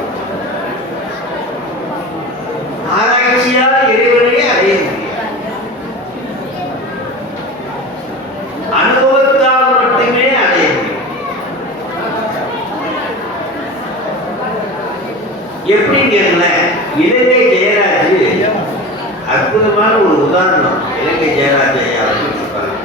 ஆராய்ச்சியால் இறைவனை அடைய முடியும். அனுபவத்தால் மட்டுமே அடைய முடியும். உதாரணம் இலங்கை ஜெயராஜ ஐயா சொல்றாங்க.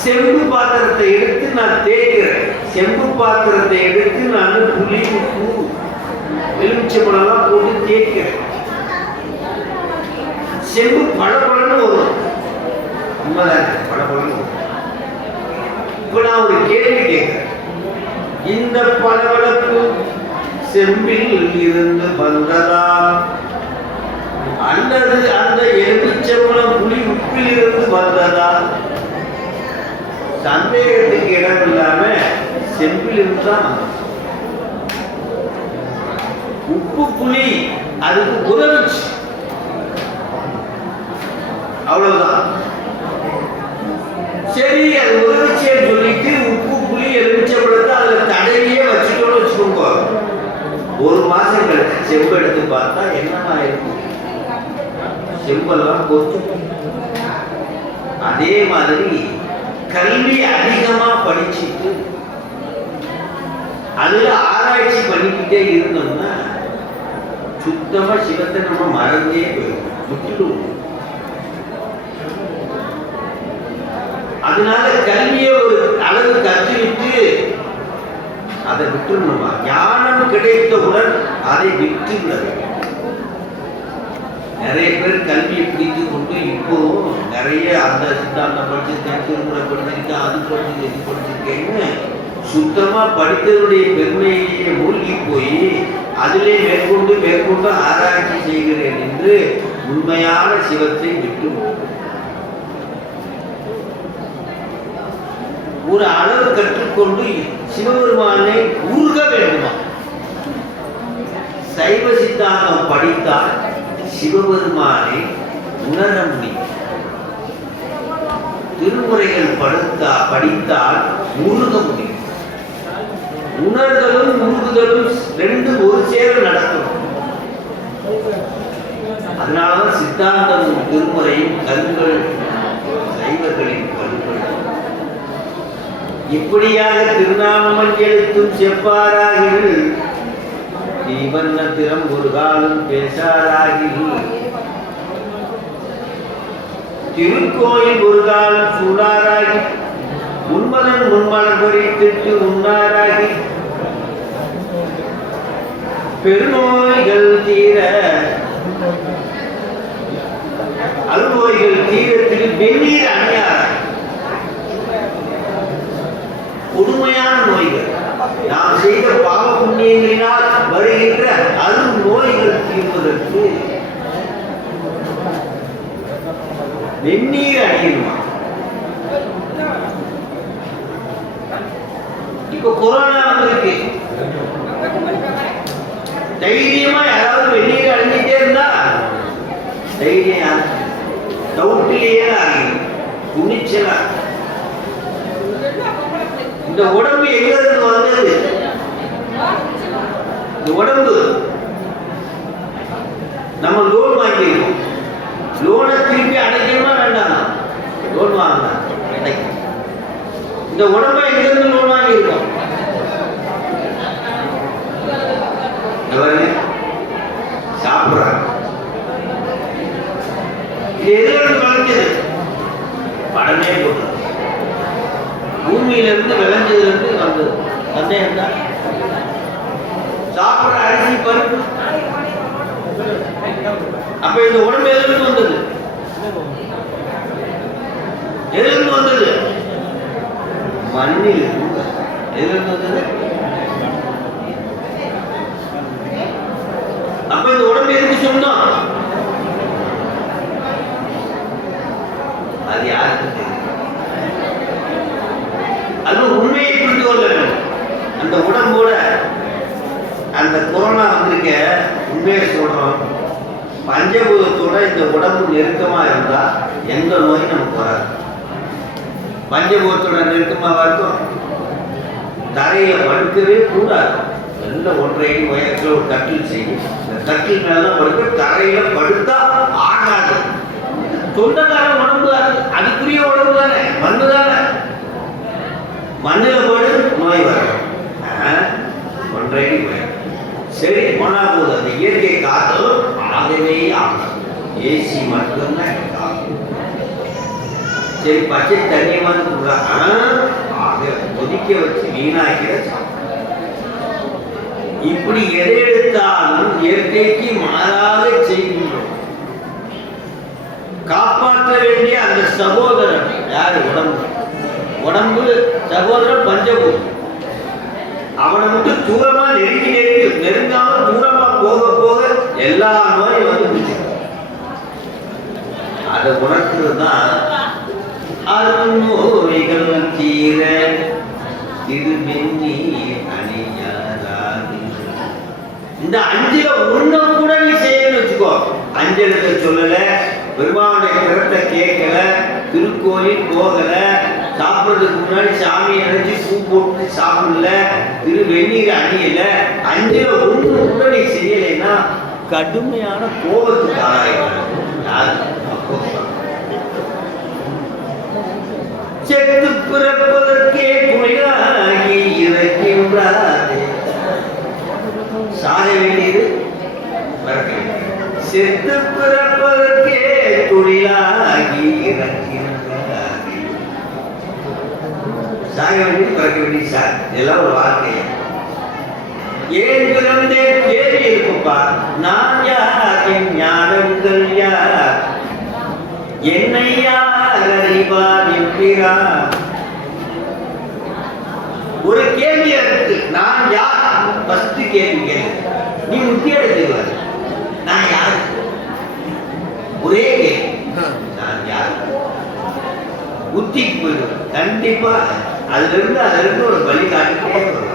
செம்பு பாத்திரத்தை எடுத்து நான் தேய்க்கிறேன். செம்பு பாத்திரத்தை எடுத்து நான் புளி உப்பு எலுமிச்சம்பழம்லாம் போட்டு தேய்க்கிறேன். செம்பு பளபளன்னு வரும். உண்மைதான், பளபளன்னு வரும். இப்ப நான் ஒரு கேள்வி கேட்கிறேன். இந்த பளபளப்பு செம்பில் இருந்து வந்ததா அல்லது அந்த எலுமிச்சம்பழம் புளி உப்பில் இருந்து வந்ததா? சந்தேகத்துக்கு இடம் இல்லாம செம்பில் இருந்தான். உப்பு புளி அதுக்கு உதவுச்சு, அவ்வளவுதான். சரி, அது உதவுச்சேன்னு சொல்லிட்டு உப்பு புளி எலுமிச்சம்பழத்தை அதுல தடவியே வச்சுட்டோம்னு வச்சுக்கோங்க. ஒரு மாசம் கழிச்சு செம்பு எடுத்து பார்த்தா என்னமா இருக்கும்? செம்பெல்லாம் கொத்து. அதே மாதிரி கல்வி அதிகமா படிச்சுட்டு அதுல ஆராய்ச்சி பண்ணிக்கிட்டே இருந்தோம்னா சுத்தமா சிவத்தை நம்ம மறந்தே போயிடும், விட்டுடுவோம். அதனால கல்வியை ஒரு அளவு கற்றுவிட்டு அதை விட்டுணுமா. ஞானம் கிடைத்தவுடன் அதை விட்டு விட வேண்டும். நிறைய பேர் கல்வியை பிடித்து கொண்டு இப்போ நிறைய அந்த சித்தாந்தம் படிச்சிருக்கேன், திருமுறை படிச்சிருக்கேன், அது படிச்சிருக்கேன், இது படிச்சிருக்கேன்னு சுத்தமா படித்தவருடைய பெருமையிலேயே மூழ்கி போய் அதிலே மேற்கொண்டு ஆராய்ச்சி செய்கிறேன் என்று உண்மையான சிவத்தை விட்டு ஒரு அளவு கற்றுக்கொண்டு சிவபெருமானை ஊர்க வேண்டுமா. சைவ சித்தாந்தம் படித்தால் சிவபெருமானை உணர முடியும். திருமுறைகள் படித்தால் முருக முடியும். உணர்தலும் முருகுதலும் ரெண்டு ஒரு சேர நடக்கணும். அதனாலதான் சித்தாந்தமும் திருமுறையும் கண்கள் சைவர்களின் கண்கள். இப்படியாக திருநாமஞ்செழுத்தும் செப்பாராகில் தீவண்ண திறம் ஒரு காலம் பேசாராகில் திருக்கோயில் ஒரு காலம் சூடாராகி உண்மதன் முன்மலர் பறித்திட்டு உண்ணாராகி பெருநோய்கள் தீர அருநோய்கள் தீரத்தில் வெந்நீர் அணியாராகி கொடுமையான நோய்கள் நாம் செய்த பாவ புண்ணியங்களினால் வருகின்ற அரும் நோய்கள் தீர்ப்பதற்கு வெந்நீர் அணியணுமா. இப்ப கொரோனா வந்திருக்கு, தைரியமா யாராவது வெந்நீர் அணிஞ்சிட்டே இருந்தா தைரியம் டவுட்டிலேயே அறியும், துணிச்சலா. இந்த உடம்பு எங்க இருந்து வந்தது? இந்த உடம்பு நம்ம லோன் வாங்கியிருக்கோம். லோனை திருப்பி அடைக்கணுமா வேண்டாமா? லோன் வாங்கினா அடைக்கணும். இந்த உடம்பை எங்க இருந்து லோன் வாங்கியிருக்கோம்? சாப்பிடுறாங்க. இது எதிலிருந்து விளைஞ்சது? படமே போட்டு பூமியிலிருந்து விளைஞ்சதுல இருந்து வந்தது. சந்தேகம் தான். சாப்பிடுற அரிசி பருப்பு. அப்ப இந்த உடம்பு எதிலிருந்து வந்தது? எதிலிருந்து வந்தது? மண்ணில். எதிலிருந்து வந்தது? அப்ப இந்த உடம்பு எதுக்கு சொன்னோம்? அது யாருக்கு தெரியும்? அது உண்மையை புரிந்து கொள்ள வேண்டும். அந்த உடம்போட அந்த கொரோனா வந்திருக்க உண்மையை சொல்றோம். பஞ்சபூதத்தோட இந்த உடம்பு நெருக்கமா இருந்தா எந்த நோயும் நமக்கு வராது. பஞ்சபூதத்தோட நெருக்கமாக இருக்கும். தரையில படுக்கவே கூடாது. நல்ல 1.5 அடி உயரத்தில் ஒரு கட்டில் செய்யும். இந்த கட்டில் மேலாம் படுக்க, தரையில படுத்தா ஆகாது. சொந்தக்கார உடம்பு அதுக்குரிய உடம்பு தானே, மண்ணு தானே. மண்ணில் போடு நோய் வரும். 1.5 அடி உயரம் சரி போனா போது அந்த இயற்கை காத்தலும் ஆகவே ஆகும். ஏசி மட்டும்தான் எனக்கு ஆகும். சரி பச்சை தண்ணி வந்து ஆக கொதிக்க வச்சு வீணாக்கிற இப்படி எதை எடுத்தாலும் இயற்கைக்கு மாறாக செய்கின்றோம். காப்பாற்ற வேண்டிய அந்த சகோதரன் யாரு? உடம்பு சகோதரன் பஞ்சபூதம். அவனை விட்டு தூரமா நெருங்காம தூரமா போக போக எல்லா நோயும் வந்து அதை உணர்த்துறது தான் அருநோய்கள் தீர திருமென்னி அணியாராது. இந்த அஞ்சில ஒண்ணு கூட நீ செய்யணும்னு வச்சுக்கோ. அஞ்சலத்தை சொல்லல, பெருமானுடைய கருத்தை கேட்கல, திருக்கோயில் போகல, சாப்பிட்றதுக்கு முன்னாடி சாமியை நினைச்சு பூ போட்டு சாப்பிடல, வெந்நீர் அணியல, அஞ்சில ஒண்ணு கூட நீ செய்யலைன்னா கடுமையான கோபத்துக்கு ஆராய்வார். செத்து பிறப்பதற்கே துணையாகி இறக்கின்றாரே. சாக வேண்டியது செத்து பிறப்பதற்கே தொழிலாகி இறக்கின்றாரே. சாக வேண்டியது பிறக்க வேண்டியது சார். இதெல்லாம் ஒரு வார்த்தை. ஏன் பிறந்தே தேடி இருக்குப்பா. நான் யார்? என் ஞானங்கள் யார்? என்னை யார் அறிவார் என்கிறார். ஒரு கேள்வி இருக்கு. நான் யார்? ஃபர்ஸ்ட் கேள்வி கேள்வி. நீ முத்தி அடைஞ்சுவார். நான் யார்? ஒரே கேள்வி. நான் யார்? புத்திக்கு போயிடும். கண்டிப்பா அதுல இருந்து ஒரு வழிகாட்டுட்டே வரும்.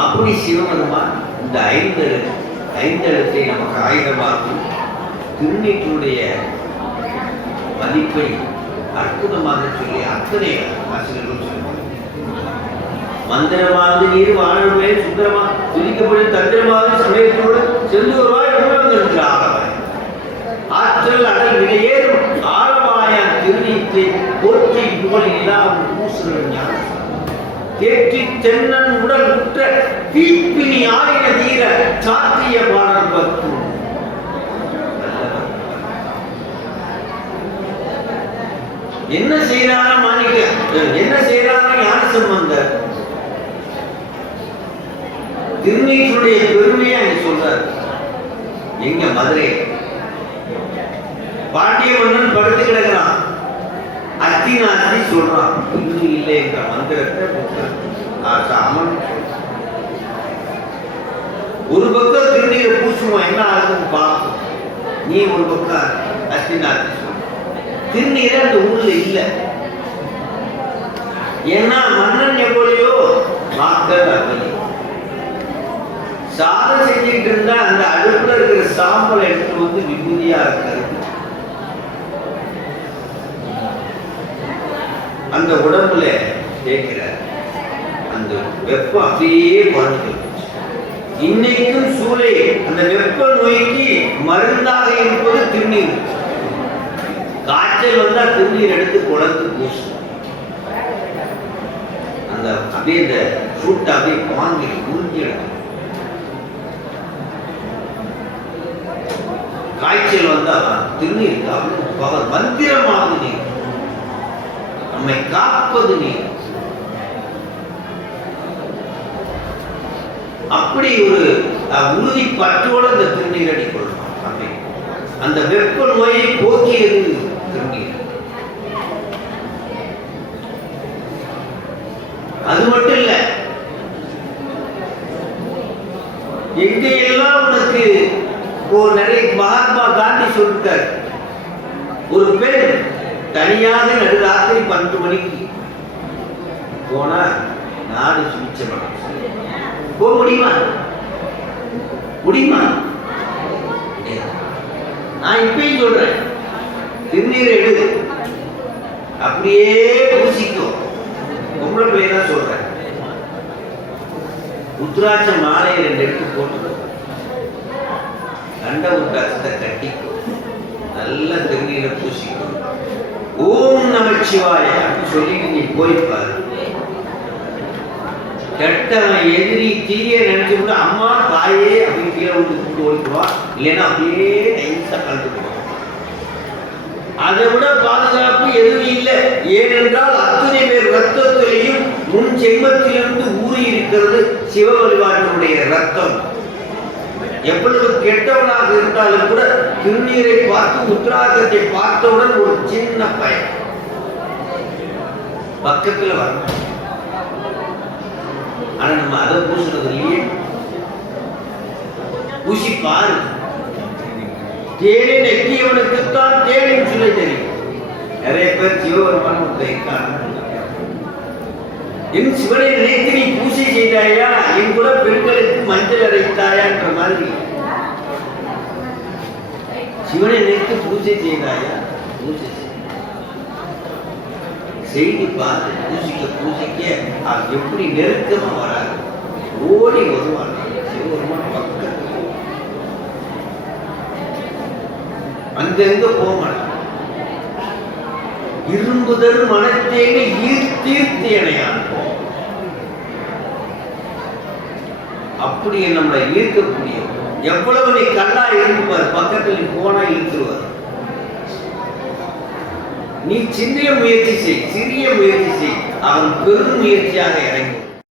அப்படி சிவபெருமான் இந்த ஐந்தெழுத்தை நமக்கு ஆயுதமாக்கும் திருநீற்றுடைய மதிப்பை அற்புதமாக சொல்லி அத்தனை ஆசிரியர்கள் சொல்லுவாங்க. மந்திரமாவது நீர் வாழவே சுந்தரமா துதிக்கப்படும் தந்திரமாக சமயத்தோடு செல்லுவாய் உணவங்களுக்கு ஆகவாய் ஆற்றல் அடல் விடையேறும் ஆழமாயான் திருநீற்றை போற்றி புகழ் இல்லாமல் பூசுகள் ஞானம் தேற்றி தென்னன் உடல் உற்ற தீப்பினி ஆயின தீர சாத்திய பாடல் பற்றும். என்ன செய்யறான மாணிக்க, என்ன செய்யறான ஞான சம்பந்தர் திருநீற்றுடைய பெருமையை அங்க சொல்றார். எங்க மதுரை பாண்டிய மன்னன் படுத்து கிடக்கிறான். அத்தினாத்தி சொல்றான். இன்னும் இல்லை என்ற மந்திரத்தை அமன் ஒரு பக்கம் திருநீரை பூசுவோம், என்ன ஆகுதுன்னு பார்ப்போம். நீ ஒரு பக்கம் அத்தினாத்தி சொல்ற. திருநீரை அந்த ஊர்ல இல்லை. ஏன்னா மன்னன் எவ்வளையோ மக்கள் அப்படி சாதம் செஞ்சுட்டு இருந்தா அந்த அடுப்புல இருக்கிற சாம்பல் எடுத்து வந்து விபூதியா இருக்கிறது. அந்த உடம்புல கேட்கிற அந்த வெப்பம் அப்படியே குறைஞ்சு. இன்னைக்கும் சூளை அந்த வெப்ப நோய்க்கு மருந்தாக இருப்பது திருநீர். காய்ச்சல் வந்தா திருநீர் எடுத்து குளத்து பூசும். அந்த அப்படியே இந்த சூட்டை அப்படியே வாங்கி உறிஞ்சிடும். காய்ச்சல் வந்தா திருநீர் பவர் மந்திரமாவது நீர், நம்மை காப்பது நீர். அப்படி ஒரு உறுதி பற்றோடு அந்த திருநீர் அடிக்கொள்ளணும். அப்படி அந்த வெப்ப நோயை போக்கியது திருநீர். அது மட்டும் இல்ல, எங்கெல்லாம் உனக்கு நிறைய மகாத்மா காந்தி சொல்லிட்டார். ஒரு பெண் தனியாக நடுராத்திரி 12 மணிக்கு போனா நாடு சுவிச்சப்படும். போக முடியுமா? முடியுமா? நான் இப்பயும் சொல்றேன், திருநீரை எடு, அப்படியே பூசிக்கும். பொம்பளை பிள்ளை தான் சொல்றேன். உத்ராட்ச மாலையை 2 எடுத்து போட்டு கண்ட உத்ராட்சத்தை கட்டிக்கும். நல்ல திருநீரை பூசிக்கும். ஓம் நமச்சிவாய சொல்லிட்டு நீ போய்ப்பாரு. கெட்டவன் எதிரி தீய நினைச்சு கூட அம்மா தாயே அப்படின்னு கீழே விட்டு கூட்டு ஓடிக்குவான். இல்லைன்னா அப்படியே நைஸா கலந்துக்குவான். அதை விட பாதுகாப்பு எதுவும் இல்லை. ஏனென்றால் அத்தனை பேர் ரத்தத்திலையும் முன் ஜென்மத்திலிருந்து ஊறி இருக்கிறது சிவபெருமானுடைய ரத்தம். எவ்வளவு கெட்டவனாக இருந்தாலும் கூட திருநீரை பார்த்து உத்தராகத்தை பார்த்தவுடன் ஒரு சின்ன பயம் பக்கத்துல வரணும். ஆனா நம்ம அதை பூசுறது இல்லையே. பூசி பாரு. தேனை நெக்கியவனுக்குத்தான் தேனின் சுவை தெரியும். நிறைய பேர் சிவபெருமான் என் சிவனை நினைத்து நீ பூஜை செய்தாயா, என் கூட பெண்களுக்கு மஞ்சள் அரைத்தாயா என்ற மாதிரி. சிவனை நினைத்து பூஜை செய்தாயா, பூஜை செய்தி பார்த்து பூஜைக்க அது எப்படி நெருக்கமா வராது, ஓடி வருவாங்க. சிவபெருமான் பக்கத்தில் அங்கங்க போக மாட்டாங்க. இரும்புதல் மனத்தேனை ஈர்த்தீர்த்தி அணையான். அப்படி நம்மளை ஈர்க்கக்கூடிய எவ்வளவு நீ கல்லா இருப்பார், பக்கத்தில் போனா இழுத்துருவார். நீ சிறிய முயற்சி செய், சிறிய முயற்சி செய், அவன் பெரும் முயற்சியாக இறங்கி